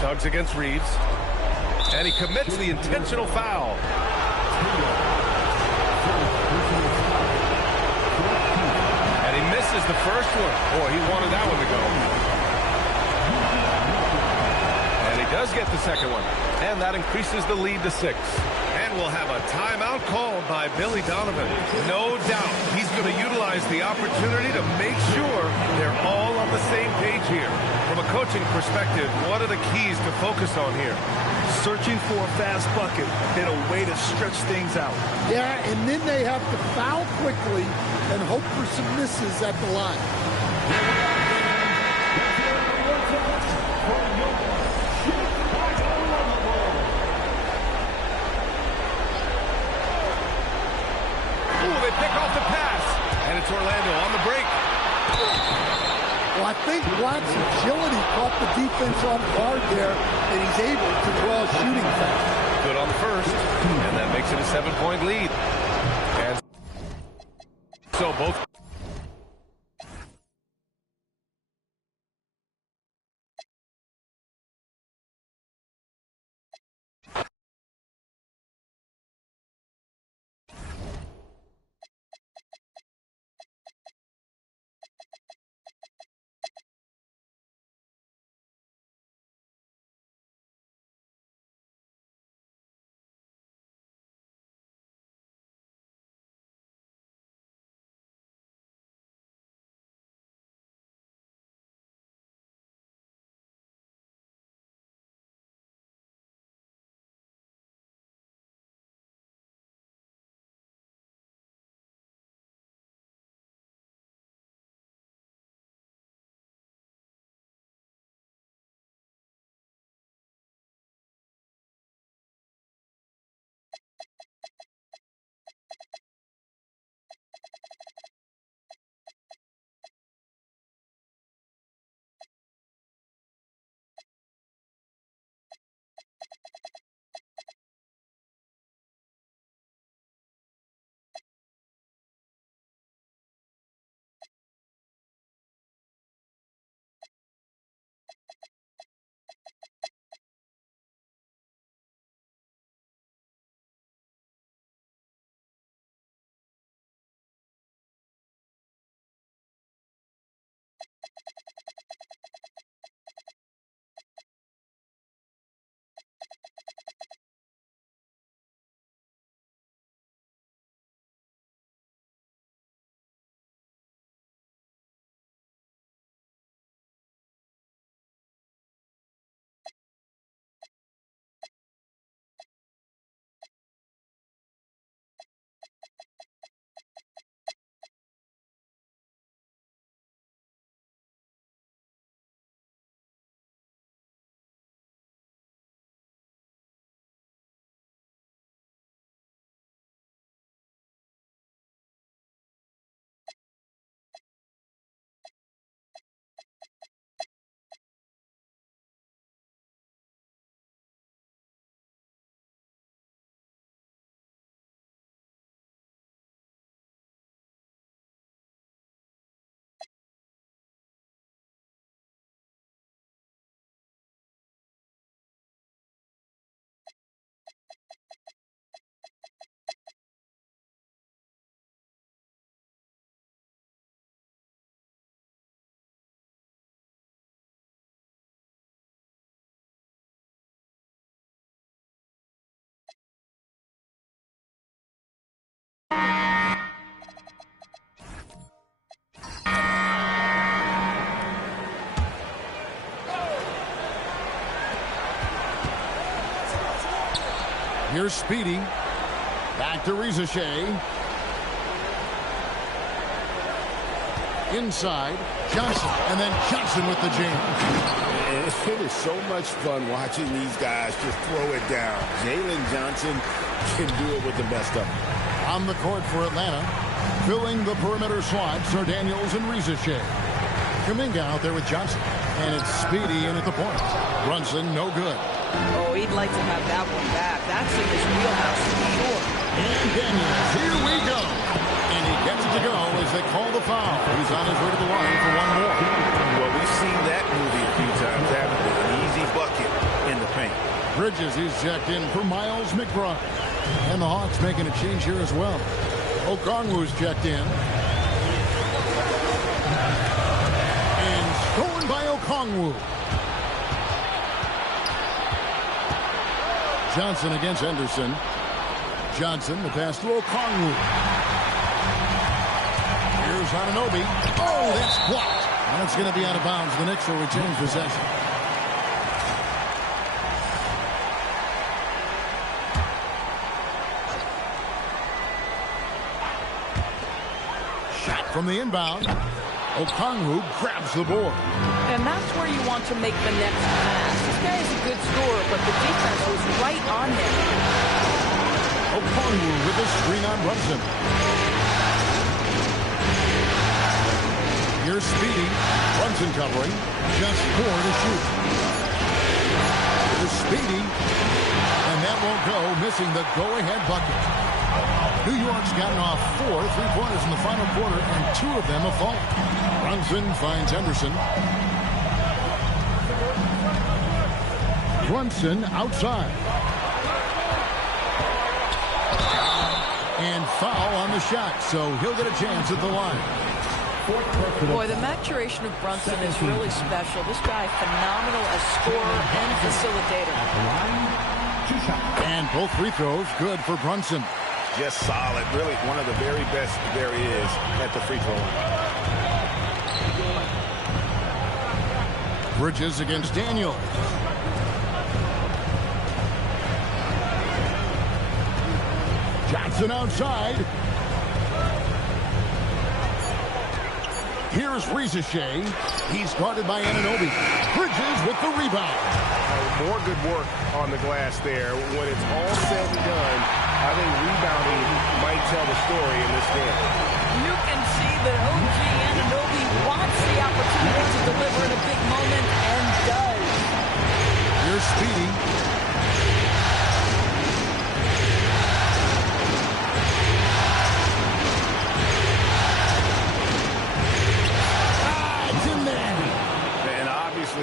Suggs against Reeves. And he commits the intentional foul. And he misses the first one. Boy, he wanted that one to go. And he does get the second one. And that increases the lead to 6. And we'll have a timeout called by Billy Donovan. No doubt he's going to utilize the opportunity to make sure they're all on the same page here. From a coaching perspective, what are the keys to focus on here? Searching for a fast bucket and a way to stretch things out. Yeah, and then they have to foul quickly and hope for some misses at the line. They pick off the pass, and it's Orlando on the break. Well, I think Black's agility caught the defense off guard there, and he's able to draw a shooting foul. Good on the first, and that makes it a 7-point lead. And so both Here's Speedy. Back to Rizachet. Inside, Johnson, and then Johnson with the jam. It is so much fun watching these guys just throw it down. Jalen Johnson can do it with the best of them. On the court for Atlanta, filling the perimeter slots are Daniels and Rizachet. Kuminga out there with Johnson, and it's Speedy in at the point. Brunson, no good. Oh, he'd like to have that one back. That's in his wheelhouse for sure. And Daniels, here we go. And he gets it to go as they call the foul. He's on his way to the line for one more. Well, we've seen that movie a few times, haven't we? An easy bucket in the paint. Bridges is checked in for Miles McBride. And the Hawks making a change here as well. Okongwu's checked in. And stolen by Okongwu. Johnson against Henderson. Johnson, the pass to Okongwu. Here's Anunoby. Oh, that's blocked. And it's going to be out of bounds. The Knicks will retain possession. Shot from the inbound. Okongwu grabs the board. And that's where you want to make the next pass. This guy is a good scorer, but the defense was right on him. Okongwu with a screen on Brunson. Here's Speedy. Brunson covering. Just 4 to shoot. Here's Speedy. And that won't go, missing the go-ahead bucket. New York's gotten off 4 3-pointers in the final quarter, and 2 of them have fallen. Brunson finds Henderson. Brunson outside. And foul on the shot, so he'll get a chance at the line. Boy, the maturation of Brunson is really special. This guy, phenomenal as scorer and facilitator. And both free throws good for Brunson. Just solid. Really one of the very best there is at the free throw line. Bridges against Daniels. Johnson outside. Here's Rizachet. He's guarded by Anunoby. Bridges with the rebound. More good work on the glass there. When it's all said and done, I think rebounding might tell the story in this game. You can see that OG Anunoby wants the opportunity to deliver in a big moment and does. Here's Speedy.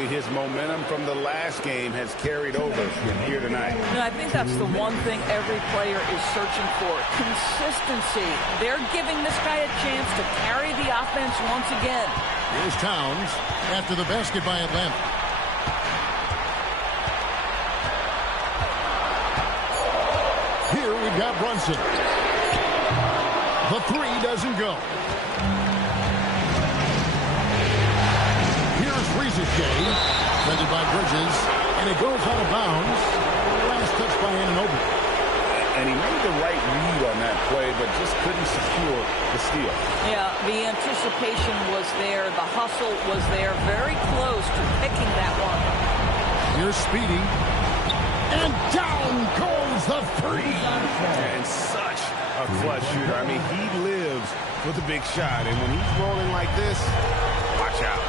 His momentum from the last game has carried over here tonight. No, I think that's the one thing every player is searching for. Consistency. They're giving this guy a chance to carry the offense once again. Here's Towns after the basket by Atlanta. Here we've got Brunson. The 3 doesn't go. Rizachet, defended by Bridges, and it goes out of bounds. Last touch by Anunoby. And he made the right read on that play, but just couldn't secure the steal. Yeah, the anticipation was there. The hustle was there. Very close to picking that one. Here's Speedy. And down goes the 3. And such a clutch shooter. I mean, he lives for the big shot. And when he's rolling like this, watch out.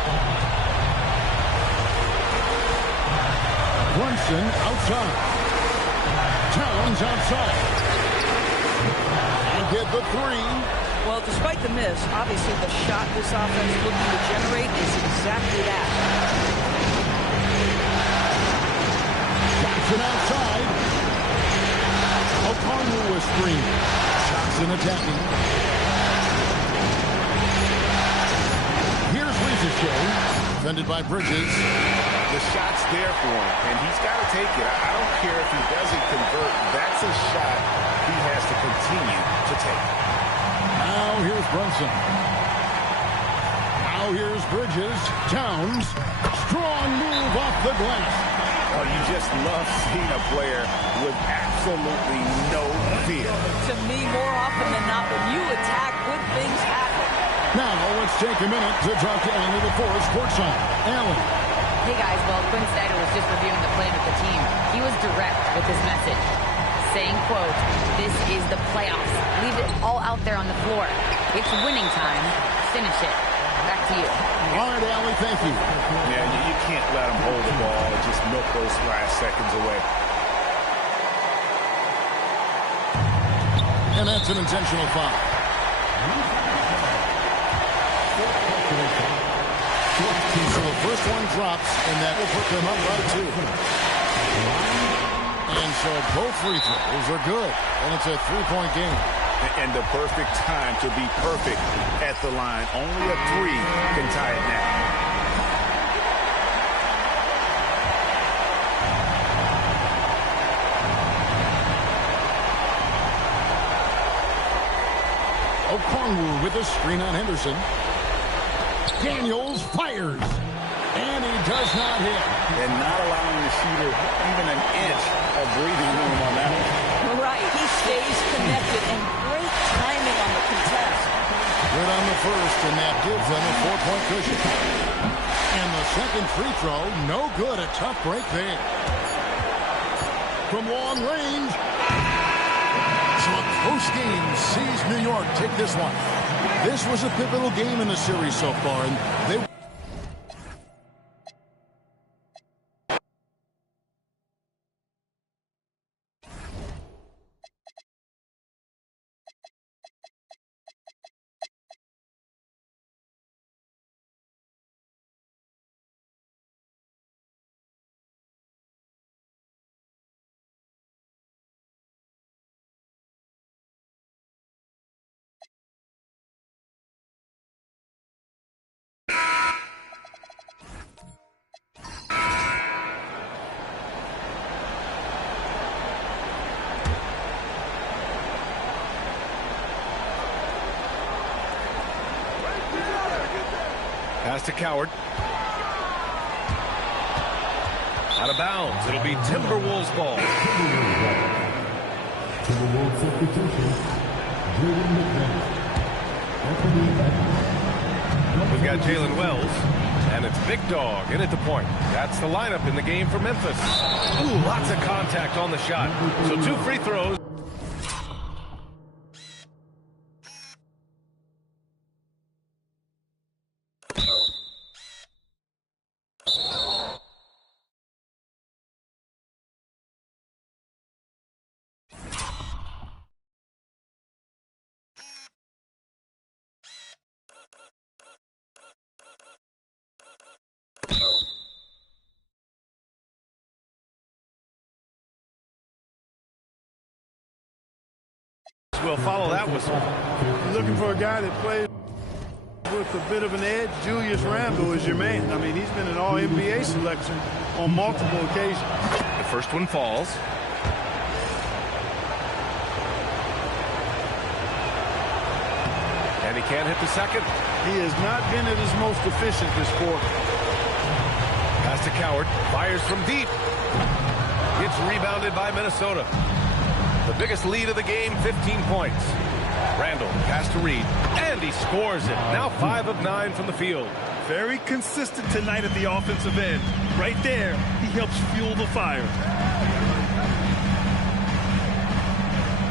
Brunson outside. Towns outside. And get the 3. Well, despite the miss, obviously the shot this offense is looking to generate is exactly that. Johnson outside. Okongwu with screen. Johnson attacking. Here's Rizachet. Defended by Bridges. The shot's there for him, and he's got to take it. I don't care if he doesn't convert. That's a shot he has to continue to take. Now here's Brunson. Now here's Bridges. Towns. Strong move off the glass. Oh, you just love seeing a player with absolutely no fear. To me, more often than not, when you attack, good things happen. Now, let's take a minute to talk to Allie LaForest courtside. Allie. Hey, guys. Well, Quinn Snyder was just reviewing the plan with the team. He was direct with his message, saying, quote, "This is the playoffs. Leave it all out there on the floor. It's winning time. Finish it." Back to you. All right, Allie, thank you. Yeah, you can't let him hold the ball and just milk those last seconds away. And that's an intentional foul. So the first one drops, and that will put them up by 2. And so both free throws are good, and it's a 3-point game. And the perfect time to be perfect at the line. Only a 3 can tie it now. Okongwu with a screen on Henderson. Daniels fires. And he does not hit. And not allowing the shooter even an inch of breathing room on that one. Right. He stays connected, and great timing on the contest. Good on the first, and that gives them a 4-point cushion. And the second free throw, no good. A tough break there. From long range. So a close game sees New York take this one. This was a pivotal game in the series so far, and they... Pass to Coward. Out of bounds. It'll be Timberwolves ball. Timberwolves substitution. We've got Jalen Wells, and it's Big Dog in at the point. That's the lineup in the game for Memphis. Ooh, lots of contact on the shot. So 2 free throws. We'll follow that whistle. You're looking for a guy that plays with a bit of an edge. Julius Randle is your man. I mean, he's been an All-NBA selection on multiple occasions. The first one falls. And he can't hit the second. He has not been at his most efficient this quarter. Pass to Coward. Fires from deep. It's rebounded by Minnesota. The biggest lead of the game, 15 points. Randall, pass to Reed, and he scores it. Now 5 of 9 from the field. Very consistent tonight at the offensive end. Right there, he helps fuel the fire.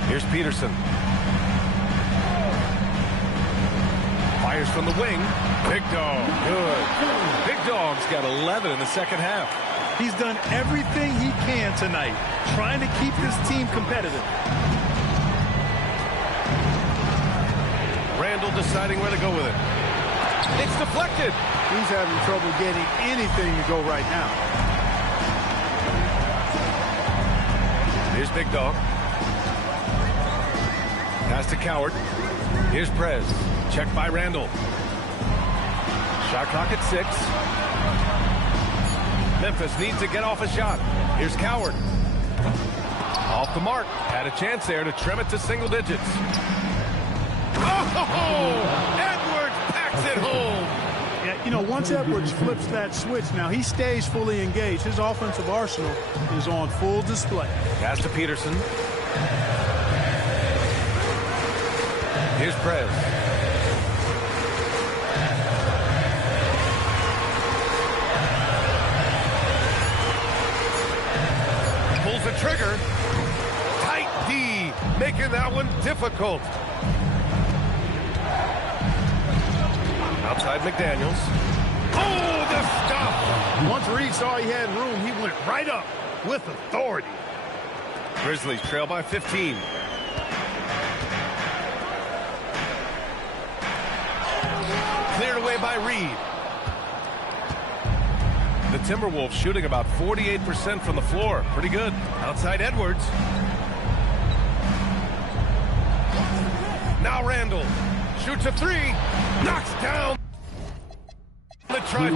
Here's Peterson. Fires from the wing. Big Dog, good. Big Dog's got 11 in the second half. He's done everything he can tonight, trying to keep this team competitive. Randall deciding where to go with it. It's deflected. He's having trouble getting anything to go right now. Here's Big Dog. Pass to Coward. Here's Prez. Check by Randall. Shot clock at 6. Memphis needs to get off a shot. Here's Coward. Off the mark. Had a chance there to trim it to single digits. Oh! Edwards packs it home. Yeah, you know, once Edwards flips that switch, now he stays fully engaged. His offensive arsenal is on full display. Pass to Peterson. Here's Prez. Pulls the trigger. Tight D, making that one difficult. Outside McDaniels. Oh, the stop! Once Reed saw he had room, he went right up with authority. Grizzlies trail by 15. Cleared away by Reed. The Timberwolves shooting about 48% from the floor. Pretty good. Outside Edwards. Now Randall. Shoots a three. Knocks down the try.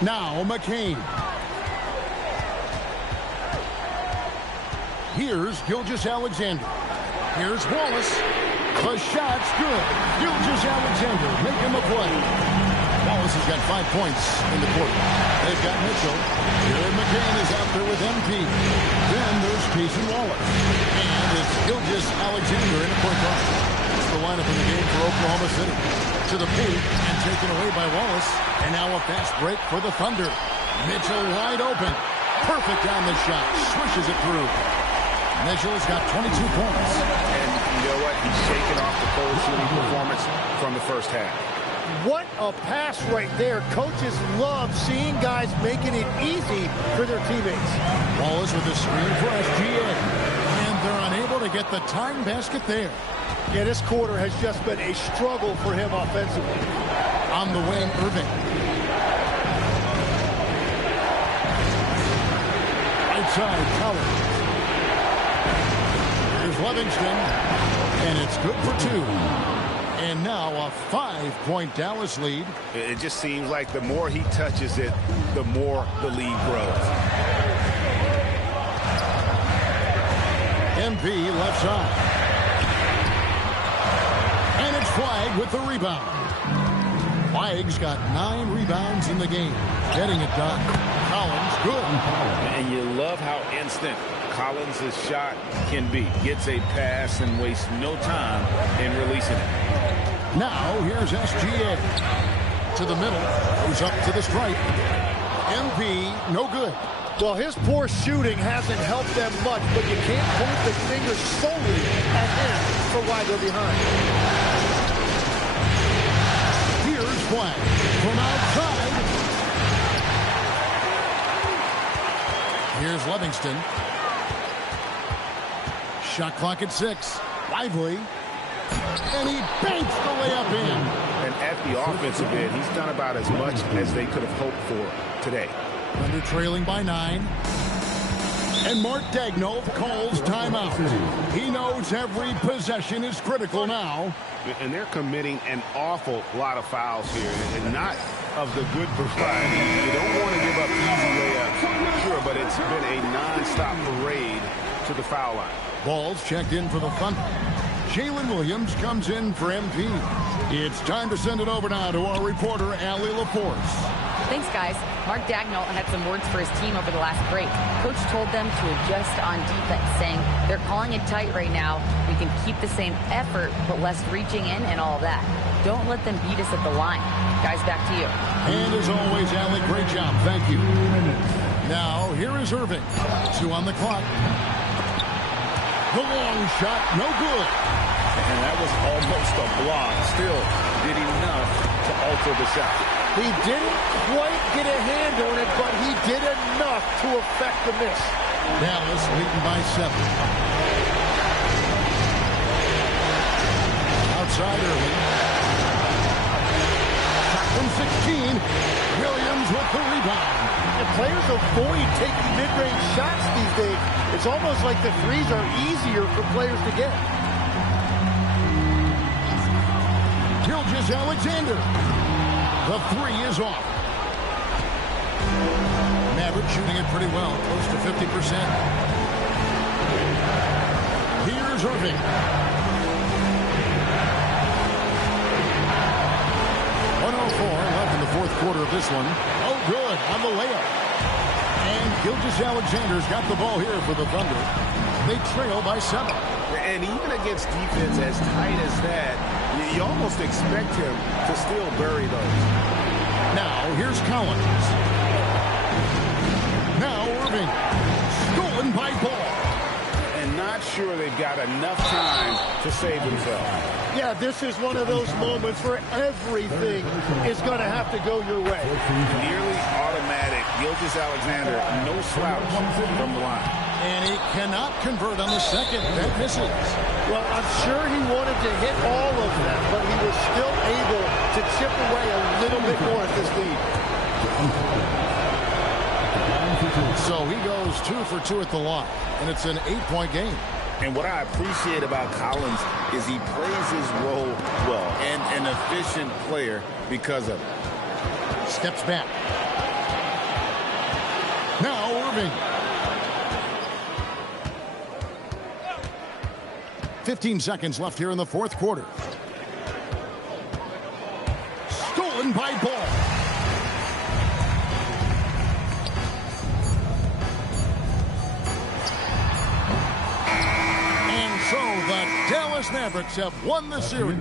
Now McCain. Here's Gilgeous-Alexander. Here's Wallace. The shot's good. Gilgeous-Alexander making the play. Wallace has got 5 points in the quarter. They've got Mitchell. Jared McCain is out there with MP. Then there's Payson Wallace. And it's Gilgeous-Alexander in the point guard. That's the lineup in the game for Oklahoma City. To the paint and taken away by Wallace. And now a fast break for the Thunder. Mitchell wide open. Perfect on the shot. Swishes it through. Mitchell's got 22 points. And you know what? He's shaking off the cold shooting performance from the first half. What a pass right there. Coaches love seeing guys making it easy for their teammates. Wallace with the screen for SGA. And they're unable to get the time basket there. Yeah, this quarter has just been a struggle for him offensively. On the wing, Irving. Right side, Collins. Here's Livingston. And it's good for 2. And now a 5-point Dallas lead. It just seems like the more he touches it, the more the lead grows. MP left side. And it's Flagg with the rebound. Flagg's got 9 rebounds in the game. Getting it done. Collins, good. And you love how instant Collins' shot can be. Gets a pass and wastes no time in releasing it. Now here's SGA. To the middle. Goes up to the stripe. MP, no good. Well, his poor shooting hasn't helped them much, but you can't point the finger solely at him for why they're behind. Here's Flagg from outside. Here's Livingston. Shot clock at 6. Lively. And he banks the layup in. And at the offensive end, he's done about as much as they could have hoped for today. Under trailing by 9. And Mark Daigneault calls timeout. He knows every possession is critical now. And they're committing an awful lot of fouls here, and not of the good variety. You don't want to give up easy layups, sure, but it's been a non-stop parade to the foul line. Ball's checked in for the Thunder. Jalen Williams comes in for MP. It's time to send it over now to our reporter, Allie LaForce. Thanks, guys. Mark Daigneault had some words for his team over the last break. Coach told them to adjust on defense, saying they're calling it tight right now. We can keep the same effort, but less reaching in and all of that. Don't let them beat us at the line. Guys, back to you. And as always, Allie, great job. Thank you. Now, here is Irving. 2 on the clock. The long shot, no good. And that was almost a block. Still did enough to alter the shot. He didn't quite get a hand on it, but he did enough to affect the miss. Dallas leading by 7. Outside Irving. Shot from 16. Williams with the rebound. And players avoid taking mid-range shots these days. It's almost like the threes are easier for players to get. Gilgeous-Alexander. The 3 is off. Maverick shooting it pretty well, close to 50%. Here's Irving. Left in the fourth quarter of this one. Oh, good on the layup. And Gilgeous-Alexander's got the ball here for the Thunder. They trail by 7. And even against defense as tight as that, you almost expect him to still bury those. Now, here's Collins. Now, Irving. Stolen by Ball. And not sure they've got enough time to save themselves. Yeah, this is one of those moments where everything is going to have to go your way. Nearly automatic. Gilgeous-Alexander, no slouch from the line. And he cannot convert on the second. That misses. Well, I'm sure he wanted to hit all of them, but he was still able to chip away a little bit more at this lead. So he goes 2 for 2 at the line, and it's an 8-point game. And what I appreciate about Collins is he plays his role well and an efficient player because of it. Steps back. Now Irving. 15 seconds left here in the fourth quarter. Stolen by Ball. And so the Dallas Mavericks have won the series.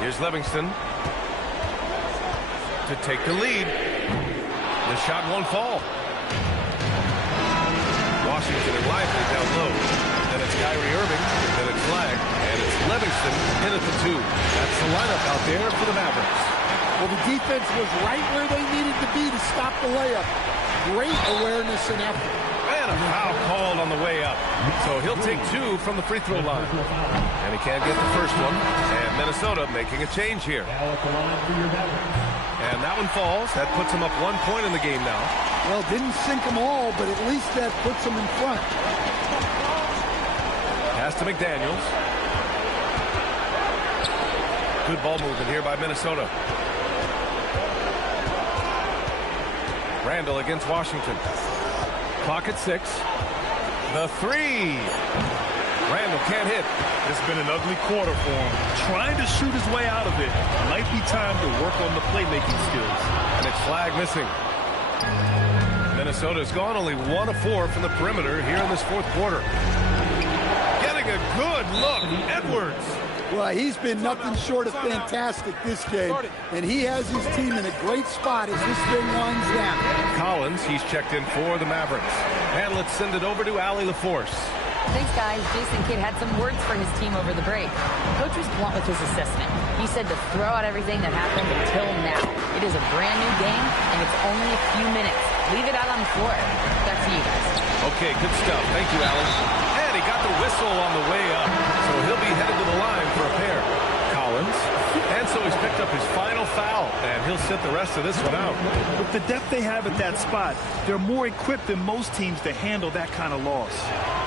Here's Livingston to take the lead. The shot won't fall. Washington and Lively down low. Then it's Kyrie Irving. Then it's Flag. And it's Livingston in at the 2. That's the lineup out there for the Mavericks. Well, the defense was right where they needed to be to stop the layup. Great awareness and effort. And a foul called on the way up. So he'll take 2 from the free throw line. And he can't get the first one. And Minnesota making a change here. And that one falls. That puts him up 1 point in the game now. Well, didn't sink them all, but at least that puts them in front. Pass to McDaniels. Good ball movement here by Minnesota. Randall against Washington. Clock at 6. The 3. Randall can't hit. It's been an ugly quarter for him. Trying to shoot his way out of it. Might be time to work on the playmaking skills. And it's Flag missing. Minnesota's gone only 1 of 4 from the perimeter here in this fourth quarter. Getting a good look. Edwards. Well, he's been nothing short of fantastic this game, and he has his team in a great spot as this thing winds down. Collins, he's checked in for the Mavericks. And let's send it over to Allie LaForce. Thanks, guys. Jason Kidd had some words for his team over the break. Coach was blunt with his assessment. He said to throw out everything that happened until now. It is a brand new game, and it's only a few minutes. Leave it out on the floor. Back to you guys. Okay, good stuff. Thank you, Allie. And he got the whistle on the way up, so he'll be headed to the line for a pair. Collins. And so he's picked up his final foul, and he'll sit the rest of this one out. With the depth they have at that spot, they're more equipped than most teams to handle that kind of loss.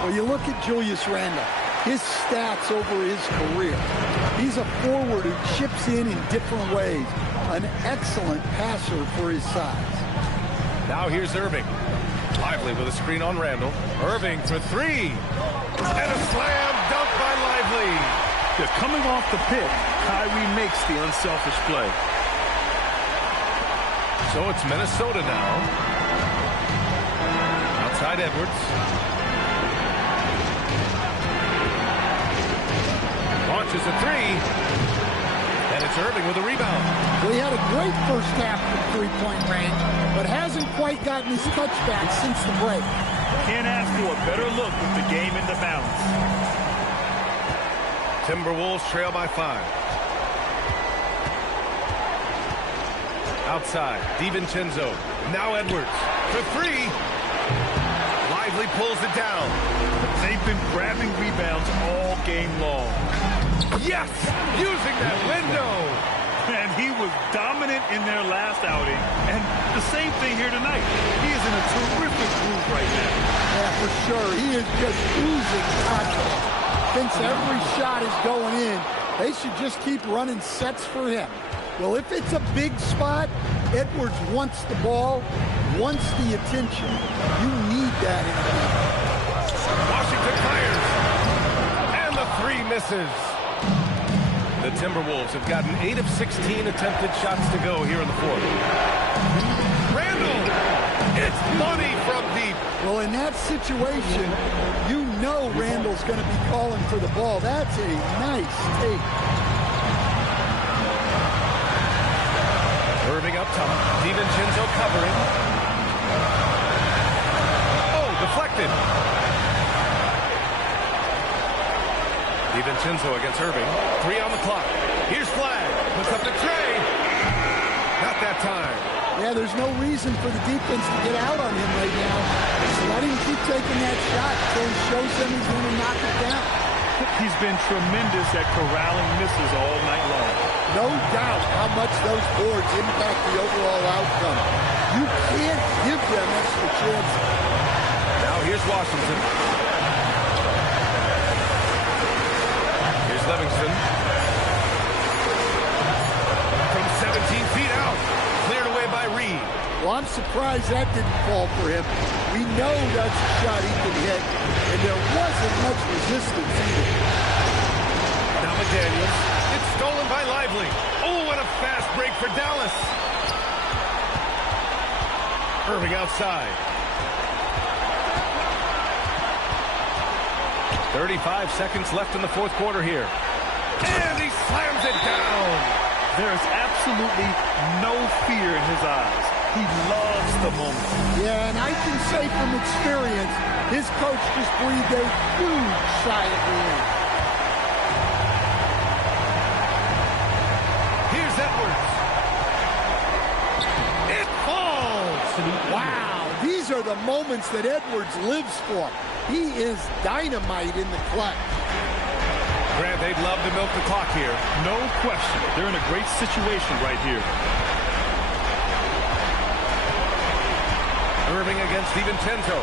Well, you look at Julius Randle, his stats over his career. He's a forward who chips in different ways. An excellent passer for his size. Now here's Irving. Lively with a screen on Randall. Irving for 3. And a slam dunk by Lively. They're coming off the pick. Kyrie makes the unselfish play. So it's Minnesota now. Outside Edwards. Launches a 3. And it's Irving with a rebound. Well, he had a great first half from three-point range, but hasn't quite gotten his touchback since the break. Can't ask for a better look with the game in the balance. Timberwolves trail by 5. Outside, DiVincenzo. Now Edwards for 3. Lively pulls it down. They've been grabbing rebounds all game long. Yes! Using that window! And he was dominant in their last outing. And the same thing here tonight. He is in a terrific groove right now. Yeah, for sure. He is just oozing confidence. Thinks every shot is going in. They should just keep running sets for him. Well, if it's a big spot, Edwards wants the ball, wants the attention. You need that in a game. Washington fires. And the 3 misses. The Timberwolves have gotten 8 of 16 attempted shots to go here in the fourth. Randall! It's money from deep. Well, in that situation, you know Randall's going to be calling for the ball. That's a nice take. Irving up top. DiVincenzo covering. Oh, deflected. DiVincenzo against Irving. 3 on the clock. Here's Flag. Puts up the tray. Not that time. Yeah, there's no reason for the defense to get out on him right now. Just let him keep taking that shot until he shows them he's going to knock it down. He's been tremendous at corralling misses all night long. No doubt how much those boards impact the overall outcome. You can't give them extra chances. Now here's Washington. Here's Livingston. From 17 feet out. Cleared away by Reed. Well, I'm surprised that didn't fall for him. We know that's a shot he can hit, and there wasn't much resistance either. Now McDaniels. It's stolen by Lively. Oh, what a fast break for Dallas. Irving outside. 35 seconds left in the fourth quarter here. And he slams it down. There is absolutely no fear in his eyes. He loves the moment. Yeah, and I can say from experience, his coach just breathed a huge sigh of relief. Here's Edwards. It falls. Wow, these are the moments that Edwards lives for. He is dynamite in the clutch. Grant, they'd love to milk the clock here. No question. They're in a great situation right here. Irving against DiVincenzo.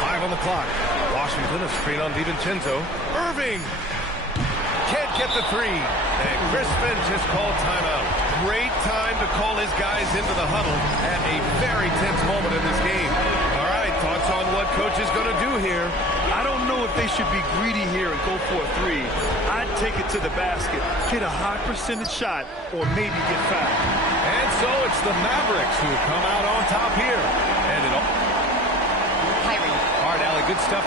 5 on the clock. Washington, a screen on DiVincenzo. Irving can't get the 3. And Chris Finch has called timeout. Great time to call his guys into the huddle at a very tense moment in this game. All right, thoughts on what coach is going to do here? I don't know if they should be greedy here and go for a 3. I'd take it to the basket, hit a high percentage shot, or maybe get fouled. And so it's the Mavericks who come out on top here. And it all... All right, Allie, good stuff.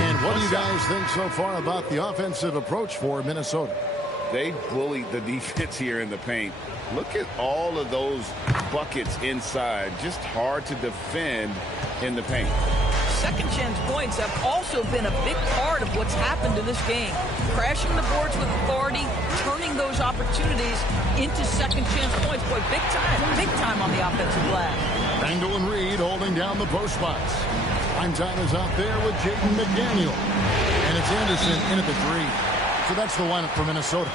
And what do you guys think so far about the offensive approach for Minnesota? They bullied the defense here in the paint. Look at all of those buckets inside. Just hard to defend in the paint. Second chance points have also been a big part of what's happened in this game. Crashing the boards with authority, turning those opportunities into second chance points. Boy, big time on the offensive glass. Randall and Reed holding down the post spots. Time is out there with Jaden McDaniel. And it's Anderson in at the 3. So that's the lineup for Minnesota.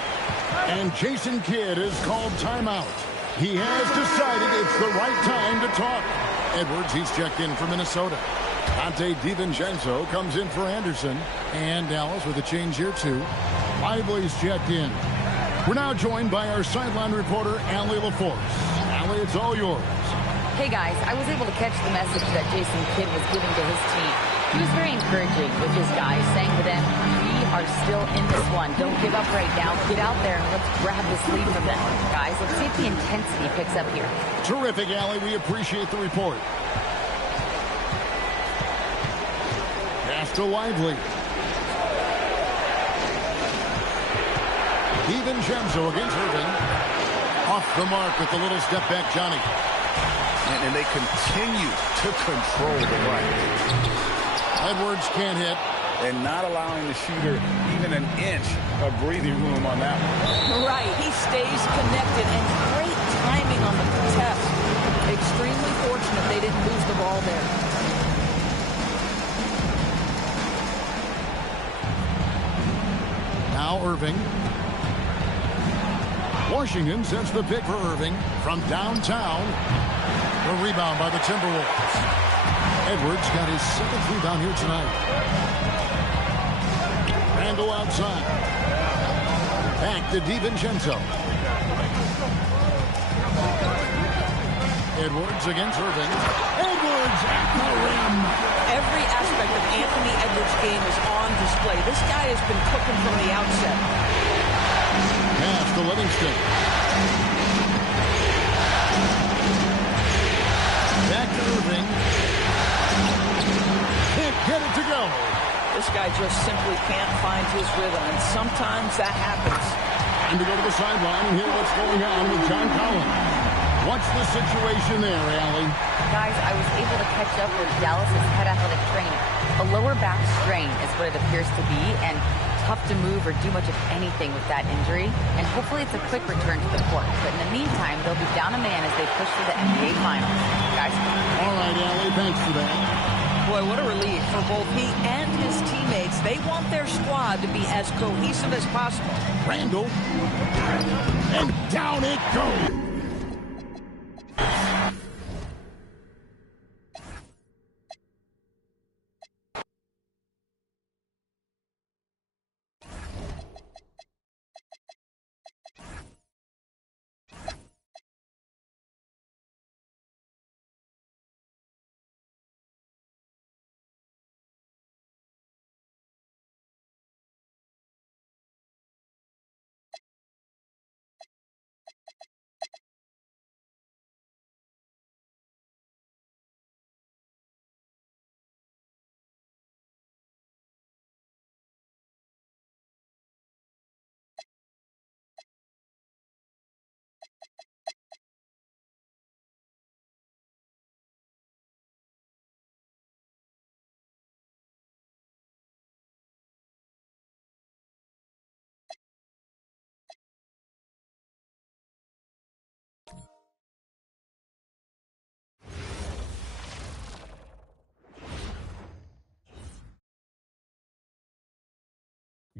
And Jason Kidd is called timeout. He has decided it's the right time to talk. Edwards, he's checked in for Minnesota. Dante DiVincenzo comes in for Anderson. And Dallas with a change here too. Lively's checked in. We're now joined by our sideline reporter, Allie LaForce. Allie, it's all yours. Hey guys, I was able to catch the message that Jason Kidd was giving to his team. He was very encouraging with his guys, saying to them, we are still in this one. Don't give up right now. Get out there and let's grab this lead from them. Guys, let's see if the intensity picks up here. Terrific, Allie. We appreciate the report. Pass to Lively. DiVincenzo against Irving. Off the mark with the little step back, Johnny. And they continue to control the right. Edwards can't hit. And not allowing the shooter even an inch of breathing room on that one. Right. He stays connected and great timing on the contest. Extremely fortunate they didn't lose the ball there. Now Irving. Washington sends the pick for Irving from downtown. The rebound by the Timberwolves. Edwards got his 7th rebound here tonight. Randall outside. Back to DiVincenzo. Edwards against Irving. Edwards at the rim. Every aspect of Anthony Edwards' game is on display. This guy has been cooking from the outset. Pass to Livingston. Back to Irving. Can't get it to go. This guy just simply can't find his rhythm, and sometimes that happens. Time to go to the sideline and hear what's going on with John Collins. What's the situation there, Allie? Guys, I was able to catch up with Dallas's head athletic trainer. A lower back strain is what it appears to be, and tough to move or do much of anything with that injury. And hopefully it's a quick return to the court. But in the meantime, they'll be down a man as they push for the NBA Finals. Guys? All right, Allie, thanks for that. boy, what a relief for both he and his teammates. They want their squad to be as cohesive as possible. Randall. And down it goes.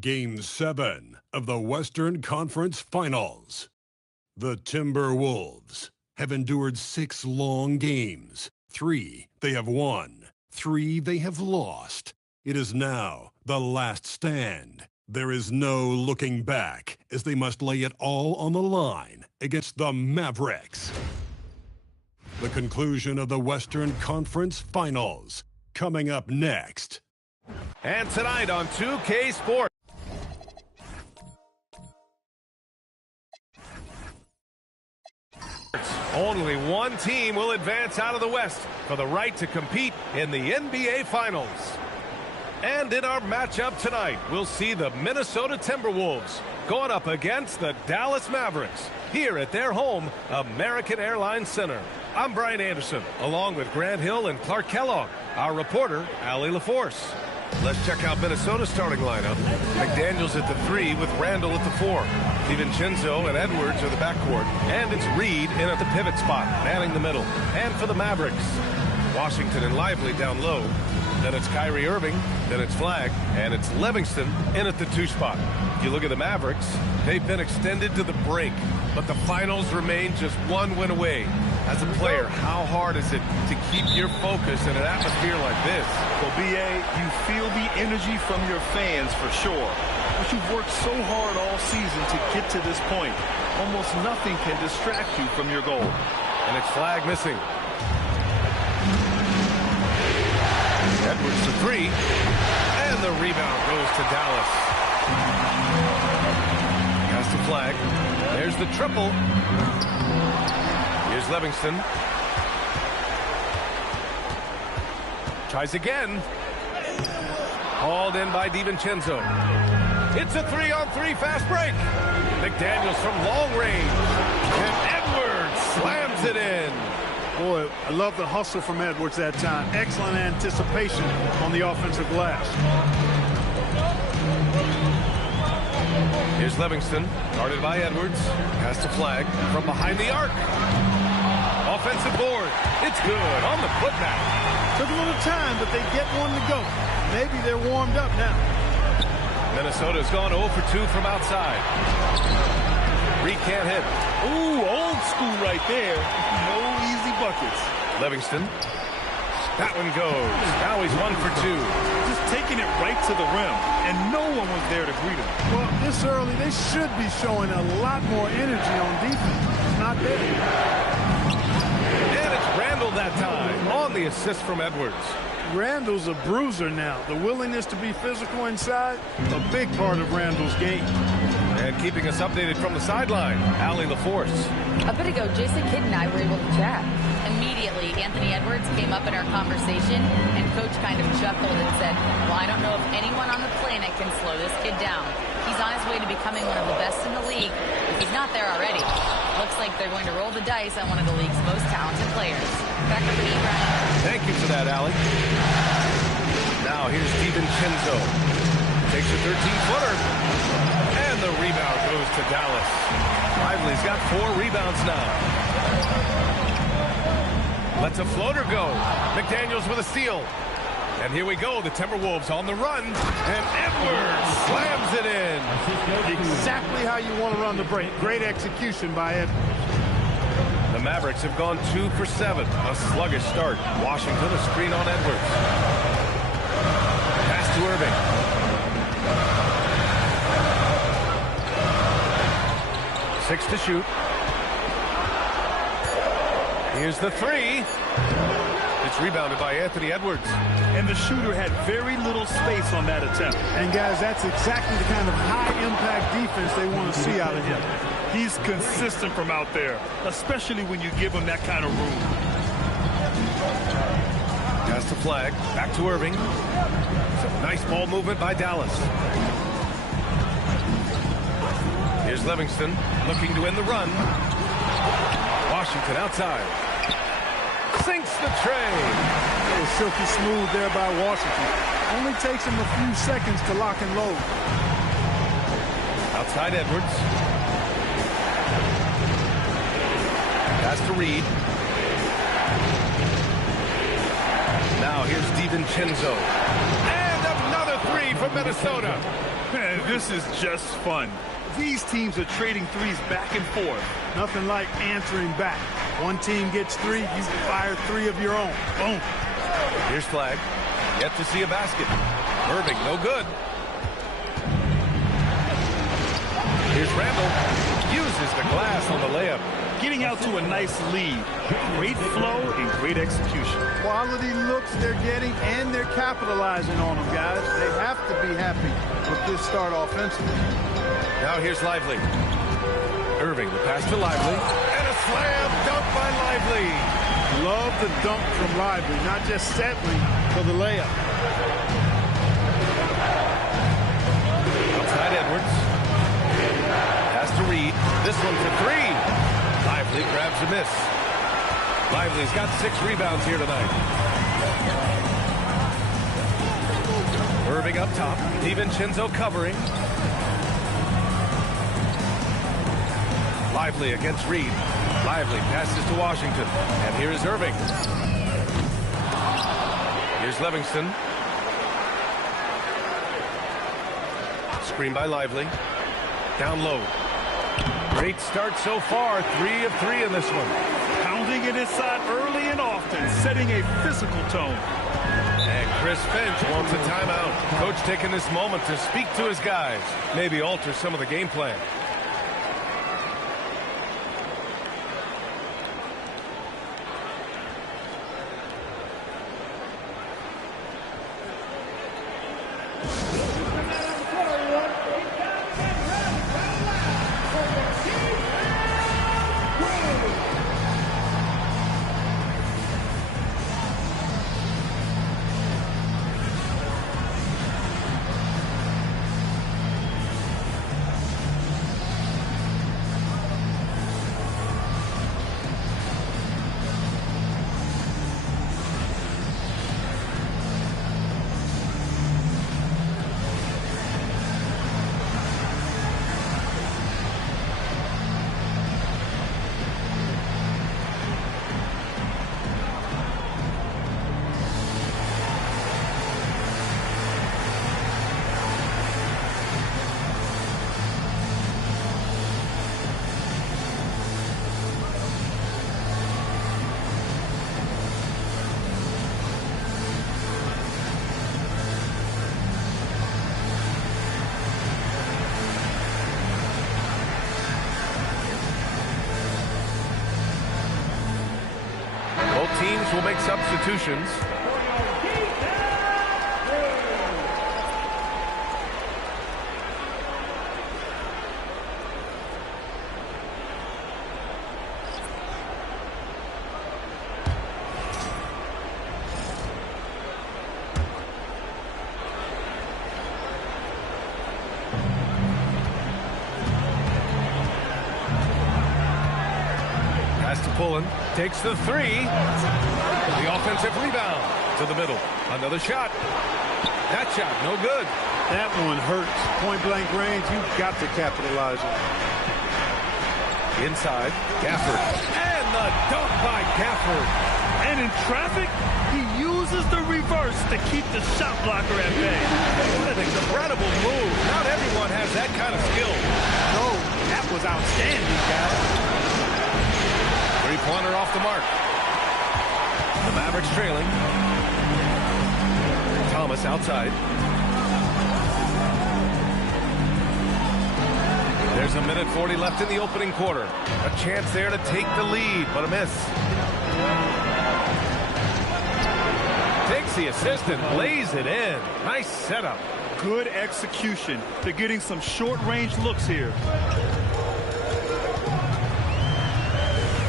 Game 7 of the Western Conference Finals. The Timberwolves have endured 6 long games. 3 they have won, 3 they have lost. It is now the last stand. There is no looking back as they must lay it all on the line against the Mavericks. The conclusion of the Western Conference Finals coming up next. And tonight on 2K Sports. Only one team will advance out of the West for the right to compete in the NBA Finals. And in our matchup tonight, we'll see the Minnesota Timberwolves going up against the Dallas Mavericks here at their home, American Airlines Center. I'm Brian Anderson, along with Grant Hill and Clark Kellogg, our reporter, Allie LaForce. Let's check out Minnesota's starting lineup. McDaniels at the 3 with Randall at the 4. DiVincenzo and Edwards are the backcourt. And it's Reed in at the pivot spot, manning the middle. And for the Mavericks, Washington and Lively down low. Then it's Kyrie Irving, then it's Flagg, and it's Livingston in at the 2 spot. If you look at the Mavericks, they've been extended to the brink, but the finals remain just one win away. As a player, how hard is it to keep your focus in an atmosphere like this? Well, B.A., you feel the energy from your fans for sure. But you've worked so hard all season to get to this point. Almost nothing can distract you from your goal. And it's Flagg missing. Edwards to 3. And the rebound goes to Dallas. Pass to Flagg. There's the triple. Here's Livingston. Tries again. Hauled in by DiVincenzo. It's a 3-on-3 fast break. McDaniels from long range. And Edwards slams it in. Boy, I love the hustle from Edwards that time. Excellent anticipation on the offensive glass. Here's Livingston, guarded by Edwards. Pass to Flagg from behind the arc. Offensive board. It's good on the putback. Took a little time, but they get one to go. Maybe they're warmed up now. Minnesota's gone 0 for 2 from outside. Reed can't hit. Ooh, old school right there. No easy buckets. Livingston. That one goes. Now he's 1 for 2. Just taking it right to the rim, and no one was there to greet him. Well, this early, they should be showing a lot more energy on defense. It's not there. And it's Randall that time on the assist from Edwards. Randall's a bruiser now. The willingness to be physical inside, a big part of Randall's game. And keeping us updated from the sideline, Allie LaForce. A bit ago, Jason Kidd and I were able to chat. Immediately, Anthony Edwards came up in our conversation, and Coach kind of chuckled and said, well, I don't know if anyone on the planet can slow this kid down. He's on his way to becoming one of the best in the league, if he's not there already. Looks like they're going to roll the dice on one of the league's most talented players. Back up to you, Brian. Thank you for that, Allie. Now here's DiVincenzo. Takes a 13-footer. And the rebound goes to Dallas. Lively's got 4 rebounds now. Lets a floater go. McDaniels with a steal. And here we go, the Timberwolves on the run, and Edwards slams it in. Exactly how you want to run the break. Great execution by Edwards. The Mavericks have gone 2 for 7. A sluggish start. Washington, a screen on Edwards. Pass to Irving. Six to shoot. Here's the three. It's rebounded by Anthony Edwards. And the shooter had very little space on that attempt. And guys, that's exactly the kind of high-impact defense they want to see out of him. He's consistent from out there, especially when you give him that kind of room. Pass the flag. Back to Irving. Some nice ball movement by Dallas. Here's Livingston looking to win the run. Washington outside. Sinks the tray. It's silky smooth there by Washington. Only takes him a few seconds to lock and load. Outside Edwards. Pass to Reed. Now here's DiVincenzo. And another three from Minnesota. Man, this is just fun. These teams are trading threes back and forth. Nothing like answering back. One team gets three, you fire three of your own. Boom. Here's flag. Yet to see a basket. Irving, no good. Here's Randall. Uses the glass on the layup. Getting out to a nice lead. Great flow and great execution. Quality looks they're getting, and they're capitalizing on them, guys. They have to be happy with this start offensively. Now here's Lively. Irving, the pass to Lively. And a slam dunk by Lively. Love the dunk from Lively, not just settling for the layup. Outside Edwards. Pass to Reed. This one for three. Lively grabs a miss. Lively's got 6 rebounds here tonight. Irving up top. DiVincenzo covering. Lively against Reed. Lively passes to Washington. And here is Irving. Here's Livingston. Screen by Lively. Down low. Great start so far. 3 of 3 in this one. Pounding it inside early and often, setting a physical tone. And Chris Finch wants a timeout. Coach taking this moment to speak to his guys. Maybe alter some of the game plan. Teams will make substitutions. Pass to Pullen. Takes the three. The offensive rebound to the middle. Another shot. That shot, no good. That one hurts. Point-blank range, you've got to capitalize on. Inside, Gafford. And the dunk by Gafford. And in traffic, he uses the reverse to keep the shot blocker at bay. What an incredible move. Not everyone has that kind of skill. No, that was outstanding, guys. Three-pointer off the mark. The Mavericks trailing. Thomas outside. There's 1:40 left in the opening quarter. A chance there to take the lead, but a miss. Takes the assist and lays it in. Nice setup. Good execution. They're getting some short-range looks here.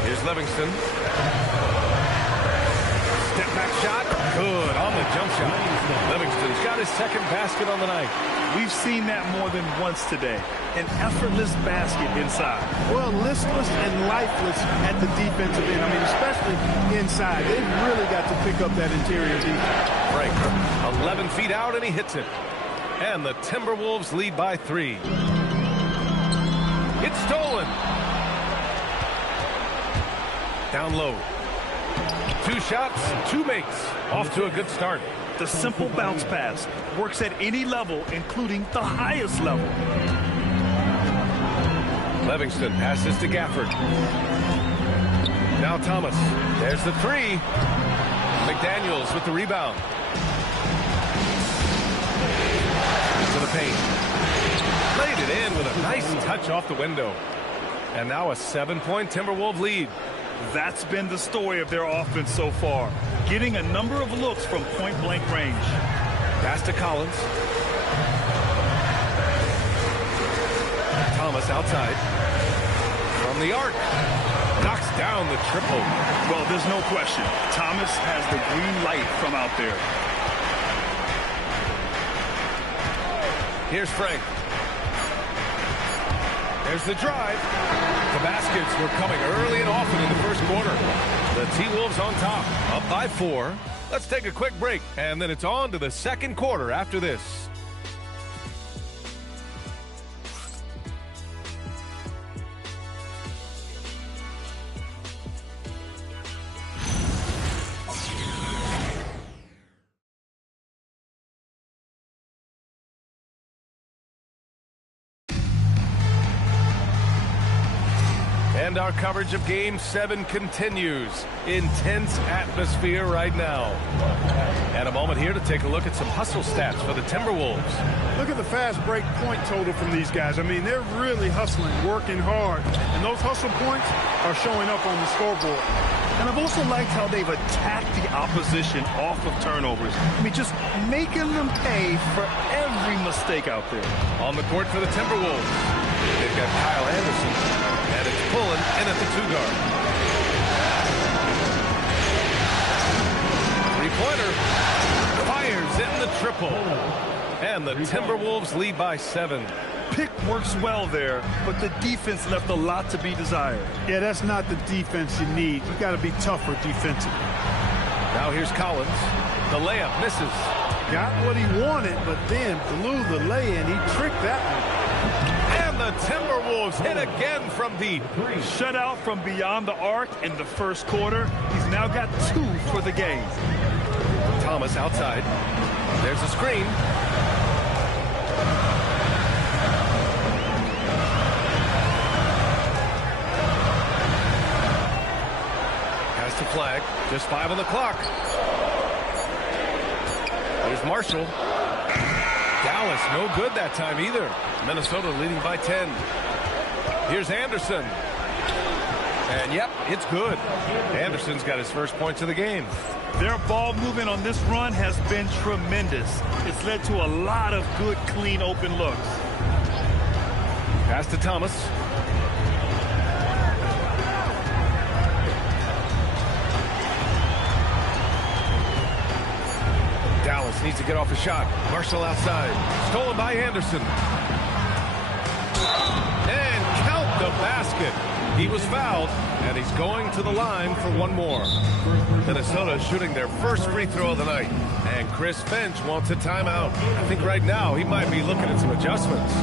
Here's Livingston. Step back shot. Good on the jump shot. Livingston's got his second basket on the night. We've seen that more than once today. An effortless basket inside. Well, listless and lifeless at the defensive end. I mean, especially inside. They've really got to pick up that interior defense. Frank, 11 feet out, and he hits it. And the Timberwolves lead by 3. It's stolen. Down low. 2 shots, 2 makes. Off to a good start. The simple bounce pass works at any level, including the highest level. Livingston passes to Gafford. Now Thomas. There's the 3. McDaniels with the rebound. To the paint. Laid it in with a nice touch off the window. And now a 7-point Timberwolves lead. That's been the story of their offense so far. Getting a number of looks from point-blank range. Pass to Collins. Thomas outside. From the arc. Knocks down the triple. Well, there's no question. Thomas has the green light from out there. Here's Frank. There's the drive. The baskets were coming early and often in the first quarter. The T-Wolves on top, up by 4. Let's take a quick break, and then it's on to the second quarter after this. And our coverage of Game 7 continues. Intense atmosphere right now. And a moment here to take a look at some hustle stats for the Timberwolves. Look at the fast break point total from these guys. I mean, they're really hustling, working hard. And those hustle points are showing up on the scoreboard. And I've also liked how they've attacked the opposition off of turnovers. I mean, just making them pay for every mistake out there. On the court for the Timberwolves, they've got Kyle Anderson. And it's pulling in at the 2-guard. Three-pointer. Fires in the triple. And the Timberwolves lead by 7. Pick works well there, but the defense left a lot to be desired. Yeah, that's not the defense you need. You got to be tougher defensively. Now here's Collins. The layup misses. Got what he wanted, but then blew the lay-in. He tricked that one. And the Timberwolves hit again from deep. Shutout from beyond the arc in the first quarter. He's now got 2 for the game. Thomas outside. There's a screen. Pass to Flag. Just 5 on the clock. Here's Marshall. Dallas, no good that time either. Minnesota leading by 10. Here's Anderson. And, yep, it's good. Anderson's got his first points of the game. Their ball movement on this run has been tremendous. It's led to a lot of good, clean, open looks. Pass to Thomas. Dallas needs to get off a shot. Marshall outside. Stolen by Anderson. And count the basket. He was fouled, and he's going to the line for one more. Minnesota shooting their first free throw of the night. And Chris Finch wants a timeout. I think right now he might be looking at some adjustments.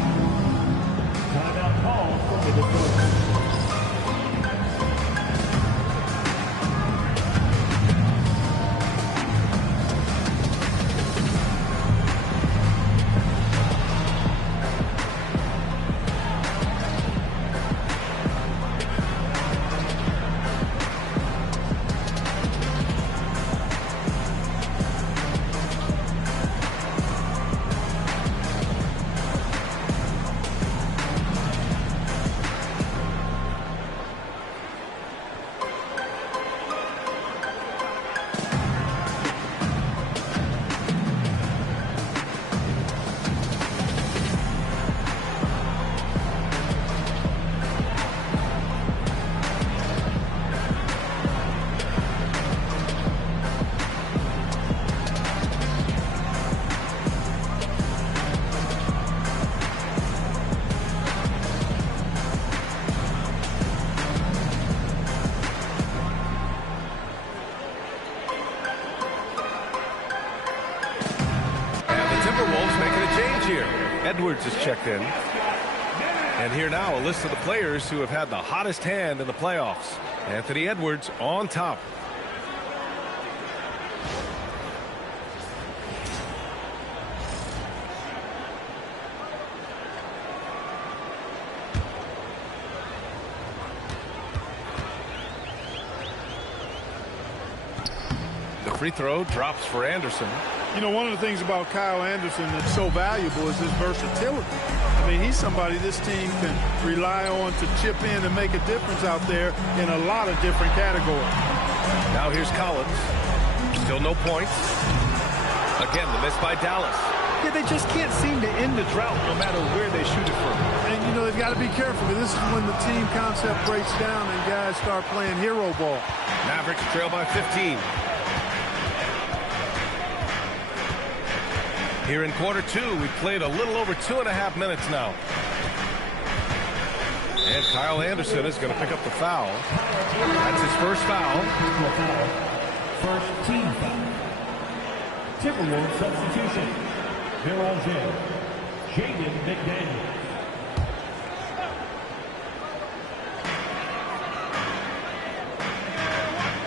Timeout call from the defense. Timberwolves making a change here. Edwards is checked in. And here now, a list of the players who have had the hottest hand in the playoffs. Anthony Edwards on top. The free throw drops for Anderson. You know, one of the things about Kyle Anderson that's so valuable is his versatility. I mean, he's somebody this team can rely on to chip in and make a difference out there in a lot of different categories. Now here's Collins. Still no points. Again, the miss by Dallas. Yeah, they just can't seem to end the drought no matter where they shoot it from. And, you know, they've got to be careful, because this is when the team concept breaks down and guys start playing hero ball. Mavericks trail by 15. Here in quarter two, we've played a little over 2.5 minutes now. And Kyle Anderson is going to pick up the foul. That's his first foul. First team foul. Timberwolves substitution. Mirage in. Jaden McDaniels.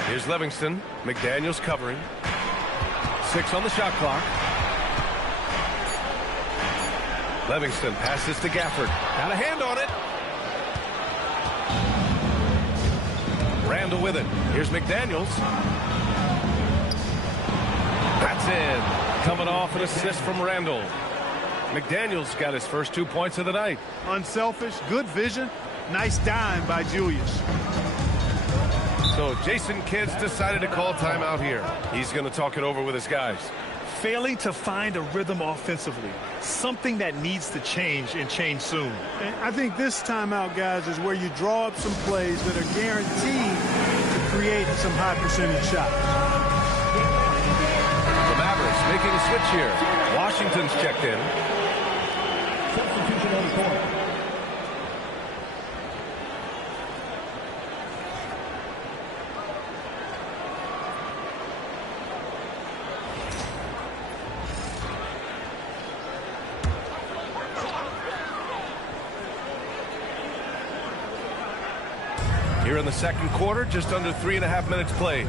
Here's Livingston. McDaniels covering. 6 on the shot clock. Livingston passes to Gafford. Got a hand on it. Randall with it. Here's McDaniels. That's in. Coming off an assist from Randall. McDaniels got his first 2 points of the night. Unselfish, good vision. Nice dime by Julius. So Jason Kidd's decided to call timeout here. He's going to talk it over with his guys. Failing to find a rhythm offensively, something that needs to change and change soon. And I think this timeout, guys, is where you draw up some plays that are guaranteed to create some high percentage shots. The Mavericks making a switch here. Washington's checked in. Substitution on the court. Here in the second quarter, just under 3.5 minutes played.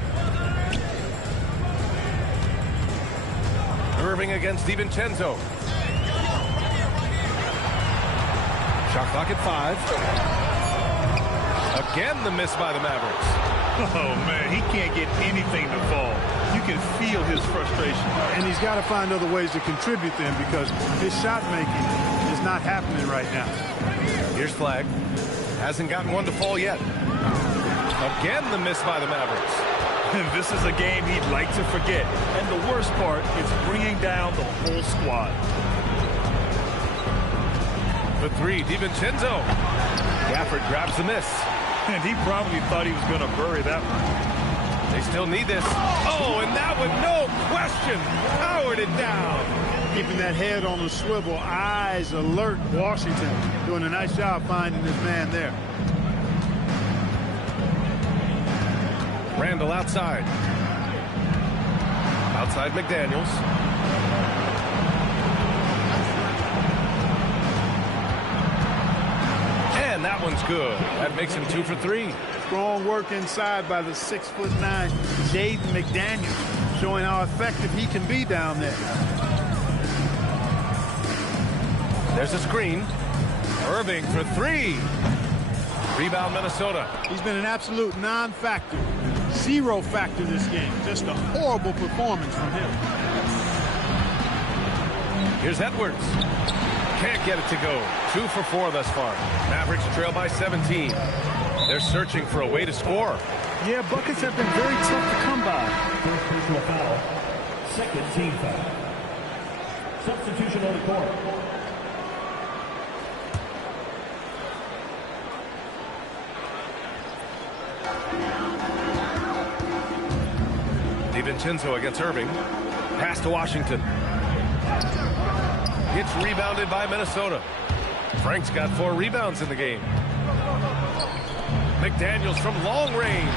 Irving against DiVincenzo. Shot clock at 5. Again, the miss by the Mavericks. Oh, man, he can't get anything to fall. You can feel his frustration. And he's got to find other ways to contribute then, because his shot making is not happening right now. Here's Flagg. Hasn't gotten one to fall yet. Again, the miss by the Mavericks. And this is a game he'd like to forget. And the worst part is bringing down the whole squad. The 3, DiVincenzo. Gafford grabs the miss. And he probably thought he was going to bury that one. They still need this. Oh, and that one, no question, powered it down. Keeping that head on the swivel, eyes alert. Washington doing a nice job finding his man there. Randall outside. Outside McDaniels. And that one's good. That makes him 2 for 3. Strong work inside by the 6'9" Jaden McDaniels, showing how effective he can be down there. There's a screen. Irving for 3. Rebound Minnesota. He's been an absolute non-factor. 0 factor this game. Just a horrible performance from him. Here's Edwards. Can't get it to go. 2 for 4 thus far. Mavericks trail by 17. They're searching for a way to score. Yeah, buckets have been very tough to come by. First personal foul. Second team foul. Substitution on the court. DiVincenzo against Irving. Pass to Washington. It's rebounded by Minnesota. Frank's got 4 rebounds in the game. McDaniels from long range.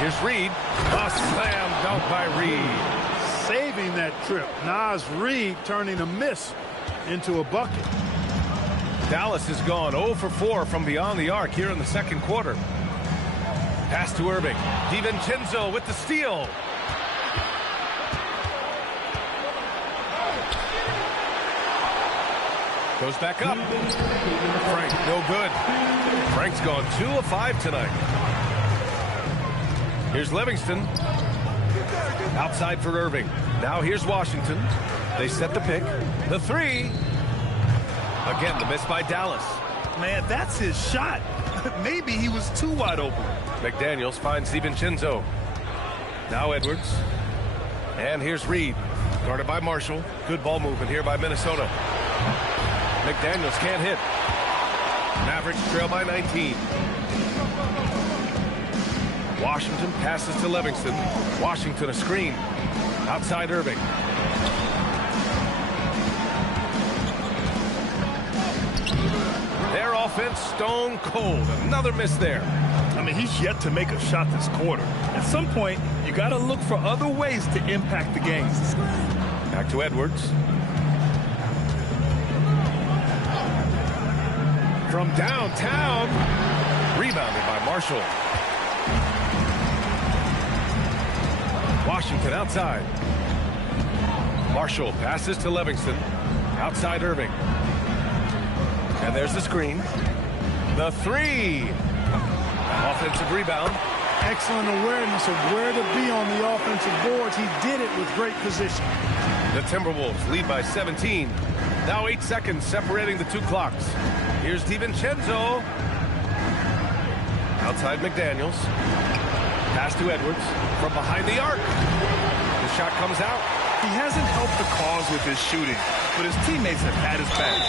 Here's Reed. A slam dunk by Reed. Saving that trip. Nas Reed turning a miss into a bucket. Dallas has gone 0 for 4 from beyond the arc here in the second quarter. Pass to Irving. DiVincenzo with the steal. Goes back up. Frank, no good. Frank's gone 2 of 5 tonight. Here's Livingston. Outside for Irving. Now here's Washington. They set the pick. The three. Again, the miss by Dallas. Man, that's his shot. Maybe he was too wide open. McDaniels finds DiVincenzo. Now Edwards. And here's Reed. Guarded by Marshall. Good ball movement here by Minnesota. McDaniels can't hit. Mavericks trail by 19. Washington passes to Livingston. Washington a screen. Outside Irving. Their offense stone cold. Another miss there. I mean, he's yet to make a shot this quarter. At some point, you got to look for other ways to impact the game. Back to Edwards. From downtown. Rebounded by Marshall. Washington outside. Marshall passes to Livingston. Outside Irving. And there's the screen. The three. Offensive rebound. Excellent awareness of where to be on the offensive boards. He did it with great position. The Timberwolves lead by 17. Now 8 seconds separating the two clocks. Here's DiVincenzo. Outside McDaniels. Pass to Edwards from behind the arc. The shot comes out. He hasn't helped the cause with his shooting, but his teammates have had his back.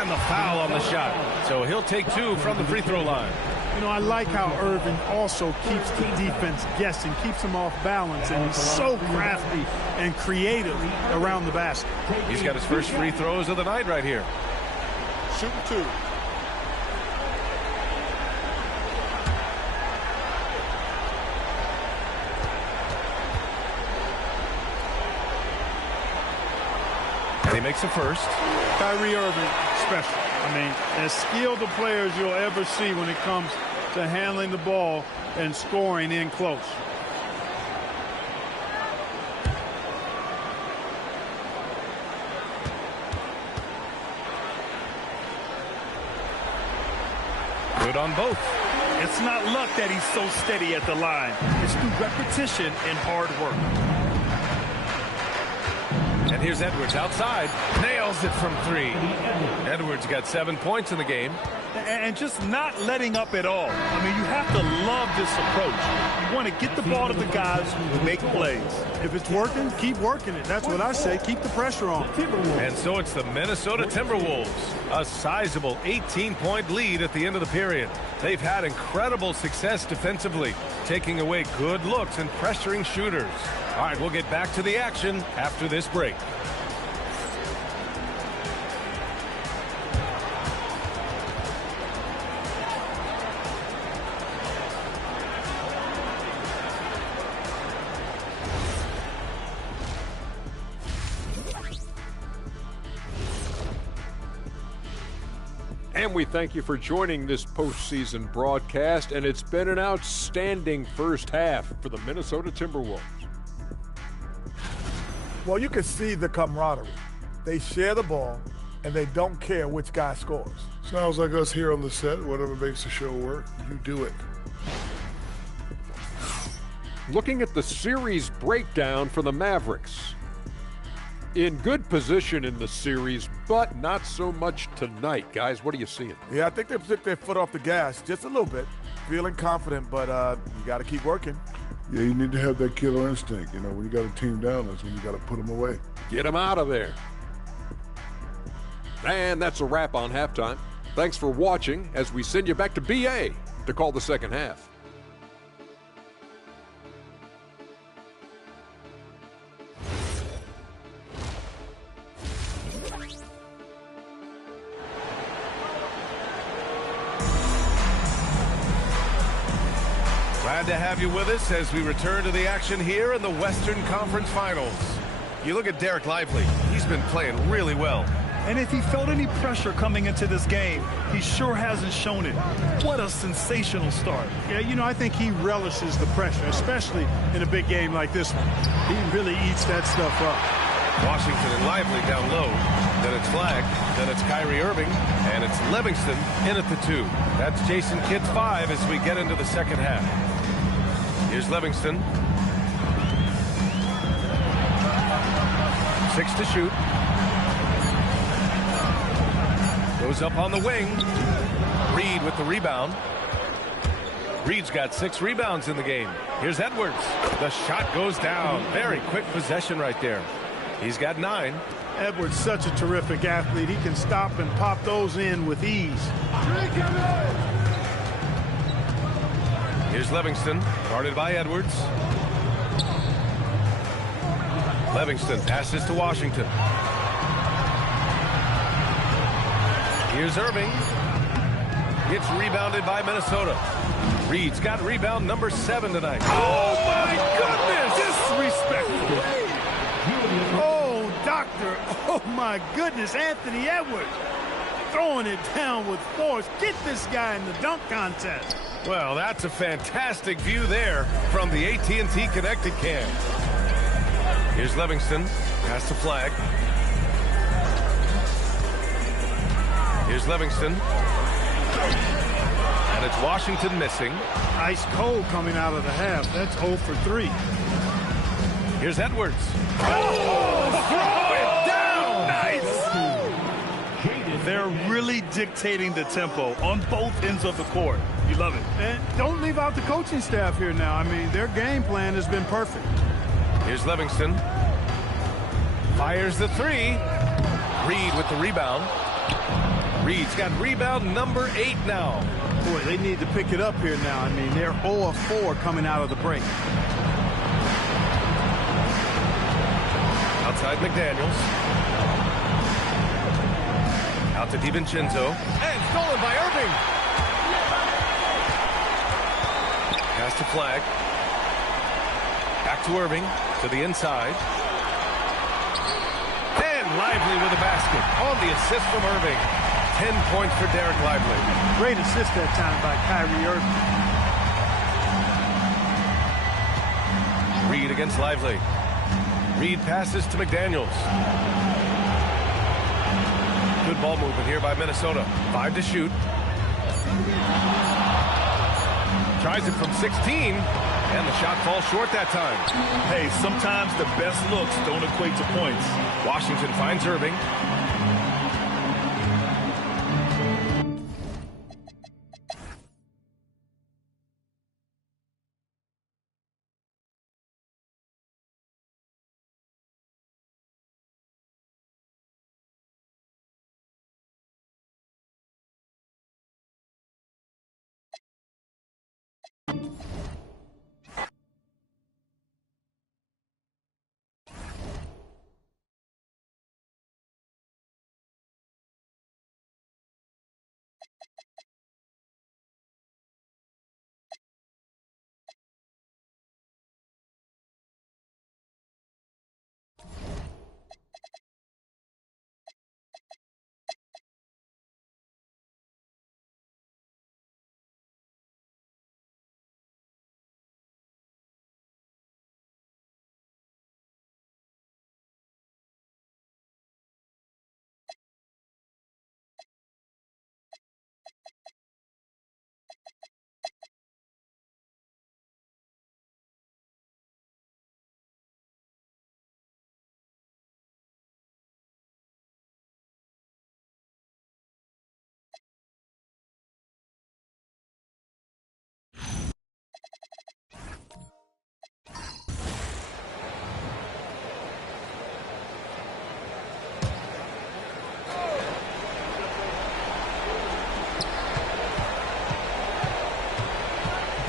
And the foul on the shot. So he'll take 2 from the free throw line. You know, I like how Irving also keeps the defense guessing, keeps them off balance, and he's so crafty and creative around the basket. He's got his first free throws of the night right here. Shooting 2. And he makes a first. Kyrie Irving, special. I mean, as skilled of players you'll ever see when it comes to handling the ball and scoring in close. Good on both. It's not luck that he's so steady at the line. It's through repetition and hard work. And here's Edwards outside. Nails it from 3. Edwards got 7 points in the game. And just not letting up at all. I mean, you have to love this approach. You want to get the ball to the guys who make plays. If it's working, keep working it. That's what I say. Keep the pressure on. And so it's the Minnesota Timberwolves. A sizable 18-point lead at the end of the period. They've had incredible success defensively, taking away good looks and pressuring shooters. All right, we'll get back to the action after this break. And we thank you for joining this postseason broadcast, and it's been an outstanding first half for the Minnesota Timberwolves. Well, you can see the camaraderie. They share the ball, and they don't care which guy scores. Sounds like us here on the set. Whatever makes the show work, you do it. Looking at the series breakdown for the Mavericks. In good position in the series, but not so much tonight. Guys, what are you seeing? Yeah, I think they took their foot off the gas just a little bit. Feeling confident, but you got to keep working. Yeah, you need to have that killer instinct. You know, when you got a team down, that's when you got to put them away. Get them out of there. And that's a wrap on halftime. Thanks for watching as we send you back to BA to call the second half. Glad to have you with us as we return to the action here in the Western Conference Finals. You look at Derek Lively. He's been playing really well. And if he felt any pressure coming into this game, he sure hasn't shown it. What a sensational start. Yeah, you know, I think he relishes the pressure, especially in a big game like this one. He really eats that stuff up. Washington and Lively down low. Then it's Flagg. Then it's Kyrie Irving. And it's Livingston in at the 2. That's Jason Kidd's 5 as we get into the second half. Here's Livingston. 6 to shoot. Goes up on the wing. Reed with the rebound. Reed's got 6 rebounds in the game. Here's Edwards. The shot goes down. Very quick possession right there. He's got 9. Edwards, such a terrific athlete. He can stop and pop those in with ease. Here's Livingston, guarded by Edwards. Livingston passes to Washington. Here's Irving. Gets rebounded by Minnesota. Reed's got rebound number 7 tonight. Oh, my goodness! Disrespectful. Oh, doctor. Oh, my goodness. Anthony Edwards throwing it down with force. Get this guy in the dunk contest. Well, that's a fantastic view there from the AT&T Connected Cam. Here's Livingston. Pass to Flagg. Here's Livingston. And it's Washington missing. Ice cold coming out of the half. That's 0 for 3. Here's Edwards. Oh, throw it down! Nice! They're really dictating the tempo on both ends of the court. You love it. And don't leave out the coaching staff here now. I mean, their game plan has been perfect. Here's Livingston. Fires the 3. Reed with the rebound. Reed's got rebound number 8 now. Boy, they need to pick it up here now. I mean, they're 0 of 4 coming out of the break. Outside McDaniels. Out to DiVincenzo. And stolen by Irving. Pass to Flagg. Back to Irving. To the inside. And Lively with a basket. On the assist from Irving. 10 points for Derek Lively. Great assist that time by Kyrie Irving. Reed against Lively. Reed passes to McDaniels. Good ball movement here by Minnesota. 5 to shoot. Tries it from 16. And the shot falls short that time. Hey, sometimes the best looks don't equate to points. Washington finds Irving.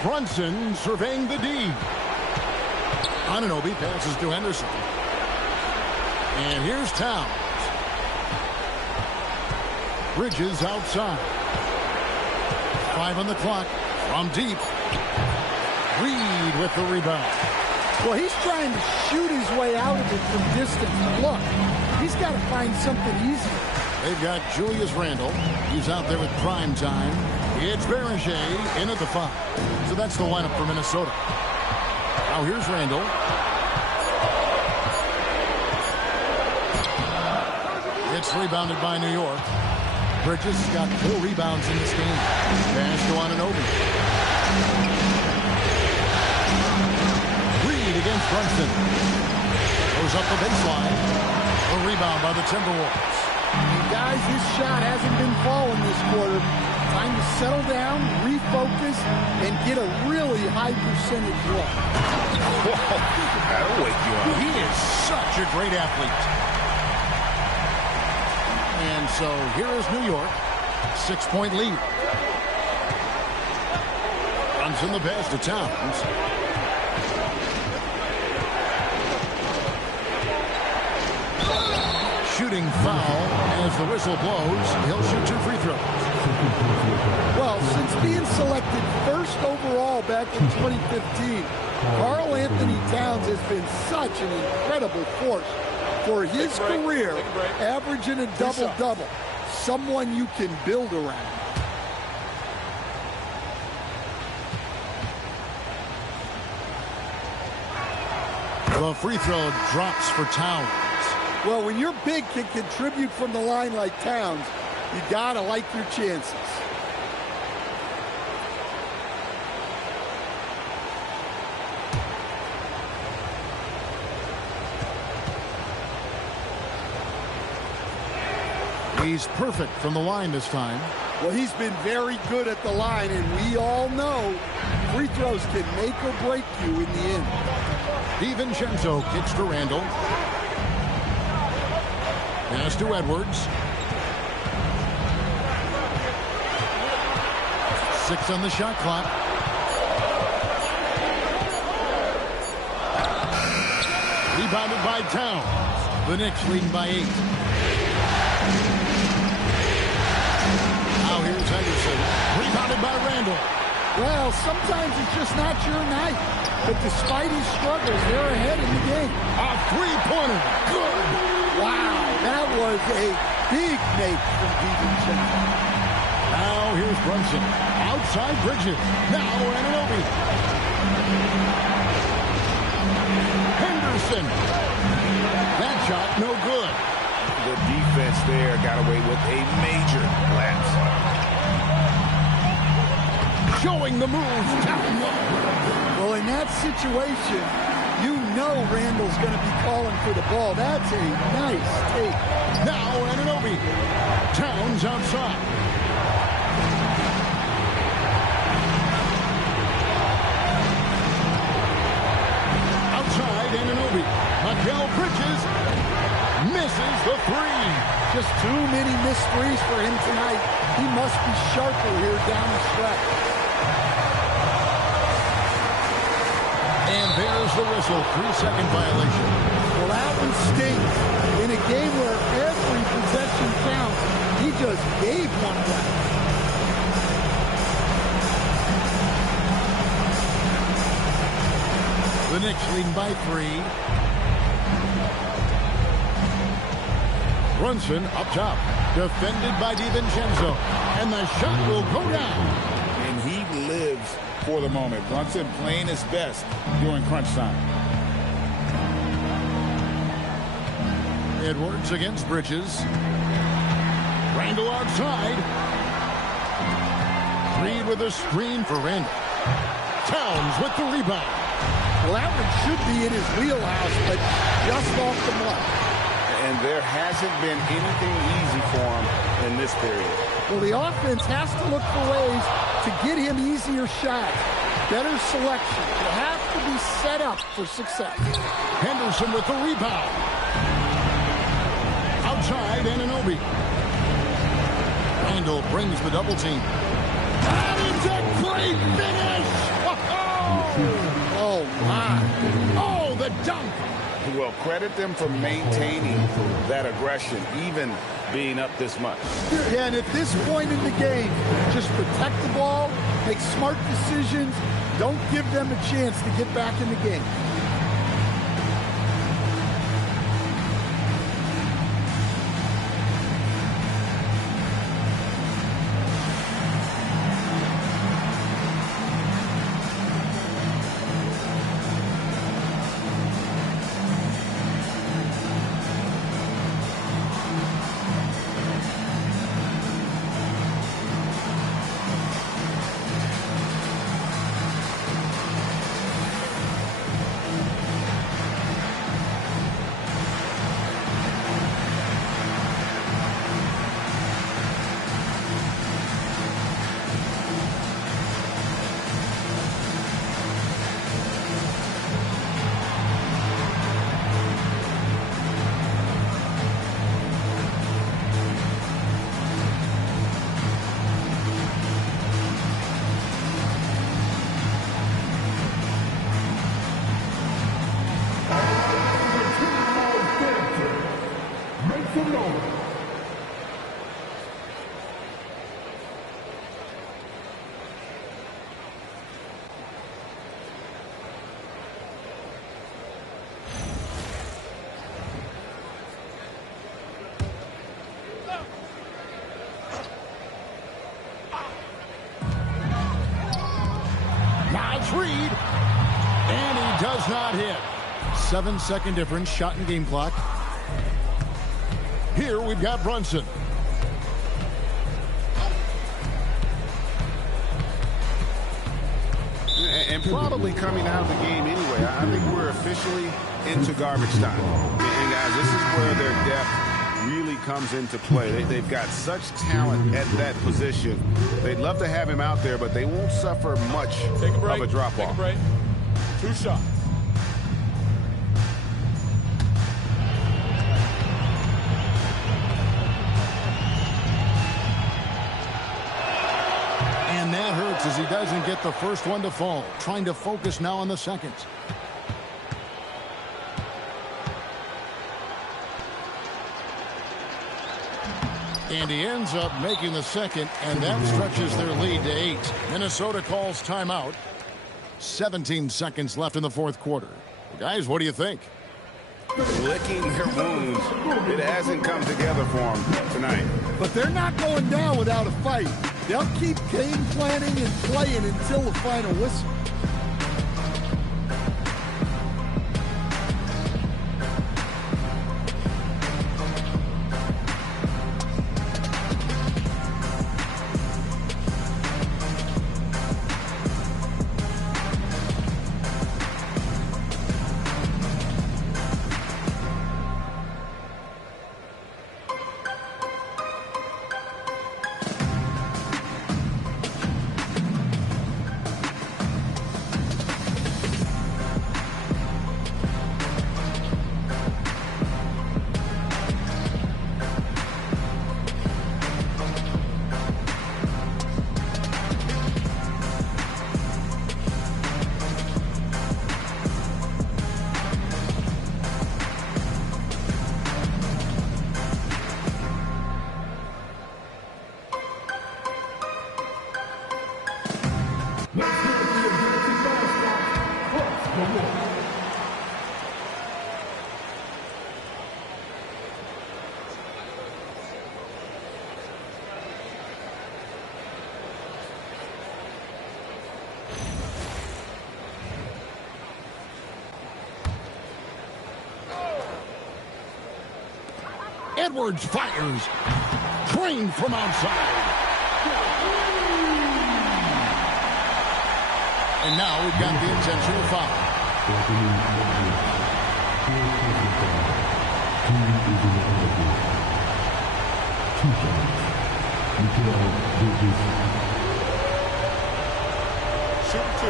Brunson surveying the D. Anunoby passes to Henderson. And here's Towns. Bridges outside. 5 on the clock. From deep. Reed with the rebound. Well, he's trying to shoot his way out of it from distance. Look, he's got to find something easier. They've got Julius Randle. He's out there with prime time. It's Berger in at the 5. So that's the lineup for Minnesota. Now here's Randle. It's rebounded by New York. Bridges got 4 rebounds in this game. Pass to Anunoby. Reed against Brunson. Goes up the baseline. A rebound by the Timberwolves. Guys, his shot hasn't been falling this quarter. Time to settle down, refocus, and get a really high percentage look. That'll wake you up. He is such a great athlete. And so here is New York. 6-point lead. Runs in the pass to Towns. Shooting foul as the whistle blows. He'll shoot 2 free throws. Well, since being selected first overall back in 2015, Karl Anthony Towns has been such an incredible force for his career, averaging a double-double. Someone you can build around. The free throw drops for Towns. Well, when your big can contribute from the line like Towns, you gotta like your chances. He's perfect from the line this time. Well, he's been very good at the line, and we all know free throws can make or break you in the end. DiVincenzo kicks to Randle. Pass to Edwards. 6 on the shot clock. Rebounded by Towns. The Knicks leading by 8. Now here's Henderson. Rebounded by Randle. Well, sometimes it's just not your night. But despite his struggles, they're ahead in the game. A three-pointer. Good. Wow, that was a big make from DiVincenzo. Now here's Brunson. Outside Bridges. Now Anunoby. Henderson. That shot no good. The defense there got away with a major lapse. Showing the moves down low. Well, in that situation, you know Randle's going to be calling for the ball. That's a nice take. Now Anunoby. Towns outside. Outside Anunoby. Mikal Bridges misses the 3. Just too many missed threes for him tonight. He must be sharper here down the stretch. And there's the whistle. 3-second violation. Well, that one stings. In a game where every possession counts, he just gave one away. The Knicks leading by 3. Brunson up top. Defended by DiVincenzo. And the shot will go down. And he lives for the moment. Brunson playing his best during crunch time. Edwards against Bridges. Randle outside. Reed with a screen for Randle. Towns with the rebound. Well, that one should be in his wheelhouse, but just off the mark. And there hasn't been anything easy for him in this period. Well, the offense has to look for ways to get him easier shots. Better selection. You have to be set up for success. Henderson with the rebound. Outside Anunoby. Randle brings the double team. That is a great finish! Oh, my. Oh, the dunk! Well, credit them for maintaining that aggression, even being up this much. Yeah, and at this point in the game, just protect the ball, make smart decisions, don't give them a chance to get back in the game. Nice read. And he does not hit. 7-second difference, shot and game clock. Here we've got Brunson. And probably coming out of the game anyway. I think we're officially into garbage time. And guys, this is where their depth really comes into play. They've got such talent at that position. They'd love to have him out there, but they won't suffer much of a drop-off. Take a break. 2 shots. And that hurts as he doesn't get the first one to fall. Trying to focus now on the second. And he ends up making the second, and that stretches their lead to 8. Minnesota calls timeout. 17 seconds left in the fourth quarter. Well, guys, what do you think? Licking their wounds. It hasn't come together for them tonight. But they're not going down without a fight. They'll keep game planning and playing until the final whistle. Edwards fires. Trained from outside. And now we've got the intentional foul. Shoot 2.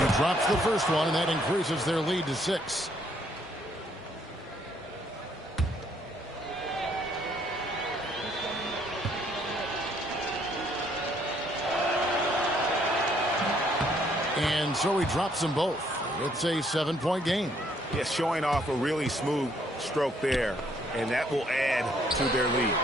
He drops the first one, and that increases their lead to 6. And so he drops them both. It's a 7-point game. Yes, showing off a really smooth stroke there, and that will add to their lead.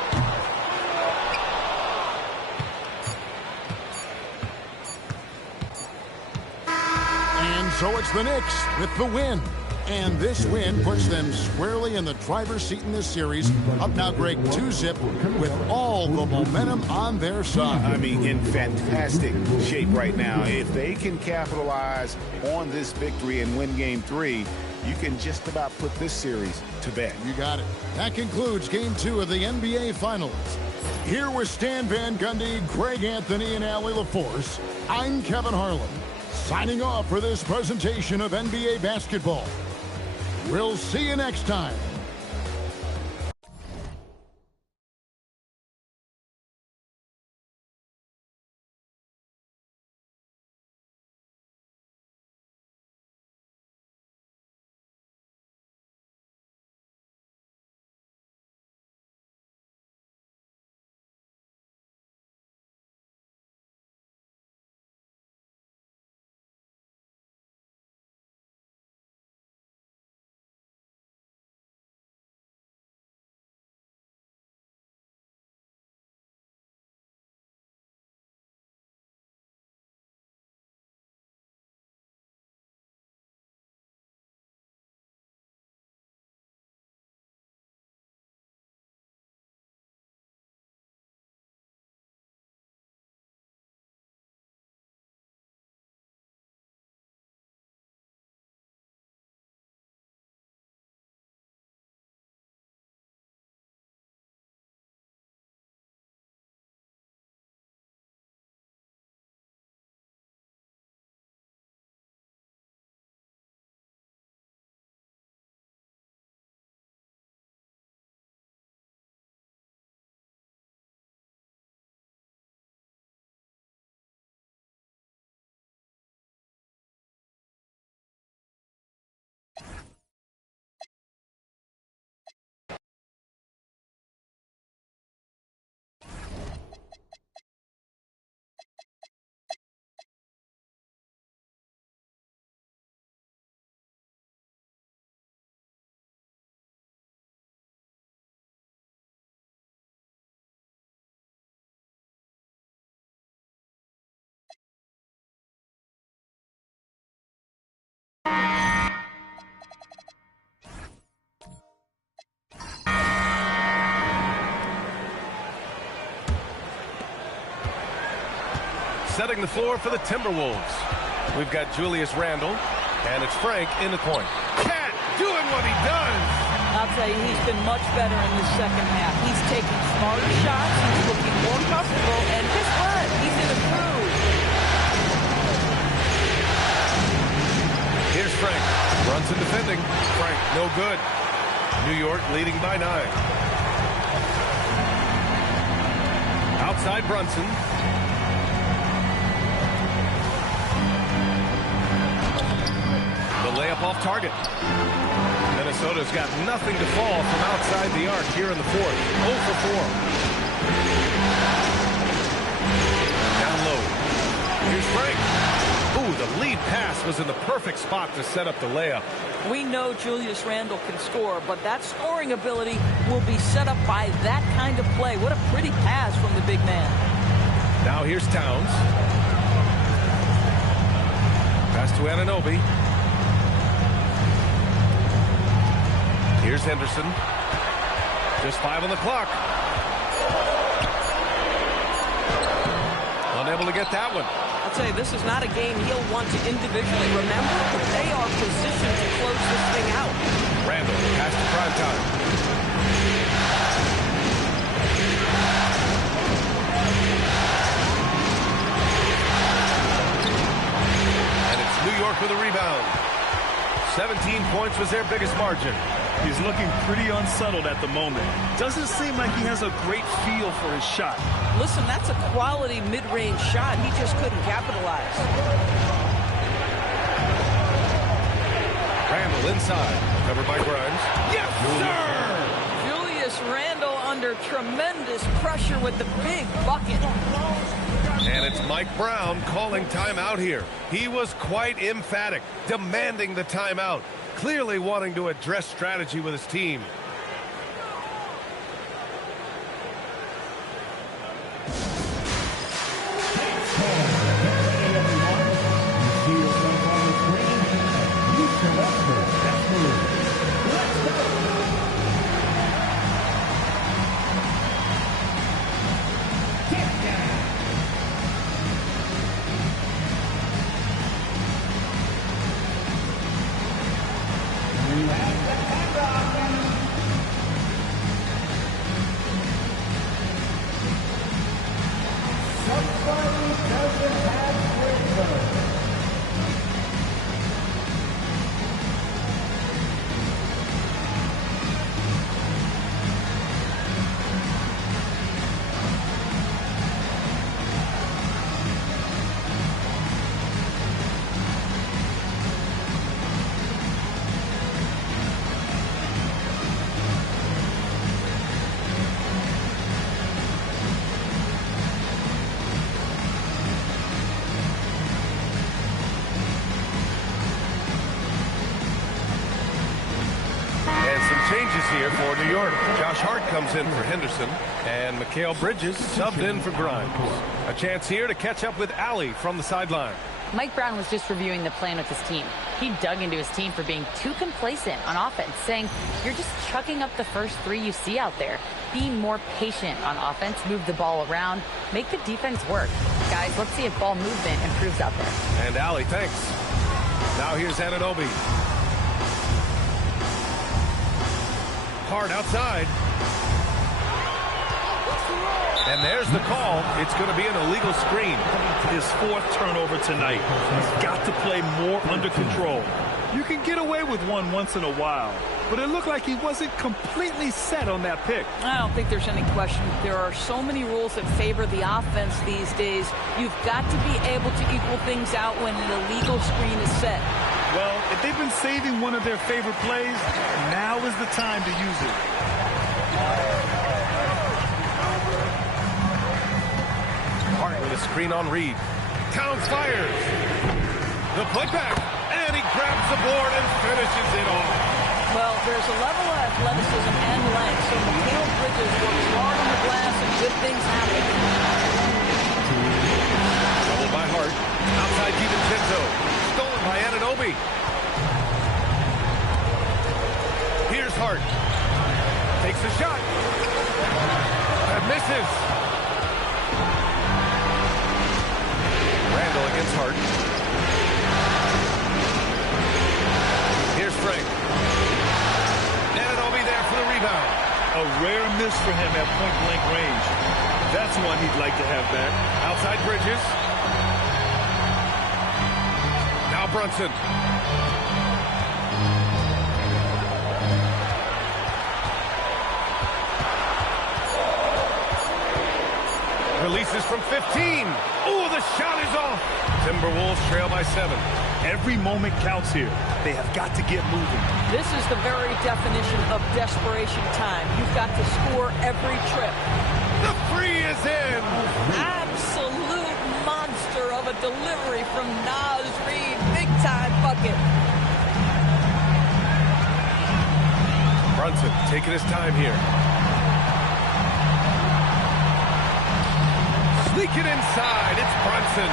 And so it's the Knicks with the win. And this win puts them squarely in the driver's seat in this series. Up now, Greg, 2-zip with all the momentum on their side. I mean, in fantastic shape right now. If they can capitalize on this victory and win Game 3, you can just about put this series to bed. You got it. That concludes Game 2 of the NBA Finals. Here with Stan Van Gundy, Greg Anthony, and Allie LaForce, I'm Kevin Harlan, signing off for this presentation of NBA basketball. We'll see you next time. setting the floor for the Timberwolves. We've got Julius Randle, and it's Frank in the point. Cat doing what he does. I'll tell you, he's been much better in the second half. He's taking smarter shots. He's looking more comfortable. And guess what? He's in a groove. Here's Frank. Brunson defending. Frank, no good. New York leading by 9. Outside Brunson. The layup off target. Minnesota's got nothing to fall from outside the arc here in the fourth. 0 for 4. Down low. Here's Frank. Ooh, the lead pass was in the perfect spot to set up the layup. We know Julius Randle can score, but that scoring ability will be set up by that kind of play. What a pretty pass from the big man. Now here's Towns. Pass to Anunoby. Here's Henderson. Just 5 on the clock. Unable to get that one. I'll tell you, this is not a game he'll want to individually. Remember, they are positioned to close this thing out. Randall, pass to prime time. And it's New York with a rebound. 17 points was their biggest margin. He's looking pretty unsettled at the moment. Doesn't seem like he has a great feel for his shot. Listen, that's a quality mid-range shot. He just couldn't capitalize. Randall inside. Covered by Grimes. Yes, sir! Julius Randle under tremendous pressure with the big bucket. And it's Mike Brown calling timeout here. He was quite emphatic, demanding the timeout. Clearly wanting to address strategy with his team. Changes here for New York. Josh Hart comes in for Henderson, and Mikal Bridges subbed in for Grimes. A chance here to catch up with Allie from the sideline. Mike Brown was just reviewing the plan with his team. He dug into his team for being too complacent on offense, saying, you're just chucking up the first 3 you see out there. Be more patient on offense, move the ball around, make the defense work. Guys, let's see if ball movement improves out there. And Allie, thanks. Now here's Anunoby. Hard outside. And there's the call. It's going to be an illegal screen. His 4th turnover tonight. He's got to play more under control. You can get away with one once in a while, but it looked like he wasn't completely set on that pick. I don't think there's any question. There are so many rules that favor the offense these days. You've got to be able to equal things out when an illegal screen is set. Well, if they've been saving one of their favorite plays, now is the time to use it. Hart with a screen on Reed. Towns fires. The putback. And he grabs the board and finishes it off. Well, there's a level of athleticism and length, so Mikal Bridges works hard on the glass and good things happen. Doubled by Hart. Outside DiVincenzo. Stolen by Anunoby. Here's Hart. Takes the shot. And misses. Hart. Here's Frank. And it'll be there for the rebound. A rare miss for him at point-blank range. That's one he'd like to have back. Outside Bridges. Now Brunson. Releases from 15. Oh, the shot is off. Timberwolves trail by 7. Every moment counts here. They have got to get moving. This is the very definition of desperation time. You've got to score every trip. The three is in. Absolute monster of a delivery from Naz Reid. Big time bucket. Brunson taking his time here. Sneaking inside, it's Brunson.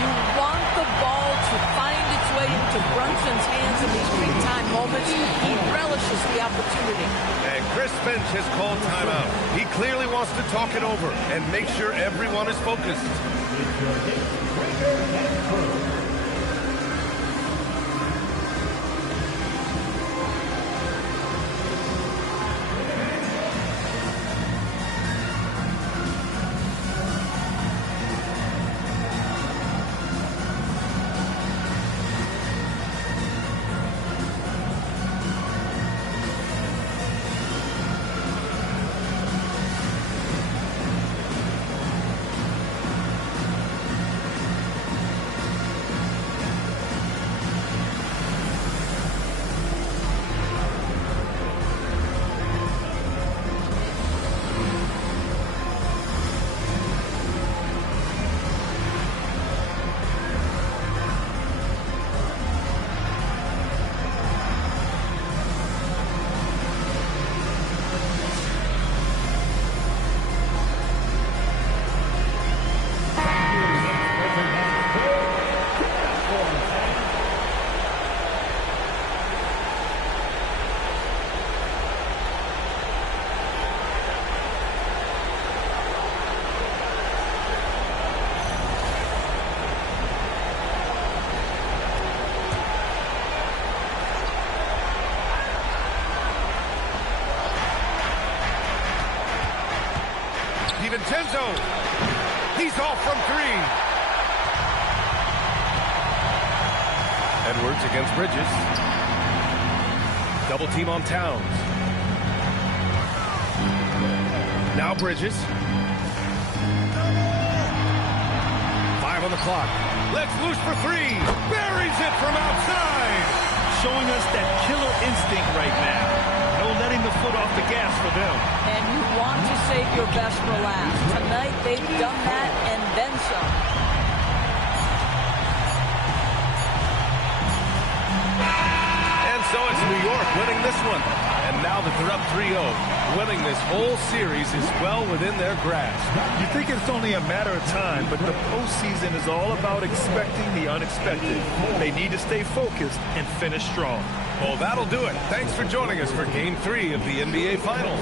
You want the ball to find its way into Brunson's hands in these big-time moments. He relishes the opportunity. And Chris Finch has called timeout. He clearly wants to talk it over and make sure everyone is focused. DiVincenzo. He's off from 3. Edwards against Bridges. Double team on Towns. Now Bridges. 5 on the clock. Let's loose for 3. Buries it from outside. Showing us that killer instinct right now. No letting the foot off the gas for them. And you want to save your best for last. Tonight, they've done that and then some. And so it's New York winning this one. And now that they're up 3-0, winning this whole series is well within their grasp. You think it's only a matter of time, but the postseason is all about expecting the unexpected. They need to stay focused and finish strong. Well, that'll do it. Thanks for joining us for Game 3 of the NBA Finals.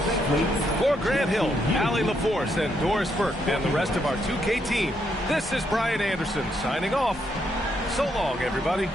For Grant Hill, Allie LaForce, and Doris Burke, and the rest of our 2K team, this is Brian Anderson signing off. So long, everybody.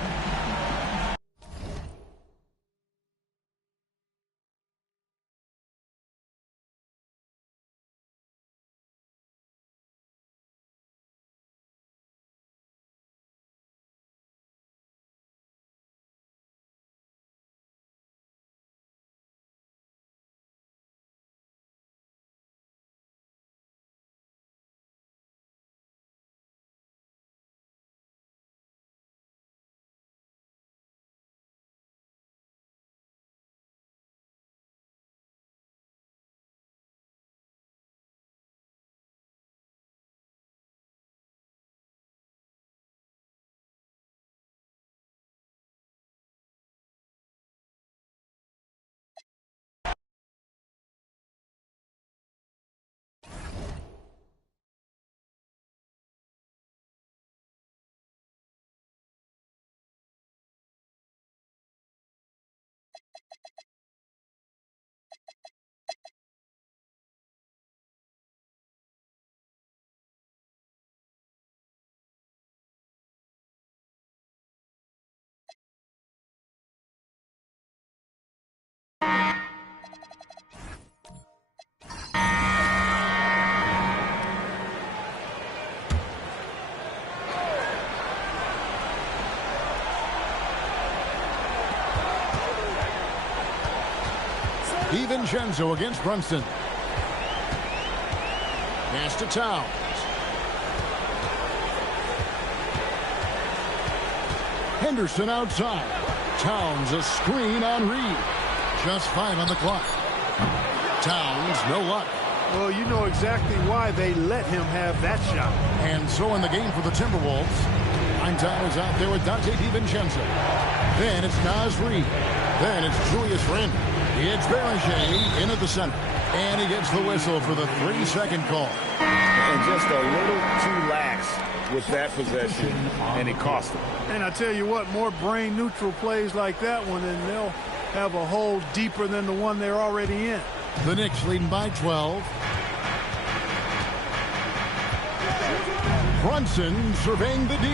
DiVincenzo against Brunson. Pass to Towns. Henderson outside. Towns a screen on Reed. Just 5 on the clock. Towns, no luck. Well, you know exactly why they let him have that shot. And so in the game for the Timberwolves, Time is out there with Dante DiVincenzo. Then it's Naz Reid. Then it's Julius Randle. It's Berger in at the center. And he gets the whistle for the 3-second call. And just a little too lax with that possession, and it cost him. And I tell you what, more brain-neutral plays like that one, and they'll have a hole deeper than the one they're already in. The Knicks leading by 12. Brunson surveying the D.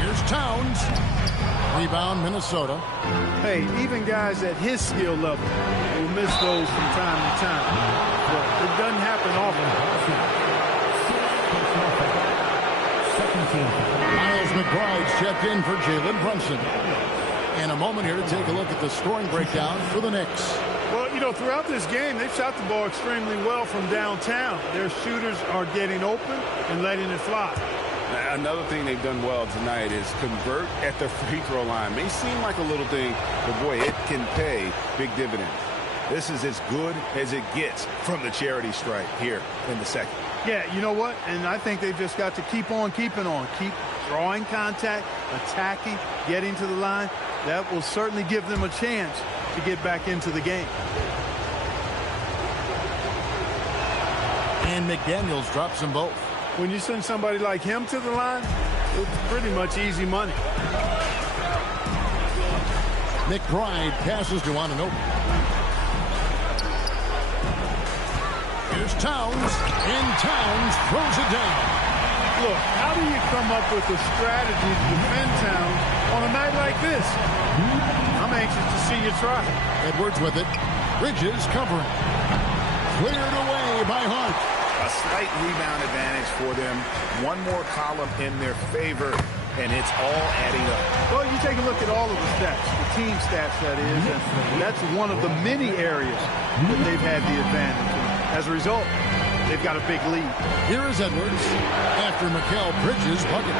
Here's Towns. Rebound, Minnesota. Hey, even guys at his skill level will miss those from time to time. But it doesn't happen often. Miles McBride's checked in for Jalen Brunson. And a moment here to take a look at the scoring breakdown for the Knicks. Well, you know, throughout this game, they've shot the ball extremely well from downtown. Their shooters are getting open and letting it fly. Another thing they've done well tonight is convert at the free throw line. May seem like a little thing, but boy, it can pay big dividends. This is as good as it gets from the charity stripe here in the second. Yeah, you know what? And I think they've just got to keep on keeping on. Keep drawing contact, attacking, getting to the line. That will certainly give them a chance to get back into the game. And McDaniels drops them both. When you send somebody like him to the line, it's pretty much easy money. McBride passes to Anunoby. Here's Towns, and Towns throws it down. Look, how do you come up with a strategy to defend Towns on a night like this? I'm anxious to see you try. Edwards with it. Bridges covering. Cleared away by Hart. A slight rebound advantage for them. One more column in their favor, and it's all adding up. Well, you take a look at all of the stats, the team stats, that is, and that's one of the many areas that they've had the advantage. As a result, they've got a big lead. Here is Edwards after Mikal Bridges' bucket.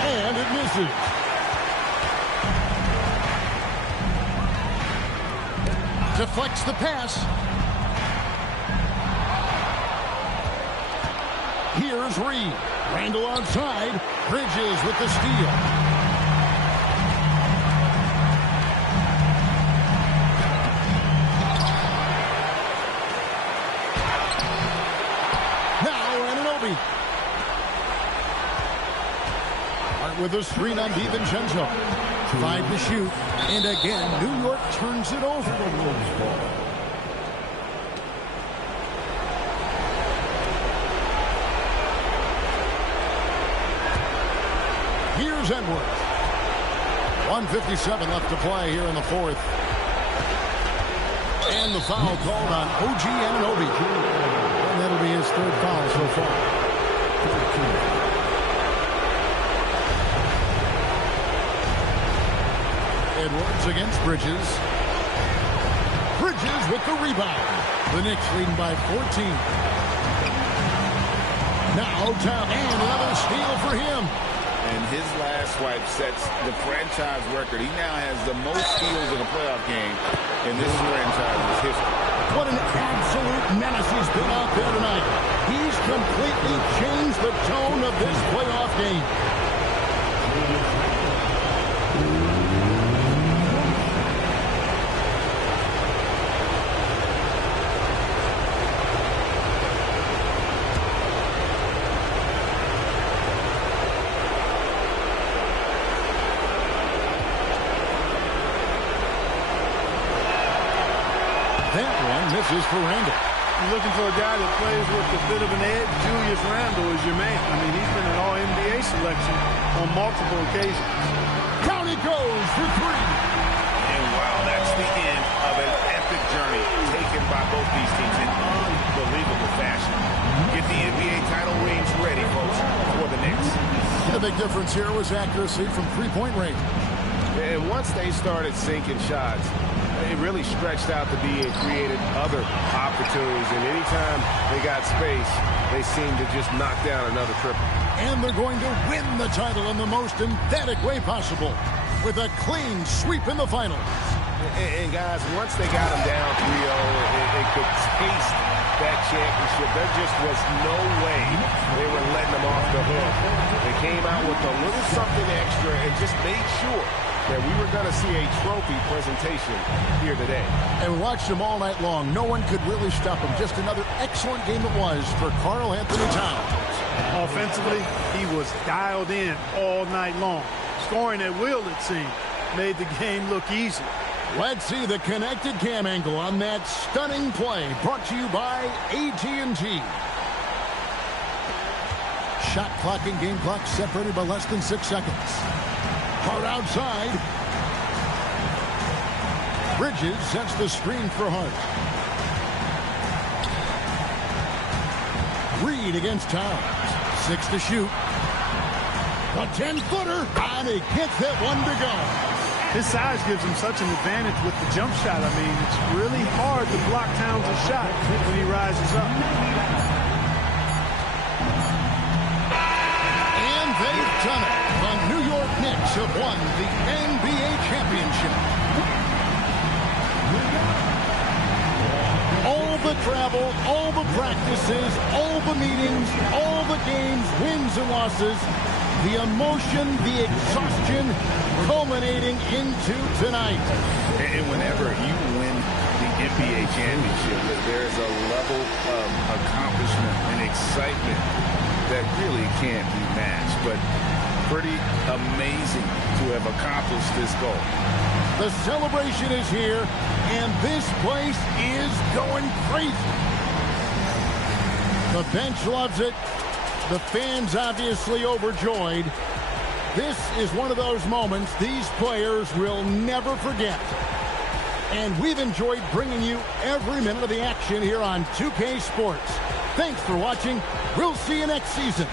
And it misses. Deflects the pass. Here's Reed. Randle outside. Bridges with the steal. Now Anunoby. Hart with a screen on DiVincenzo. 5 to shoot. And again, New York turns it over. Here's Edwards. 1:57 left to play here in the fourth. And the foul called on OG Anunoby. And that'll be his third foul so far. Edwards against Bridges. Bridges with the rebound. The Knicks leading by 14. Now Towns, and another steal for him. And his last swipe sets the franchise record. He now has the most steals in a playoff game in this franchise's history. What an absolute menace he's been out there tonight. He's completely changed the tone of this playoff game. Misses for Randle. You're looking for a guy that plays with a bit of an edge. Julius Randle is your man. I mean, he's been an All-NBA selection on multiple occasions. Down he goes for 3. And wow, that's the end of an epic journey taken by both these teams in unbelievable fashion. Get the NBA title rings ready, folks, for the Knicks. The big difference here was accuracy from three-point range. And once they started sinking shots, it really stretched out to be and created other opportunities. And anytime they got space, they seemed to just knock down another triple. And they're going to win the title in the most emphatic way possible with a clean sweep in the finals. And guys, once they got them down 3-0, they could taste that championship. There just was no way they were letting them off the hook. They came out with a little something extra and just made sure that we were going to see a trophy presentation here today. And we watched them all night long. No one could really stop them. Just another excellent game it was for Karl Anthony Towns. Offensively, he was dialed in all night long. Scoring at will, it seemed, made the game look easy. Let's see the connected cam angle on that stunning play, brought to you by AT&T. Shot clock and game clock separated by less than 6 seconds. Hart outside. Bridges sets the screen for Hart. Reed against Towns. 6 to shoot. A 10-footer, and he gets that one to go. His size gives him such an advantage with the jump shot. I mean, it's really hard to block Towns' shot when he rises up. And they've done it. The New York Knicks have won the NBA championship. All the travel, all the practices, all the meetings, all the games, wins and losses, the emotion, the exhaustion, culminating into tonight. And whenever you win the NBA championship, there's a level of accomplishment and excitement that really can't be matched. But pretty amazing to have accomplished this goal. The celebration is here, and this place is going crazy. The bench loves it. The fans obviously overjoyed. This is one of those moments these players will never forget. And we've enjoyed bringing you every minute of the action here on 2K Sports. Thanks for watching. We'll see you next season.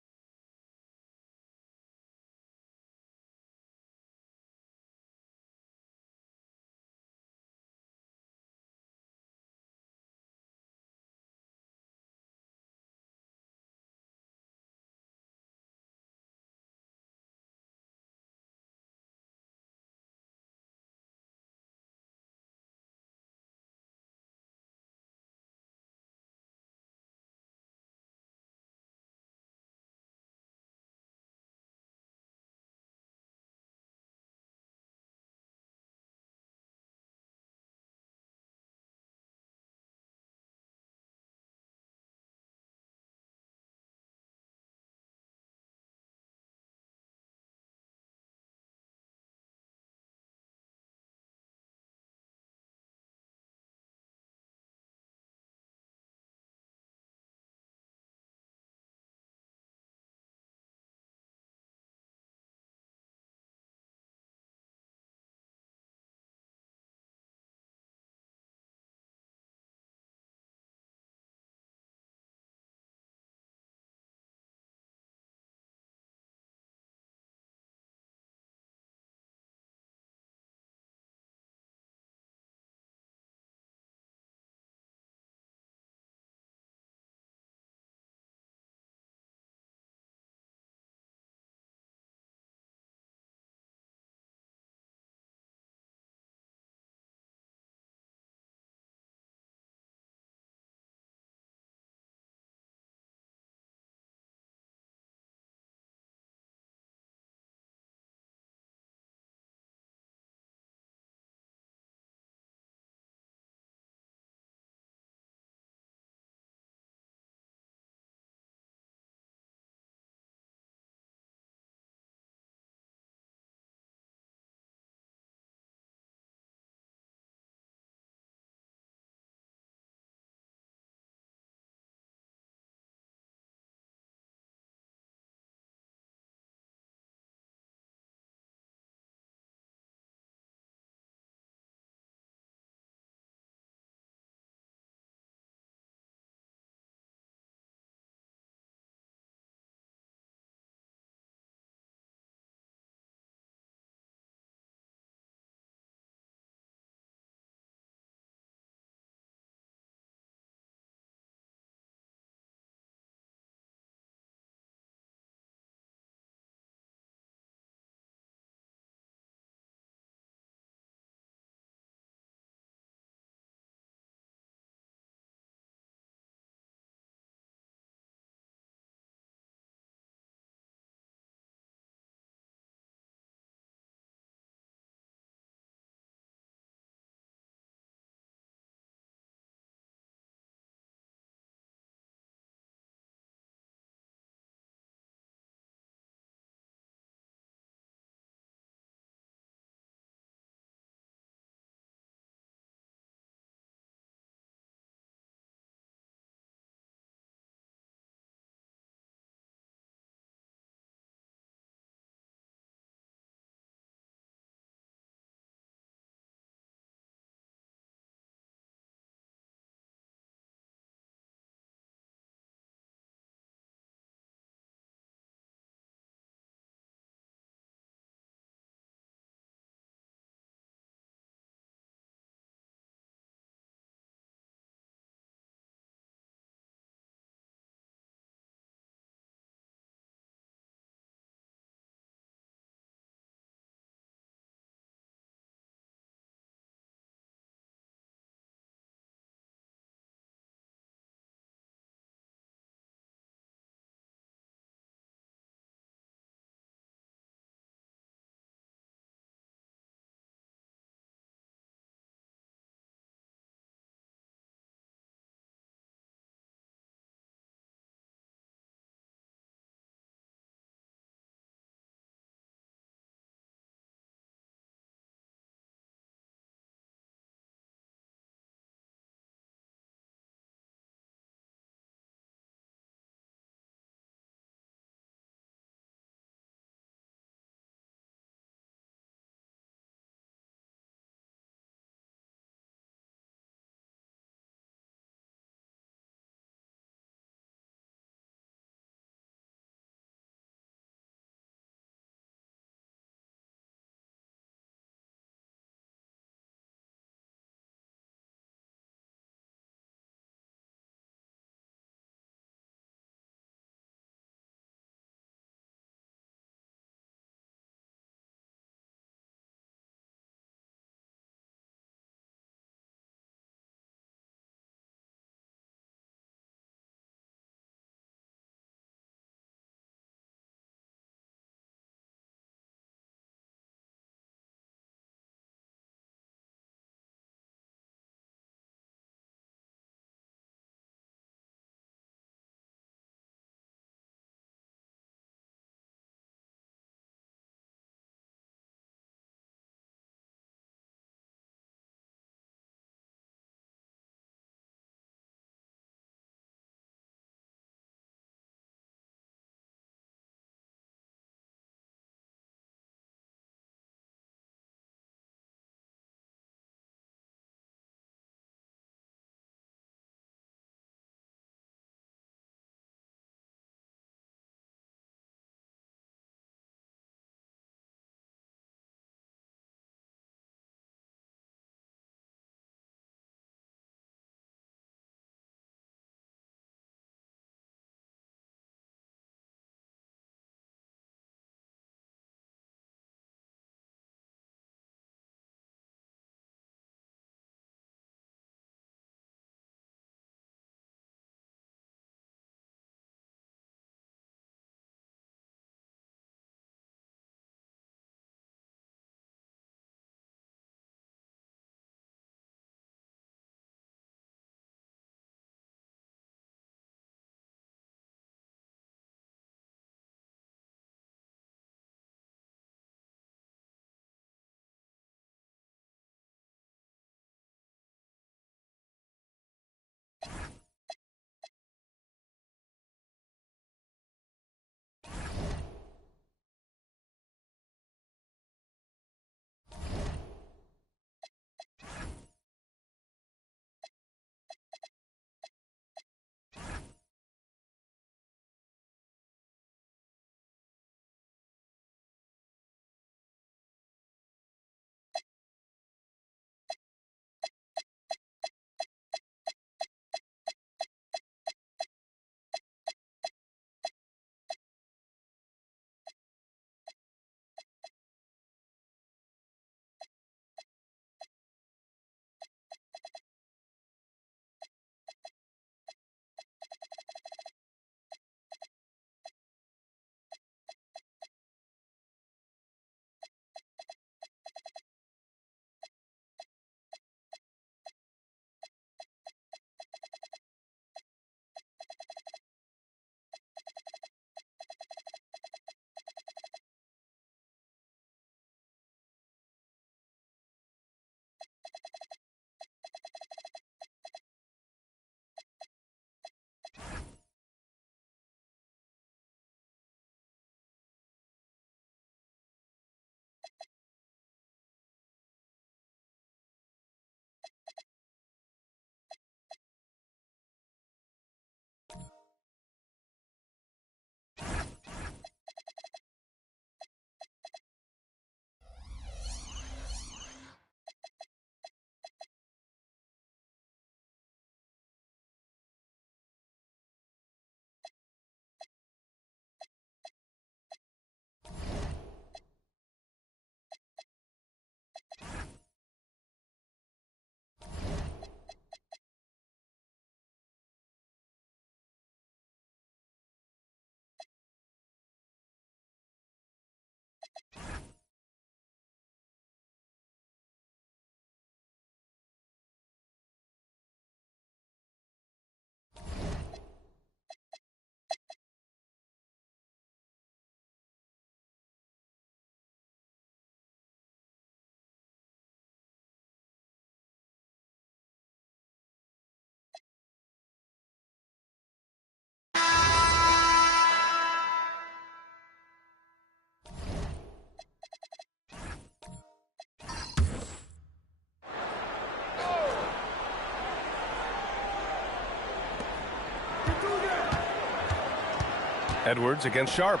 Edwards against Sharp.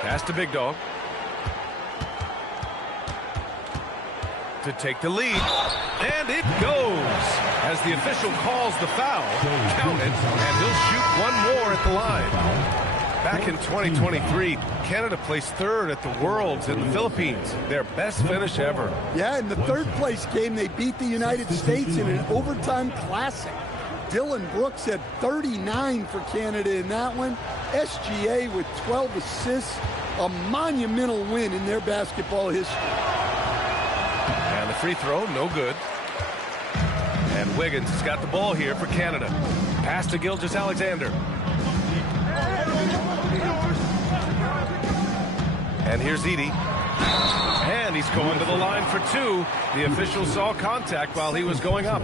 Pass to Big Dog. To take the lead. And it goes. As the official calls the foul, count it, and he'll shoot one more at the line. Back in 2023, Canada placed third at the Worlds in the Philippines. Their best finish ever. Yeah, in the third-place game, they beat the United States in an overtime classic. Dylan Brooks had 39 for Canada in that one. SGA with 12 assists. A monumental win in their basketball history. And the free throw, no good. And Wiggins has got the ball here for Canada. Pass to Gilgeous-Alexander. And here's Edey. And he's going to the line for two. The official saw contact while he was going up.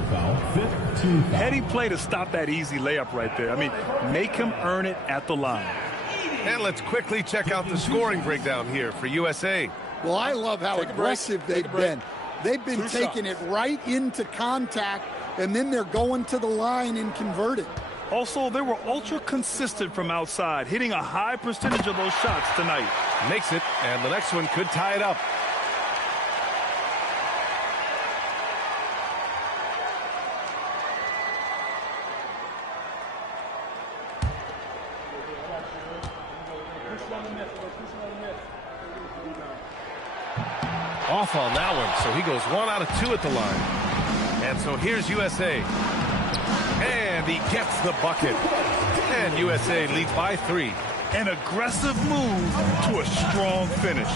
Heady play to stop that easy layup right there. I mean, make him earn it at the line. And let's quickly check out the scoring breakdown here for USA. Well, I love how aggressive they've been. They've been taking it right into contact, and then they're going to the line and converting. Also, they were ultra consistent from outside, hitting a high percentage of those shots tonight. Makes it, and the next one could tie it up. Off on that one, so he goes 1 out of 2 at the line. And so here's USA. And he gets the bucket. And USA leads by 3. An aggressive move to a strong finish.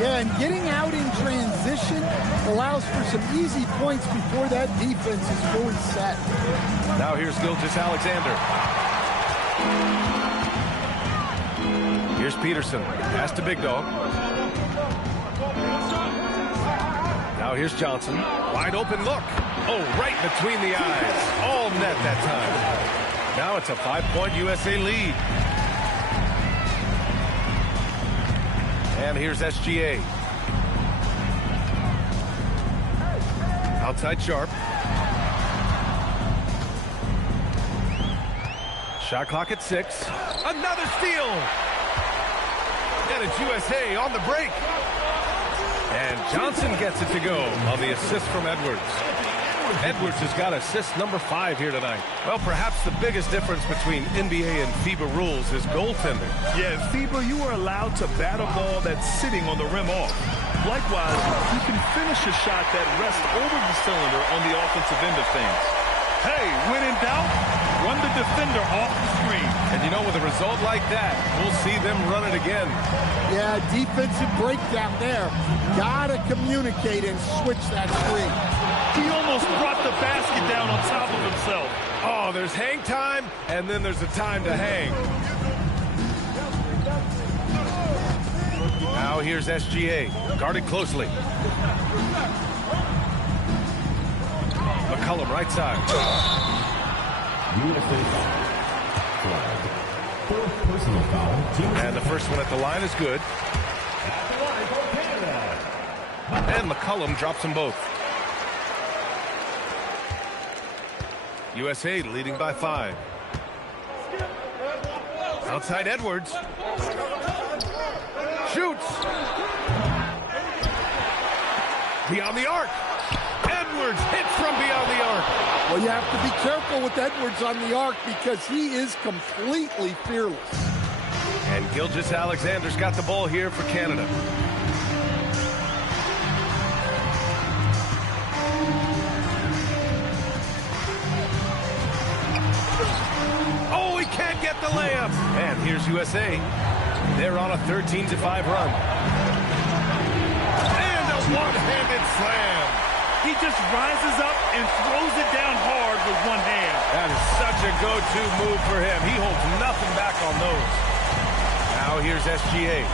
Yeah, and getting out in transition allows for some easy points before that defense is fully set. Now here's Gilgeous-Alexander. Here's Peterson. Pass to Big Dog. Now here's Johnson. Wide open look. Oh, right between the eyes. All net that time. Now it's a 5-point USA lead. And here's SGA. Outside Sharp. Shot clock at 6. Another steal. And it's USA on the break. And Johnson gets it to go on the assist from Edwards. Edwards has got assist number 5 here tonight. Well, perhaps the biggest difference between NBA and FIBA rules is goaltending. Yeah, in FIBA, you are allowed to bat a ball that's sitting on the rim off. Likewise, you can finish a shot that rests over the cylinder on the offensive end of things. Hey, when in doubt, run the defender off the screen. And you know, with a result like that, we'll see them run it again. Yeah, defensive breakdown there. Gotta communicate and switch that screen. He almost brought the basket down on top of himself. Oh, there's hang time, and then there's a time to hang. Now here's SGA, guarded closely. McCollum, right side. Personal foul. And the first one at the line is good. And McCollum drops them both. USA leading by 5. Outside Edwards. Shoots. Beyond the arc. Edwards hits from beyond the arc. Well, you have to be careful with Edwards on the arc because he is completely fearless. And Gilgeous-Alexander's got the ball here for Canada. Oh, he can't get the layup. And here's USA. They're on a 13-5 run. And a one-handed slam. He just rises up and throws it down hard with one hand. That is such a go-to move for him. He holds nothing back on those. Now here's SGA.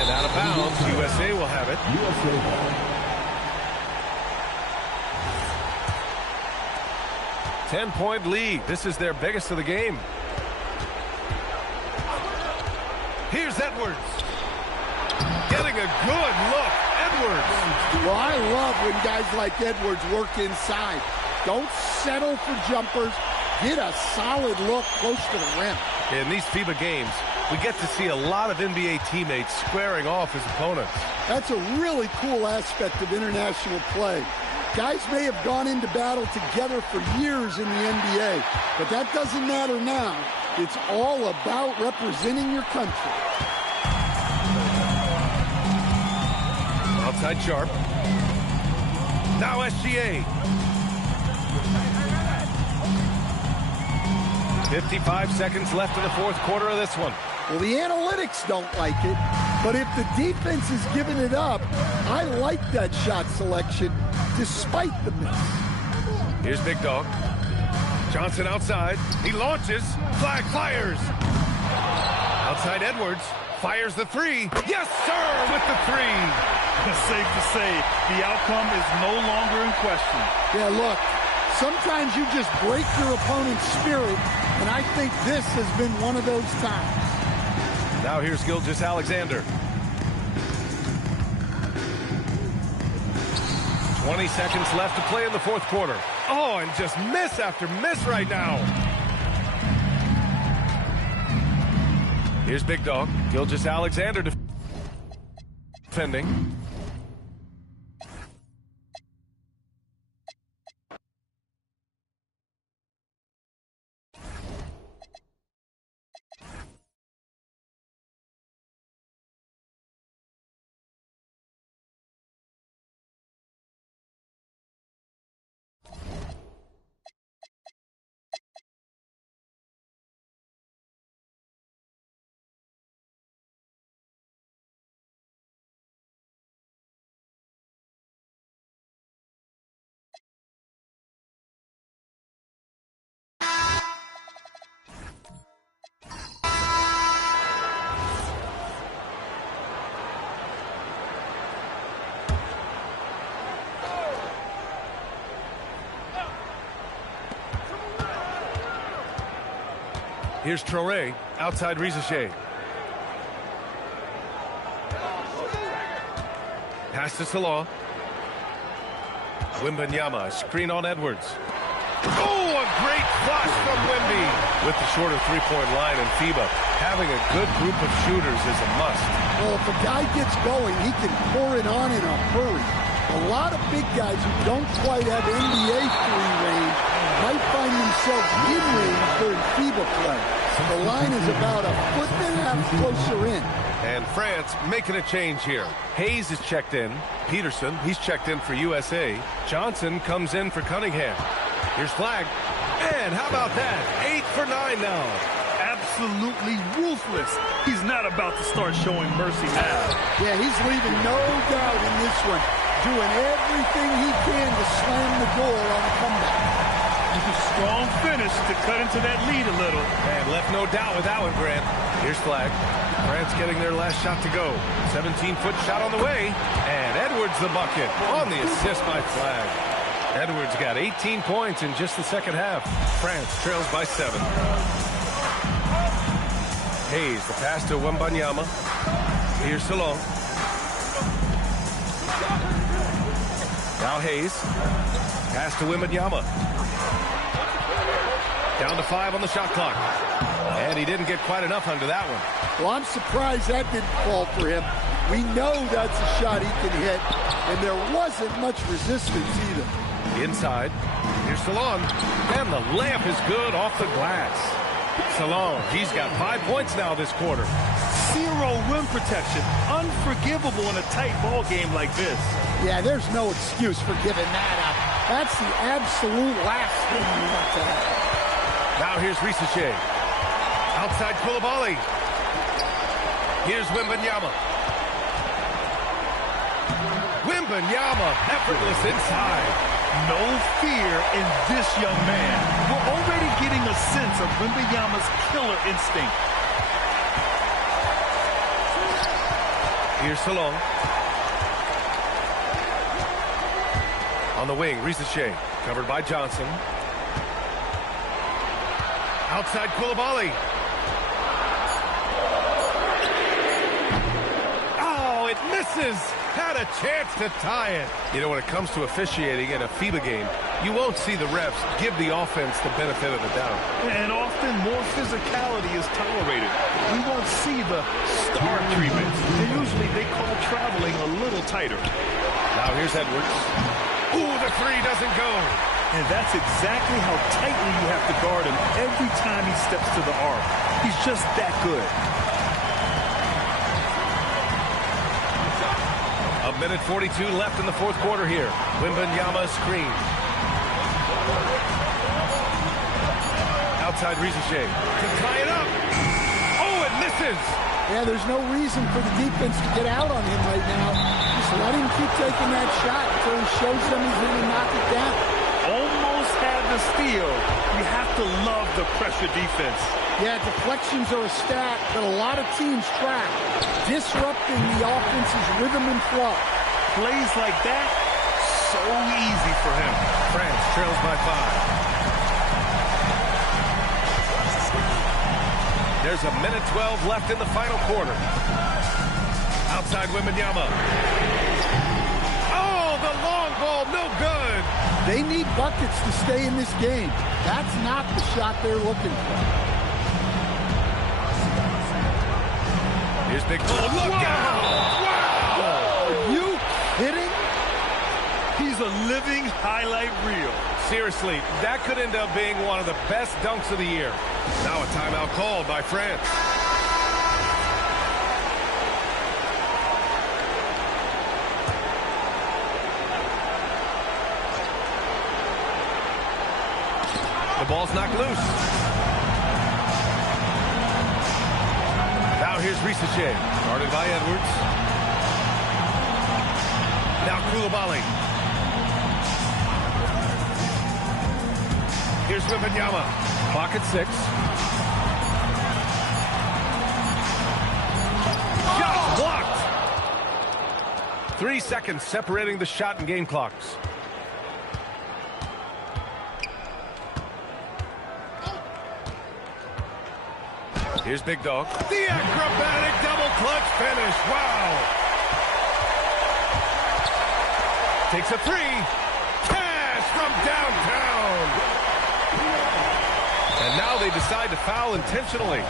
And out of bounds, USA will have it. USA ball. 10-point lead. This is their biggest of the game. Here's Edwards. Getting a good look. Edwards. Well, I love when guys like Edwards work inside. Don't settle for jumpers. Get a solid look close to the rim. In these FIBA games, we get to see a lot of NBA teammates squaring off his opponents. That's a really cool aspect of international play. Guys may have gone into battle together for years in the NBA, but that doesn't matter now. It's all about representing your country. Outside Sharp. Now SGA. 55 seconds left in the fourth quarter of this one. Well, the analytics don't like it, but if the defense is giving it up, I like that shot selection despite the miss. Here's Big Dog. Johnson outside. He launches. Flag fires. Outside Edwards. Fires the three. Yes, sir, with the three. It's safe to say the outcome is no longer in question. Yeah, look, sometimes you just break your opponent's spirit, and I think this has been one of those times. Now here's Gilgeous-Alexander. 20 seconds left to play in the fourth quarter. Oh, and just miss after miss right now. Here's Big Dog. Gilgeous-Alexander defending. Here's Traoré, outside Rizichet. Pass to Salah. Wembanyama, screen on Edwards. Oh, a great flush from Wemby. With the shorter three-point line in FIBA, having a good group of shooters is a must. Well, if a guy gets going, he can pour it on in a hurry. A lot of big guys who don't quite have NBA three range might find themselves in range during FIBA play. The line is about a foot and a half closer in. And France making a change here. Hayes is checked in. Peterson, he's checked in for USA. Johnson comes in for Cunningham. Here's Flag. And how about that? 8 for 9 now. Absolutely ruthless. He's not about to start showing mercy now. Yeah, he's leaving no doubt in this one. Doing everything he can to slam the door on the comeback. Strong finish to cut into that lead a little. And left no doubt with that one, Grant. Here's Flag. France getting their last shot to go. 17-foot shot on the way. And Edwards the bucket on the assist by Flag. Edwards got 18 points in just the second half. France trails by 7. Hayes, the pass to Wembanyama. Here's Salon. Now Hayes. Pass to Wembanyama. Down to 5 on the shot clock. And he didn't get quite enough under that one. Well, I'm surprised that didn't fall for him. We know that's a shot he can hit, and there wasn't much resistance either. Inside. Here's Salon. And the layup is good off the glass. Salon, he's got 5 points now this quarter. Zero rim protection. Unforgivable in a tight ball game like this. Yeah, there's no excuse for giving that up. That's the absolute last thing you want to have. Now here's Rizichet. Outside Koulibaly. Here's Wembanyama. Wembanyama, effortless inside. No fear in this young man. We're already getting a sense of Wembanyama's killer instinct. Here's Salon. On the wing, Rizichet, covered by Johnson. Outside Koulibaly. Oh, misses. Had a chance to tie it. You know, when it comes to officiating in a FIBA game, you won't see the refs give the offense the benefit of the doubt. And often more physicality is tolerated. We won't see the star treatment. And usually they call traveling a little tighter. Now here's Edwards. Ooh, the three doesn't go. And that's exactly how tightly you have to guard him every time he steps to the arc. He's just that good. A minute 42 left in the fourth quarter here. Wembanyama screen. Outside Risache to tie it up. Oh, it misses. Yeah, there's no reason for the defense to get out on him right now. Just let him keep taking that shot until he shows them he's going to knock it down. Almost had the steal. You have to love the pressure defense. Yeah, deflections are a stat that a lot of teams track. Disrupting the offense's rhythm and flow. Plays like that, so easy for him. France trails by 5. There's a minute 12 left in the final quarter. Outside Wembanyama. Oh, the long ball, no good. They need buckets to stay in this game. That's not the shot they're looking for. Here's Big Bull. Look out! Wow! Are you kidding? He's a living highlight reel. Seriously, that could end up being one of the best dunks of the year. Now a timeout called by France. The ball's knocked loose. Now here's Risache, guarded by Edwards. Now Koulibaly. Here's Wembanyama. Clock at 6. Shot blocked. 3 seconds separating the shot and game clocks. Here's Big Dog. The acrobatic double clutch finish. Wow. Takes a 3. Cash from downtown. And now they decide to foul intentionally.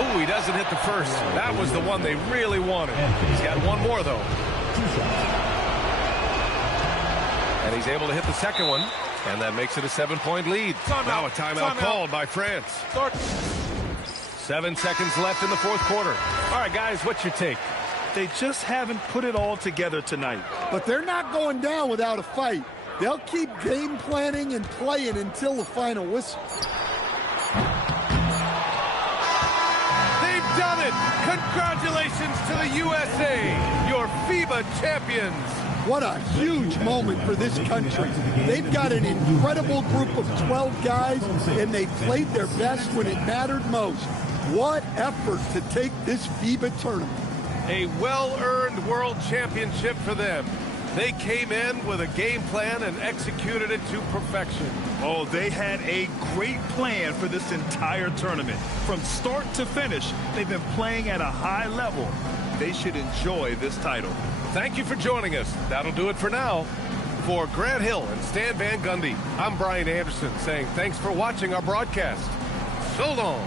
Ooh, he doesn't hit the first. That was the one they really wanted. He's got one more, though. And he's able to hit the second one. And that makes it a 7-point lead. Now a timeout called by France. 7 seconds left in the fourth quarter. All right, guys, what's your take? They just haven't put it all together tonight. But they're not going down without a fight. They'll keep game planning and playing until the final whistle. They've done it! Congratulations to the USA, your FIBA champions. What a huge moment for this country. They've got an incredible group of 12 guys, and they played their best when it mattered most. What effort to take this FIBA tournament. A well-earned world championship for them. They came in with a game plan and executed it to perfection. Oh, they had a great plan for this entire tournament. From start to finish, they've been playing at a high level. They should enjoy this title. Thank you for joining us. That'll do it for now. For Grant Hill and Stan Van Gundy, I'm Brian Anderson saying thanks for watching our broadcast. So long.